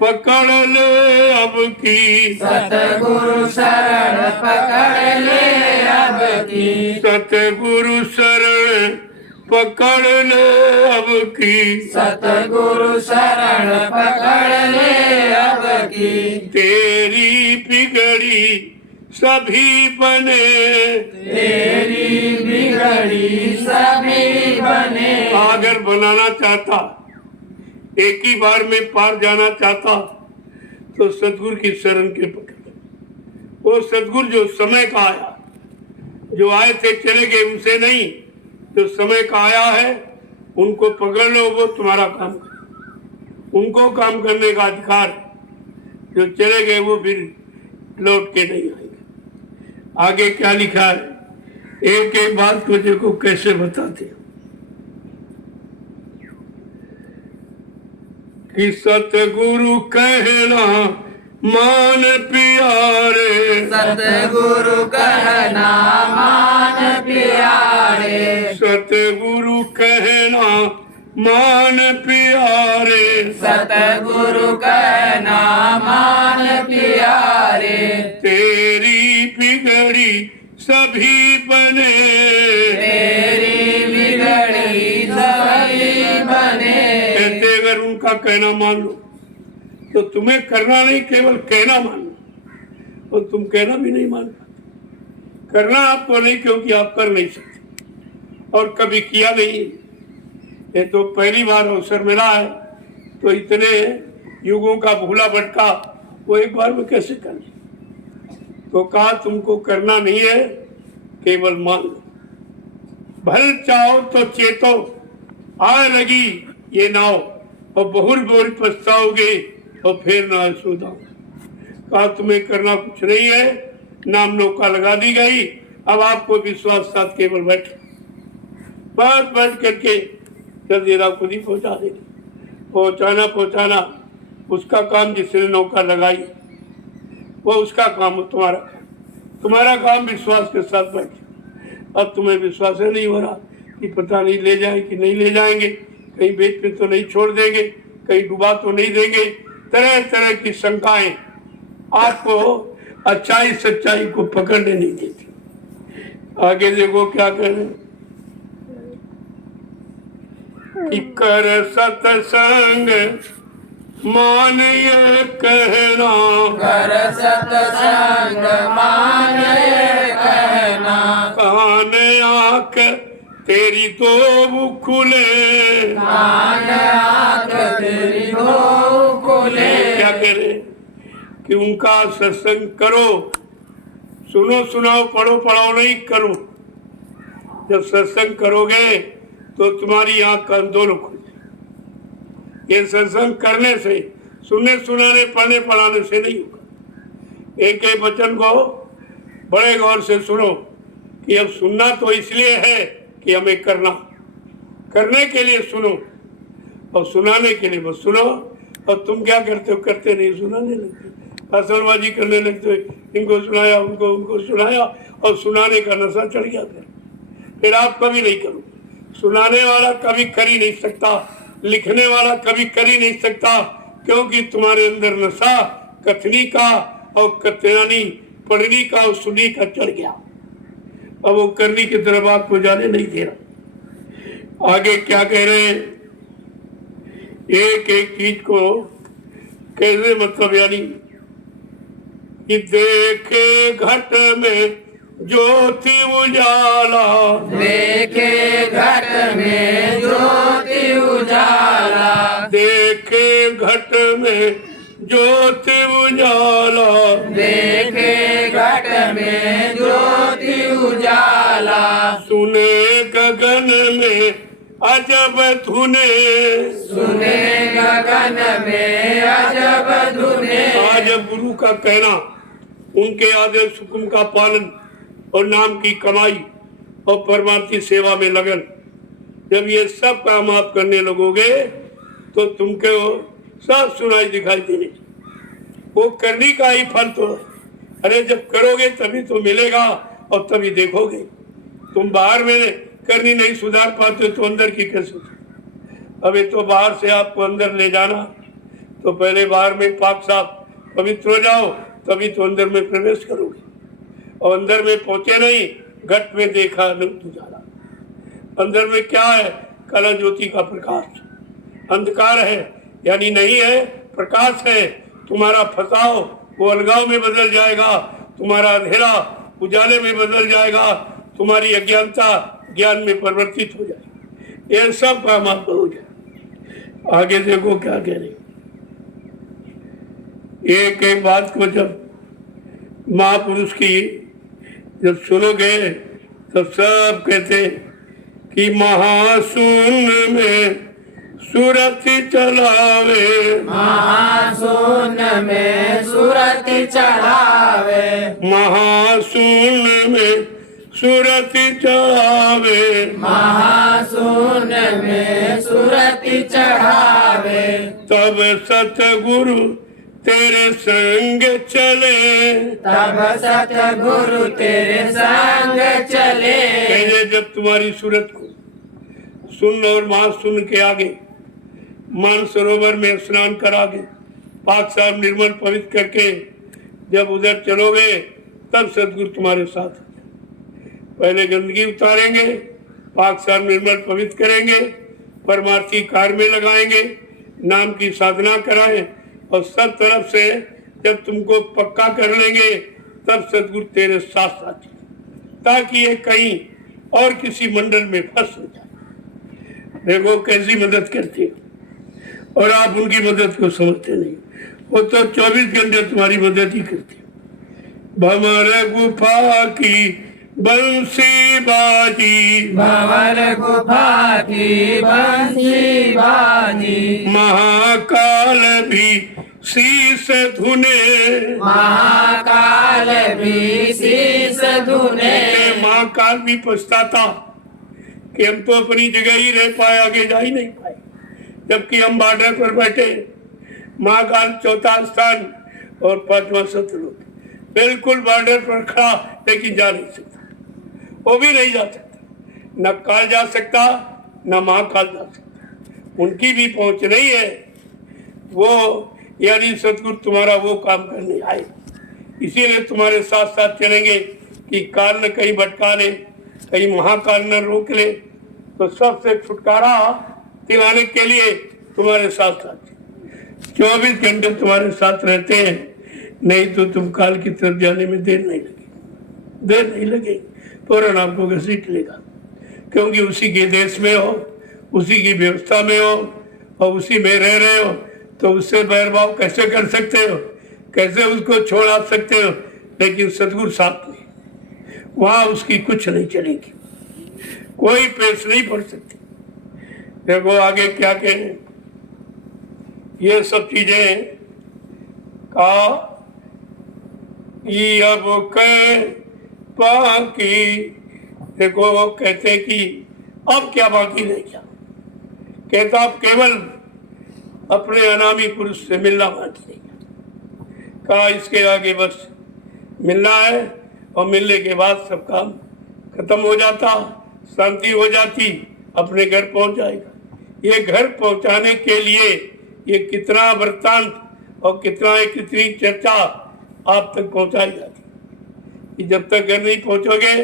पकड़ ले अब की, सतगुरु शरण पकड़ ले अब की, सतगुरु शरण पकड़ ले अब की, सतगुरु शरण पकड़ ले अब की। तेरी बिगड़ी सभी बने, तेरी बिगड़ी सभी बने। अगर बनाना चाहता, एक ही बार में पार जाना चाहता, तो सतगुरु की शरण के पकड़। वो सतगुरु जो समय का आया, जो आए थे चले गए, उनसे नहीं, जो समय का आया है उनको पकड़ लो, वो तुम्हारा काम करे, उनको काम करने का अधिकार है। जो चले गए वो फिर लौट के नहीं आएंगे। आगे क्या लिखा है, एक एक बात को देखो कैसे बताते हैं कि सतगुरु कहना मान प्यारे, सतगुरु कहना मान प्यारे, सतगुरु कहना मान प्यारे, सतगुरु कहना मान प्यारे। तेरी बिगड़ी सभी बने, तेरी बिगड़ी सभी बने। कहते अगर उनका कहना मान लो तो तुम्हें करना नहीं, केवल कहना मान लो, और तुम कहना भी नहीं मान पाते। करना आपको नहीं, क्योंकि आप कर नहीं सकते और कभी किया नहीं। ये तो पहली बार अवसर मिला है, तो इतने युगों का भूला भटका वो एक बार में कैसे कर ले। तो कहा तुमको करना नहीं है, केवल मान लो। भल चाहो तो चेतो, आ लगी ये नाव, और बहुर बहुर पछताओगे और फिर ना सोदाओ। कहा तुम्हें करना कुछ नहीं है, नाम नौका लगा दी गई, अब आपको विश्वास साथ केवल बैठ करके जल्दीरा खुद ही पहुंचा देगी। पहुंचाना उसका काम, जिसने नौका लगाई वो उसका काम हो, तुम्हारा काम विश्वास के साथ बैठे। अब तुम्हें विश्वास नहीं हो रहा कि पता नहीं ले जाए कि नहीं ले जाएंगे, कहीं बीच में तो नहीं छोड़ देंगे, कहीं डुबा तो नहीं देंगे। तरह तरह की शंकाएं आपको अच्छाई सच्चाई को पकड़ने नहीं देती। आगे देखो क्या कह रहे, कि कर सत्संग मान ये कहना, कर सत्संग मान ये कहना। कान आंख तेरी तो खुले, कान आंख तेरी दो खुले। क्या कह रहे कि उनका सत्संग करो, सुनो सुनाओ, पढ़ो पढ़ाओ नहीं, करो। जब सत्संग करोगे तो तुम्हारी आंख का दोनों खुल जाए। ये सत्संग करने से, सुनने सुनाने पढ़ने पढ़ाने से नहीं होगा। एक एक वचन को बड़े गौर से सुनो, कि अब सुनना तो इसलिए है कि हमें करने के लिए सुनो, और सुनाने के लिए बस सुनो। और तुम क्या करते हो, करते नहीं, सुनाने लगते, असलबाजी करने लगते हो। इनको सुनाया, उनको सुनाया, और सुनाने का नशा चढ़ गया। फिर आप कभी नहीं करो। सुनाने वाला कभी कर ही नहीं सकता, लिखने वाला कभी कर ही नहीं सकता, क्योंकि तुम्हारे अंदर नशा कथनी का और कथनानी पढ़ने का और सुनी का चढ़ गया। अब वो करने की तरफ आपको जाने नहीं दे रहा। आगे क्या कह रहे हैं, एक एक चीज को कैसे, मतलब यानी कि देखे घट में ज्योति उजाला, देखे घट में ज्योति उजाला। देखे घट में ज्योति उजाला, देखे घट में ज्योति उजाला। सुने गगन में अजब धुने, सुने गगन में अजब धुने। आज गुरु का कहना, उनके आदेश हुक्म का पालन और नाम की कमाई और परमार्थी सेवा में लगन, जब ये सब काम आप करने लगोगे तो तुमको सब सुनाई दिखाई देने। वो करने का ही फल तो है। अरे जब करोगे तभी तो मिलेगा और तभी देखोगे। तुम बाहर में करनी नहीं सुधार पाते तो अंदर की कैसे। अभी तो बाहर से आपको अंदर ले जाना, तो पहले बाहर में पाक साफ पवित्र हो जाओ, तभी तो अंदर में प्रवेश करोगे। और अंदर में पहुंचे नहीं, घट में देखा उजाला। अंदर में क्या है, कला ज्योति का प्रकाश। अंधकार है यानी नहीं है, प्रकाश है। तुम्हारा फसाव वो अलगाव में बदल जाएगा, तुम्हारा अंधेरा उजाले में बदल जाएगा, तुम्हारी अज्ञानता ज्ञान में परिवर्तित हो जाएगी। ये सब काम आपको हो जाए। आगे देखो क्या कह रहे, एक एक बात को जब महापुरुष की जब सुनोगे तो सब कहते कि महाशून्य में सुरति चढ़ावे, महाशून्य में सुरति चढ़ावे। महाशून्य में सुरति चढ़ावे, महाशून्य में सुरति चढ़ावे। तब सतगुरु तेरे संग चले, तब सतगुरु तेरे संग चले। पहले जब तुम्हारी सूरत को सुन और महाशून्य के आगे मानसरोवर में स्नान करा के पाक साफ निर्मल पवित्र करके जब उधर चलोगे, तब सदगुरु तुम्हारे साथ। पहले गंदगी उतारेंगे, पाक साफ निर्मल पवित्र करेंगे, परमार्थी कार्य में लगाएंगे, नाम की साधना कराएं और सब तरफ से जब तुमको पक्का कर लेंगे तब सदगुरु तेरे साथ साथ चलें, ताकि ये कहीं और किसी मंडल में फंस न जाए। देखो कैसी मदद करती है और आप उनकी मदद को समझते नहीं। वो तो 24 घंटे तुम्हारी मदद ही करती है। भंवर गुफा की बंसी बाजी, भंवर गुफा की बंसी बाजी, महाकाल भी शीस धुने, महाकाल भी शीस धुने। महाकाल भी पछताता कि हम तो अपनी जगह ही रह पाए, आगे जा ही नहीं पाए, जबकि हम बॉर्डर पर बैठे। महाकाल चौथा स्थान और 5वां सतलुज, बिल्कुल बॉर्डर पर खड़ा, लेकिन जा नहीं सकता। वो भी नहीं जा सकता, न काल जा सकता न महाकाल जा सकता, उनकी भी पहुंच नहीं है। वो यानी सतगुरु तुम्हारा वो काम करने आए, इसीलिए तुम्हारे साथ साथ चलेंगे कि काल न कहीं भटका ले, कहीं महाकाल न रोक ले। तो सबसे छुटकारा दिलाने के लिए तुम्हारे साथ साथ 24 घंटे तुम्हारे साथ रहते हैं, नहीं तो तुम काल की तरफ जाने में देर नहीं लगेगी, फौरन आपको घसीट लेगा, क्योंकि उसी के देश में हो, उसी की व्यवस्था में हो और उसी में रह रहे हो, तो उससे बैरभाव कैसे कर सकते हो, कैसे उसको छोड़ आ सकते हो। लेकिन सतगुरु साथ नहीं, वहां उसकी कुछ नहीं चलेगी, कोई पेश नहीं पड़ सकती। देखो आगे क्या कहें, ये सब चीजें का ये अब कह बाकी। देखो वो कहते कि अब क्या बाकी रह गया, कहता अब केवल अपने अनामी पुरुष से मिलना बाकी रह गया। कहा इसके आगे बस मिलना है और मिलने के बाद सब काम खत्म हो जाता, शांति हो जाती, अपने घर पहुंच जाएगा। ये घर पहुंचाने के लिए ये कितना वृत्तांत और कितनी चर्चा आप तक पहुंचाई जाती कि जब तक घर नहीं पहुंचोगे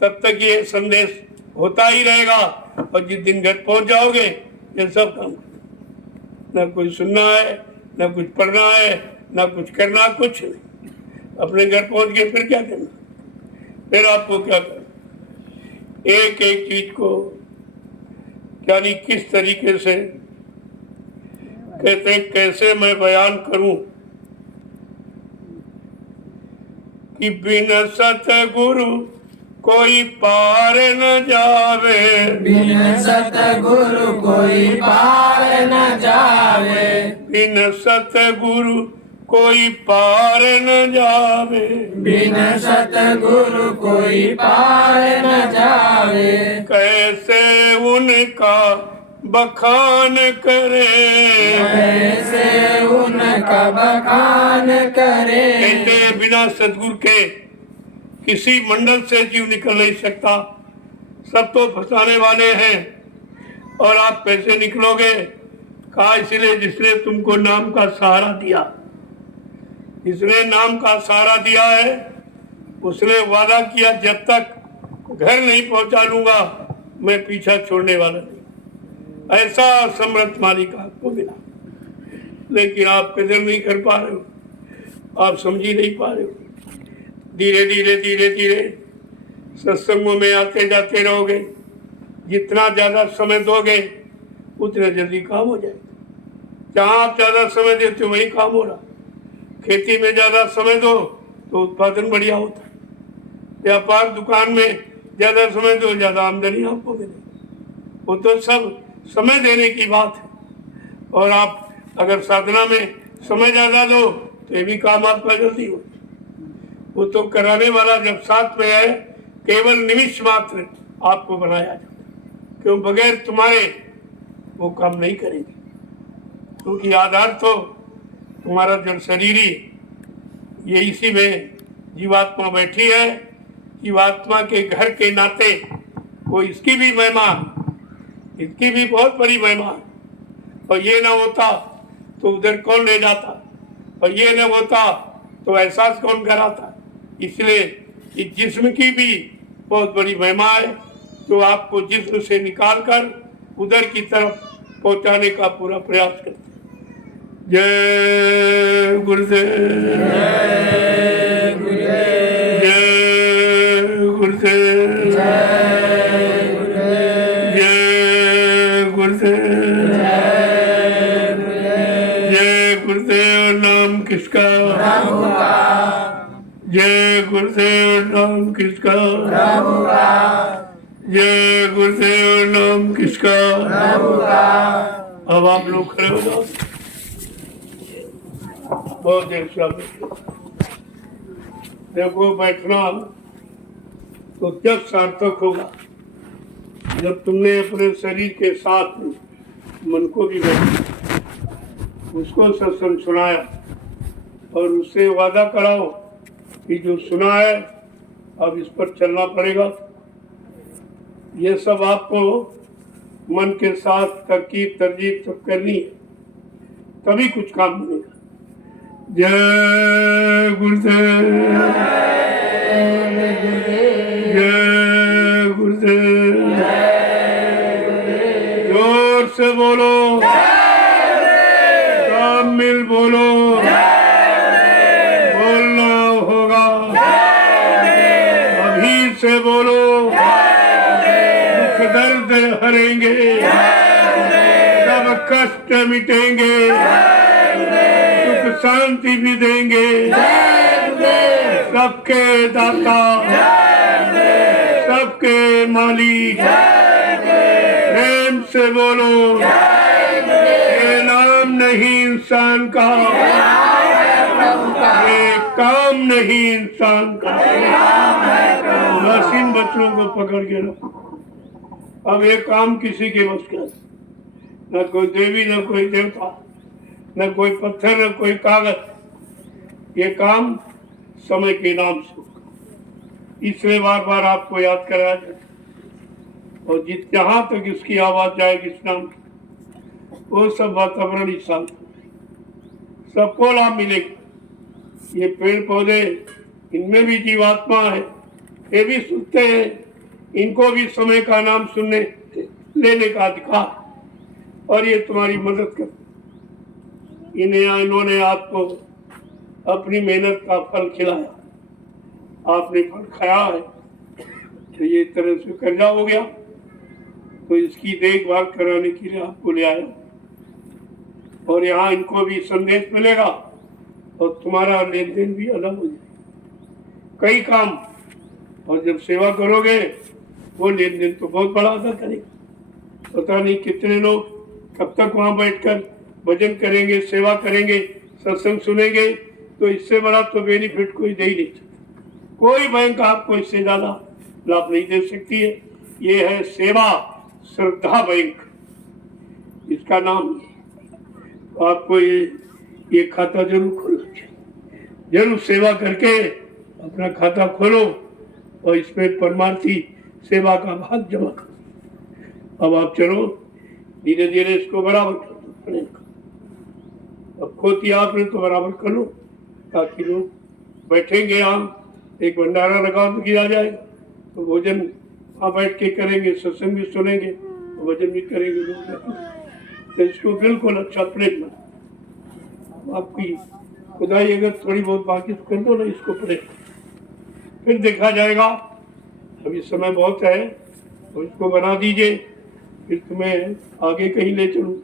तब तक ये संदेश होता ही रहेगा, और जिस दिन घर पहुंच जाओगे ये सब काम न कोई सुनना है, न कुछ पढ़ना है, न कुछ करना, कुछ नहीं। अपने घर पहुंच गए फिर क्या करना, फिर आपको क्या करना, एक एक चीज को यानी किस तरीके से कहते कैसे मैं बयान करूं कि बिना सतगुरु कोई पार न जावे, बिन सतगुरु कोई पार न जावे, बिन सतगुरु कोई पार न जावे, बिन सतगुरु कोई पार न जावे। कैसे उनका बखान करे, कैसे उनका बखान करे। कहते बिना सतगुरु के किसी मंडल से जीव निकल नहीं सकता, सब तो फंसाने वाले हैं, और आप कैसे निकलोगे। कहा इसलिए जिसने तुमको नाम का सहारा दिया, जिसने नाम का सहारा दिया है उसने वादा किया जब तक घर नहीं पहुंचा लूंगा मैं पीछा छोड़ने वाला नहीं। ऐसा समर्थ मालिक आपको मिला, लेकिन आप कदर नहीं कर पा रहे हो, आप समझी नहीं पा रहे हो। धीरे धीरे सत्संगों में आते जाते रहोगे, जितना ज्यादा समय दोगे उतना जल्दी काम हो जाएगा। जहाँ आप ज्यादा समय देते हो वही काम हो रहा। खेती में ज्यादा समय दो तो उत्पादन बढ़िया होता है, व्यापार दुकान में ज्यादा समय दो ज्यादा आमदनी आपको मिलेगी। वो तो सब समय देने की बात है, और आप अगर साधना में समय ज्यादा दो तो ये भी काम आपका जल्दी हो। वो तो कराने वाला जब साथ में है, केवल निमिष मात्र आपको बनाया जाता, क्यों बगैर तुम्हारे वो काम नहीं करेगी, क्योंकि आधार तो तुम्हारा जड़ शरीर ही ये, इसी में जीवात्मा बैठी है। जीवात्मा के घर के नाते वो इसकी भी महिमा, इसकी भी बहुत बड़ी महिमा, और ये ना होता तो उधर कौन ले जाता, और ये न होता तो एहसास कौन कराता। इसलिए इस जिस्म की भी बहुत बड़ी महिमा है, तो आपको जिस्म से निकाल कर उधर की तरफ पहुंचाने का पूरा प्रयास करते हैं। जय गुरुदेव, जय गुरुदेव, जय गुरुदेव, जय गुरुदेव, जय गुरुदेव, जय गुरुदेव। नाम किसका? प्रभु का, जय गुरुदेव। नाम किसका? प्रभु का, जय गुरुदेव। नाम किसका? प्रभु का। अब आप लोग खड़े हो जाओ, बहुत देर से आप देखो। बैठना तो जब सार्थक होगा जब तुमने अपने शरीर के साथ मन को भी बैठा, उसको सत्संग सुनाया और उससे वादा कराओ कि जो सुना है अब इस पर चलना पड़ेगा। ये सब आपको मन के साथ तरकीब तरजीब सब करनी है, तभी कुछ काम बनेगा। जय गुरुदेव, जय गुरुदेव, जोर से बोलो, सब मिल बोलो, बोलना होगा, अभी से बोलो। दुख दर्द हरेंगे, सब कष्ट मिटेंगे, सुख शांति भी देंगे। सबके दाता, सबके मालिक, प्रेम से बोलो। ये नाम नहीं इंसान का, ये काम नहीं इंसान का। बस इन बच्चों को पकड़ के रखो। अब ये काम किसी के बस का, न कोई देवी, न कोई देवता, न कोई पत्थर, न कोई कागज। ये काम समय के नाम से होगा। इसलिए बार बार आपको याद कराया जाए, और जहां तक इसकी आवाज जाएगी इस नाम की, वो सब वातावरण ही शांत होगा, सबको लाभ मिलेगा। ये पेड़ पौधे, इनमें भी जीवात्मा है, ये भी सुनते हैं, इनको भी समय का नाम सुनने लेने का अधिकार, और ये तुम्हारी मदद कर। इन्होंने आपको अपनी मेहनत का फल खिलाया, आपने फल खाया है, तो ये तरह से कर्जा हो गया, तो इसकी देखभाल कराने के लिए आपको ले आया, और यहाँ इनको भी संदेश मिलेगा और तुम्हारा लेन देन भी अलग हो जाएगा। कई काम, और जब सेवा करोगे वो लेन देन तो बहुत बड़ा अदा करेगा। पता नहीं कितने लोग कब तक वहां बैठकर भजन करेंगे, सेवा करेंगे, सत्संग सुनेंगे, तो इससे बड़ा तो बेनिफिट कोई दे ही नहीं सकता। कोई बैंक आपको इससे ज्यादा लाभ नहीं दे सकती है। ये है सेवा श्रद्धा बैंक, इसका नाम है। आपको ये खाता जरूर खोलना चाहिए, जरूर सेवा करके अपना खाता खोलो और इसमें परमार्थी सेवा का भाग जमा करो। अब आप चलो, धीरे धीरे इसको बराबर कर दो। अब खोती आपने तो बराबर कर लो, ताकि लोग बैठेंगे, यहाँ एक भंडारा लगा दिया जाएगा, तो भोजन वहाँ बैठ के करेंगे, सत्संग भी सुनेंगे, भोजन भी करेंगे लोग। तो इसको बिल्कुल अच्छा प्लेट बना। आपकी खुदाई अगर थोड़ी बहुत बाकी कर दो ना इसको प्लेट, फिर देखा जाएगा। अभी समय बहुत है, तो इसको बना दीजिए, फिर तुम्हें आगे कहीं ले चलूँ,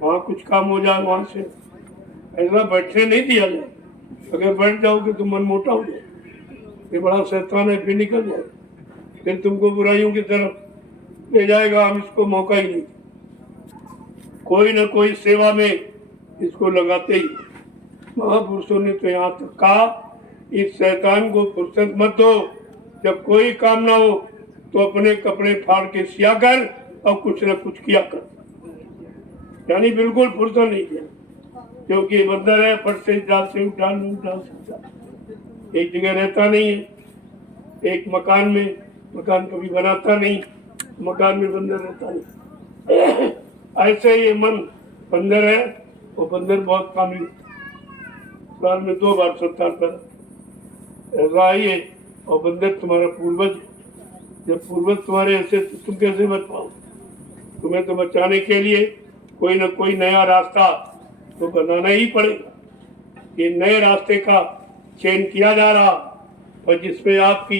वहाँ कुछ काम हो जाए वहाँ से। ऐसा बैठने नहीं दिया जाए, अगर बैठ जाओगे तो मन मोटा हो जाए, ये बड़ा शैतान है, फिर निकल जाए, फिर तुमको बुराइयों की तरफ ले जाएगा। हम इसको मौका ही नहीं, कोई न कोई सेवा में इसको लगाते ही। महापुरुषों ने तो यहाँ तक कहा, इस शैतान को फुर्सत मत दो, जब कोई काम ना हो तो अपने कपड़े फाड़ के सिया कर और कुछ न कुछ किया कर। यानी बिल्कुल फुर्सत नहीं दिया, क्योंकि बंदर है, फट से डाल से उठा, एक जगह रहता नहीं है। एक मकान में, मकान कभी बनाता नहीं, मकान में बंदर रहता नहीं। ऐसे ये मन बंदर है, वो बंदर बहुत कामी, साल में 2 बार संतान पैदा ऐसा ही है। और बंदर तुम्हारा पूर्वज है, जब पूर्वज तुम्हारे ऐसे तो तुम कैसे बच पाओ? तुम्हें तो बचाने के लिए कोई ना कोई नया रास्ता तो बनाना ही पड़ेगा। ये नए रास्ते का चयन किया जा रहा और जिसमें आपकी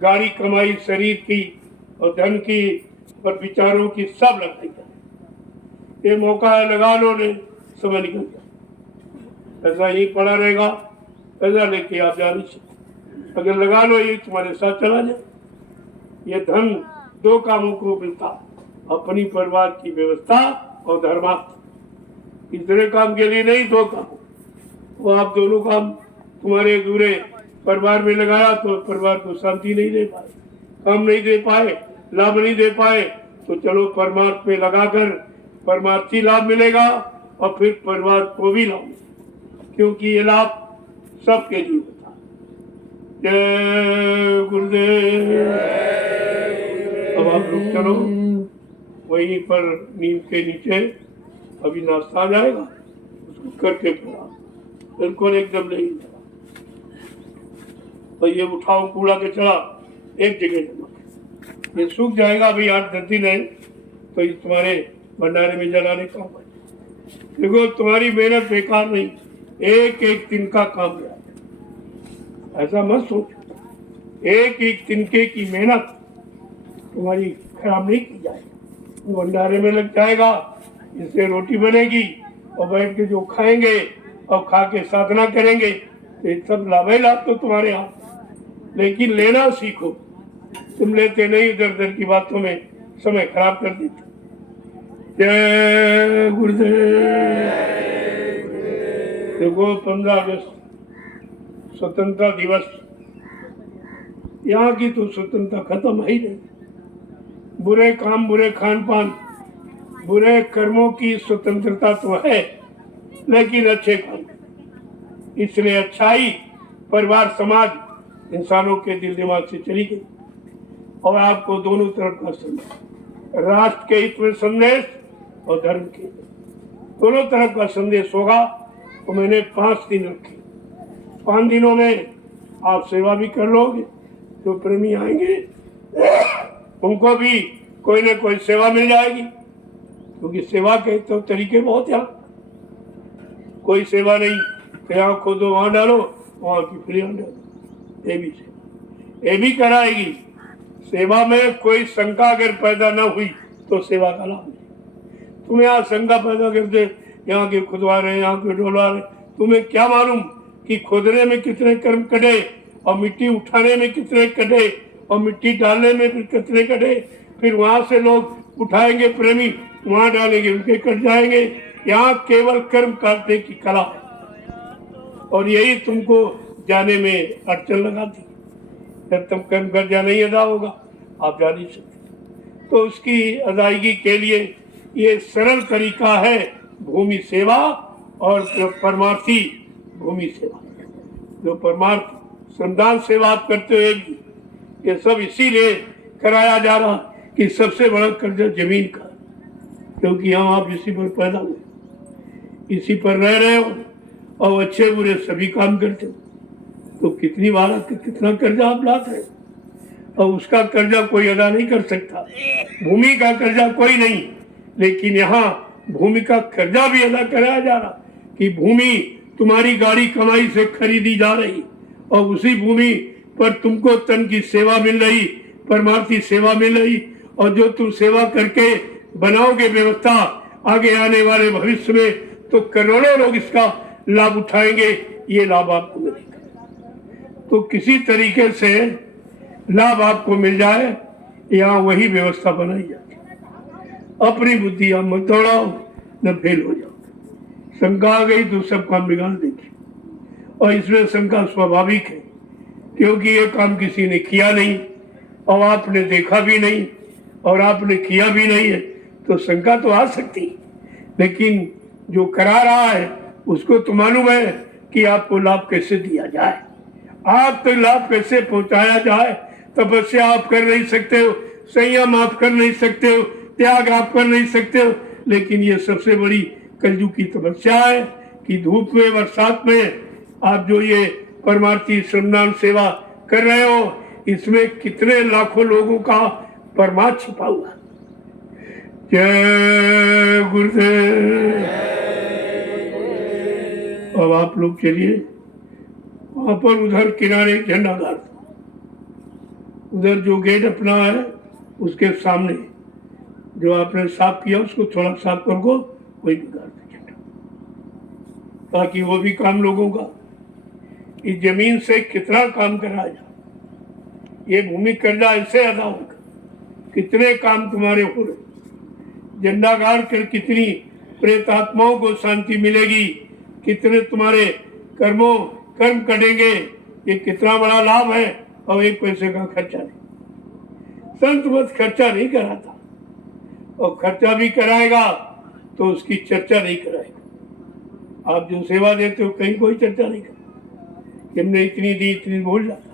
गाड़ी कमाई शरीर की और धन की और विचारों की सब लग गई। ये मौका है, लगा लो, ने समय निकल गया। ऐसा ही पड़ा रहेगा, ऐसा लेके आप जा नहीं सकते। अगर लगा लो ये तुम्हारे साथ चला जाए। ये धन दो कामों को मिलता, अपनी परिवार की व्यवस्था और धर्मार्थ। तीसरे काम के लिए नहीं, दो काम। वो आप दोनों काम तुम्हारे अधूरे परिवार में लगाया तो परिवार को शांति नहीं दे पाए, काम नहीं दे पाए, लाभ नहीं दे पाए। तो चलो परमार्थ में लगाकर परमार्थी लाभ मिलेगा और फिर परिवार को भी लाभ मिलेगा, क्योंकि ये लाभ सबके लिए होता है। जय गुरुदेव। अब आप लोग चलो वहीं पर नीम के नीचे, अभी नाश्ता आ जाएगा, उसको करके पड़ा बिल्कुल एकदम नहीं। तो ये उठाओ कूड़ा के चला एक जगह जमा, ये सूख जाएगा। अभी 8-10 दिन है तो ये तुम्हारे भंडारे में जलाने का काम है। देखो तुम्हारी मेहनत बेकार नहीं, एक एक दिन का काम है। ऐसा मत सोचो, एक एक तिनके की मेहनत तुम्हारी खराब नहीं की जाएगी। वो भंडारे में लग जाएगा, इससे रोटी बनेगी और बैठ के जो खाएंगे और खा के साधना करेंगे तो ये सब लाभ ही लाभ तो तुम्हारे यहाँ। लेकिन लेना सीखो, तुम लेते नहीं, इधर उधर की बातों में समय खराब कर देते। जय गुरुदेव। देखो 15 अगस्त स्वतंत्रता दिवस, यहाँ की तो स्वतंत्रता खत्म है ही नहीं। बुरे काम, बुरे खान पान, बुरे कर्मों की स्वतंत्रता तो है, लेकिन अच्छे काम। इसलिए अच्छाई परिवार समाज इंसानों के दिल दिमाग से चली गई और आपको दोनों तरफ का संदेश, राष्ट्र के हित में संदेश और धर्म के दोनों तरफ का संदेश होगा। तो मैंने 5 दिन रखे। 5 दिनों में आप सेवा भी कर लोगे, जो प्रेमी आएंगे उनको भी कोई ना कोई सेवा मिल जाएगी, क्योंकि सेवा के तो तरीके बहुत हैं। कोई सेवा नहीं तो यहाँ खोदो वहाँ डालो, वहाँ की फिर डालो, ये भी कराएगी। सेवा में कोई शंका अगर पैदा न हुई तो सेवा का लाभ नहीं। तुम यहाँ शंका पैदा करते, यहाँ के खुदवा रहे, यहाँ के डोलवा रहे, तुम्हें क्या मालूम कि खोदने में कितने कर्म कटे और मिट्टी उठाने में कितने कटे और मिट्टी डालने में फिर कितने कटे। फिर वहां से लोग उठाएंगे प्रेमी, वहां डालेंगे, उनके कट जाएंगे। यहाँ केवल कर्म काटने की कला है और यही तुमको जाने में अड़चन लगाती। जब तुम कर्म कर्जा नहीं अदा होगा आप जा नहीं सकते। तो उसकी अदायगी के लिए ये सरल तरीका है भूमि सेवा और परमार्थी भूमि सेवा। जो परमार्थ श्रमदान सेवा आप करते हो, ये सब इसीलिए कराया जा रहा कि सबसे बड़ा कर्जा जमीन का, क्योंकि यहाँ आप इसी पर पैदा हुए, इसी पर रह रहे हो और अच्छे बुरे सभी काम करते हो। तो कितनी बार कितना कर्जा आप लाते हैं और उसका कर्जा कोई अदा नहीं कर सकता। भूमि का कर्जा कोई नहीं, लेकिन यहाँ भूमि का कर्जा भी अदा कराया जा रहा कि भूमि तुम्हारी गाड़ी कमाई से खरीदी जा रही और उसी भूमि पर तुमको तन की सेवा मिल रही, परमार्थी सेवा मिल रही। और जो तुम सेवा करके बनाओगे व्यवस्था आगे आने वाले भविष्य में, तो करोड़ों लोग इसका लाभ उठाएंगे, ये लाभ आपको मिलेगा। तो किसी तरीके से लाभ आपको मिल जाए, यहाँ वही व्यवस्था बनाई जाती है। अपनी बुद्धि आप मत दौड़ाओ, न फेल हो जाओ। शंका आ गई तो सब काम बिगाड़ देगी, और इसमें शंका स्वाभाविक है, क्योंकि ये काम किसी ने किया नहीं और आपने देखा भी नहीं और आपने किया भी नहीं है, तो शंका तो आ सकती। लेकिन जो करा रहा है उसको तो मालूम है कि आपको लाभ कैसे दिया जाए, आप तो लाभ कैसे पहुंचाया जाए। तपस्या आप कर नहीं सकते हो, संयम आप कर नहीं सकते हो, त्याग आप कर नहीं सकते हो, लेकिन ये सबसे बड़ी कलयुग की तपस्या है कि धूप में बरसात में आप जो ये परमार्थी श्रमदान सेवा कर रहे हो, इसमें कितने लाखों लोगों का परमार्थ छिपा हुआ। जय गुरुदेव। अब आप लोग चलिए वहां पर, उधर किनारे एक झंडा गाड़, उधर जो गेट अपना है उसके सामने जो आपने साफ किया उसको थोड़ा साफ कर दो, वही बिगाड़ दो झंडा, ताकि वो भी काम लोगों का। इस जमीन से कितना काम कराया जाए, ये भूमि कर्जा ऐसे अदा होगा, कितने काम तुम्हारे हो रहे। झंडा गाड़ कर कितनी प्रेत आत्माओं को शांति मिलेगी, कितने तुम्हारे कर्म कटेंगे, ये कितना बड़ा लाभ है। और एक पैसे का खर्चा नहीं, संत बस खर्चा नहीं कराता, और खर्चा भी कराएगा तो उसकी चर्चा नहीं कराएगा। आप जो सेवा देते हो कहीं कोई चर्चा नहीं करता कि हमने इतनी दी, इतनी बोल जाता,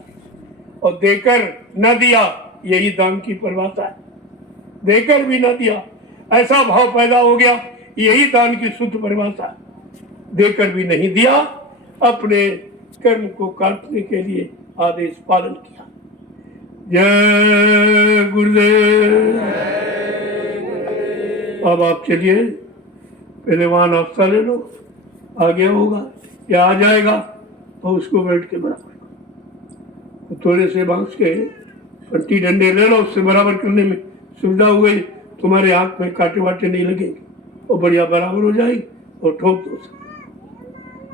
और देकर न दिया, यही दान की परिभाषा है। देकर भी न दिया, ऐसा भाव पैदा हो गया, यही दान की शुद्ध परिभाषा है। देकर भी नहीं दिया, अपने कर्म को काटने के लिए आदेश पालन किया। जय गुरुदेव। अब आप चलिए, पहले वहां नाश्ता ले लो, आगे होगा या आ जाएगा तो उसको बैठ के बराबर, तो थोड़े से बांस के पट्टी डंडे ले लो, उससे बराबर करने में सुविधा हो गई, तुम्हारे हाथ में कांटे वाटे नहीं लगेंगे और बढ़िया बराबर हो जाएगी। और ठोक दो,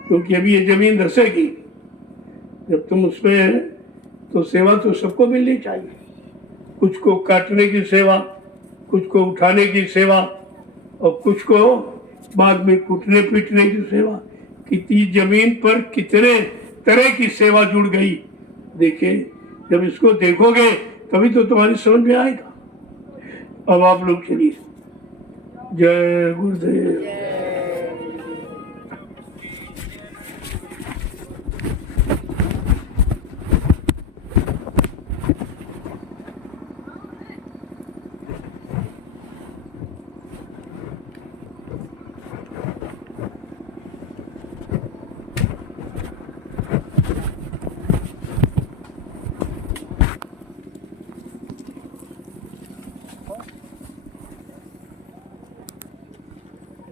क्योंकि अभी ये जमीन धसेगी, जब तुम उसमें है तो सेवा तो सबको मिलनी चाहिए। कुछ को काटने की सेवा, कुछ को उठाने की सेवा, और कुछ को बाद में कूटने पीटने की सेवा। कितनी जमीन पर कितने तरह की सेवा जुड़ गई। देखिए, जब इसको देखोगे तभी तो तुम्हारी समझ में आएगा। अब आप लोग चलिए। जय गुरुदेव।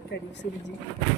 करीब से लीजिए।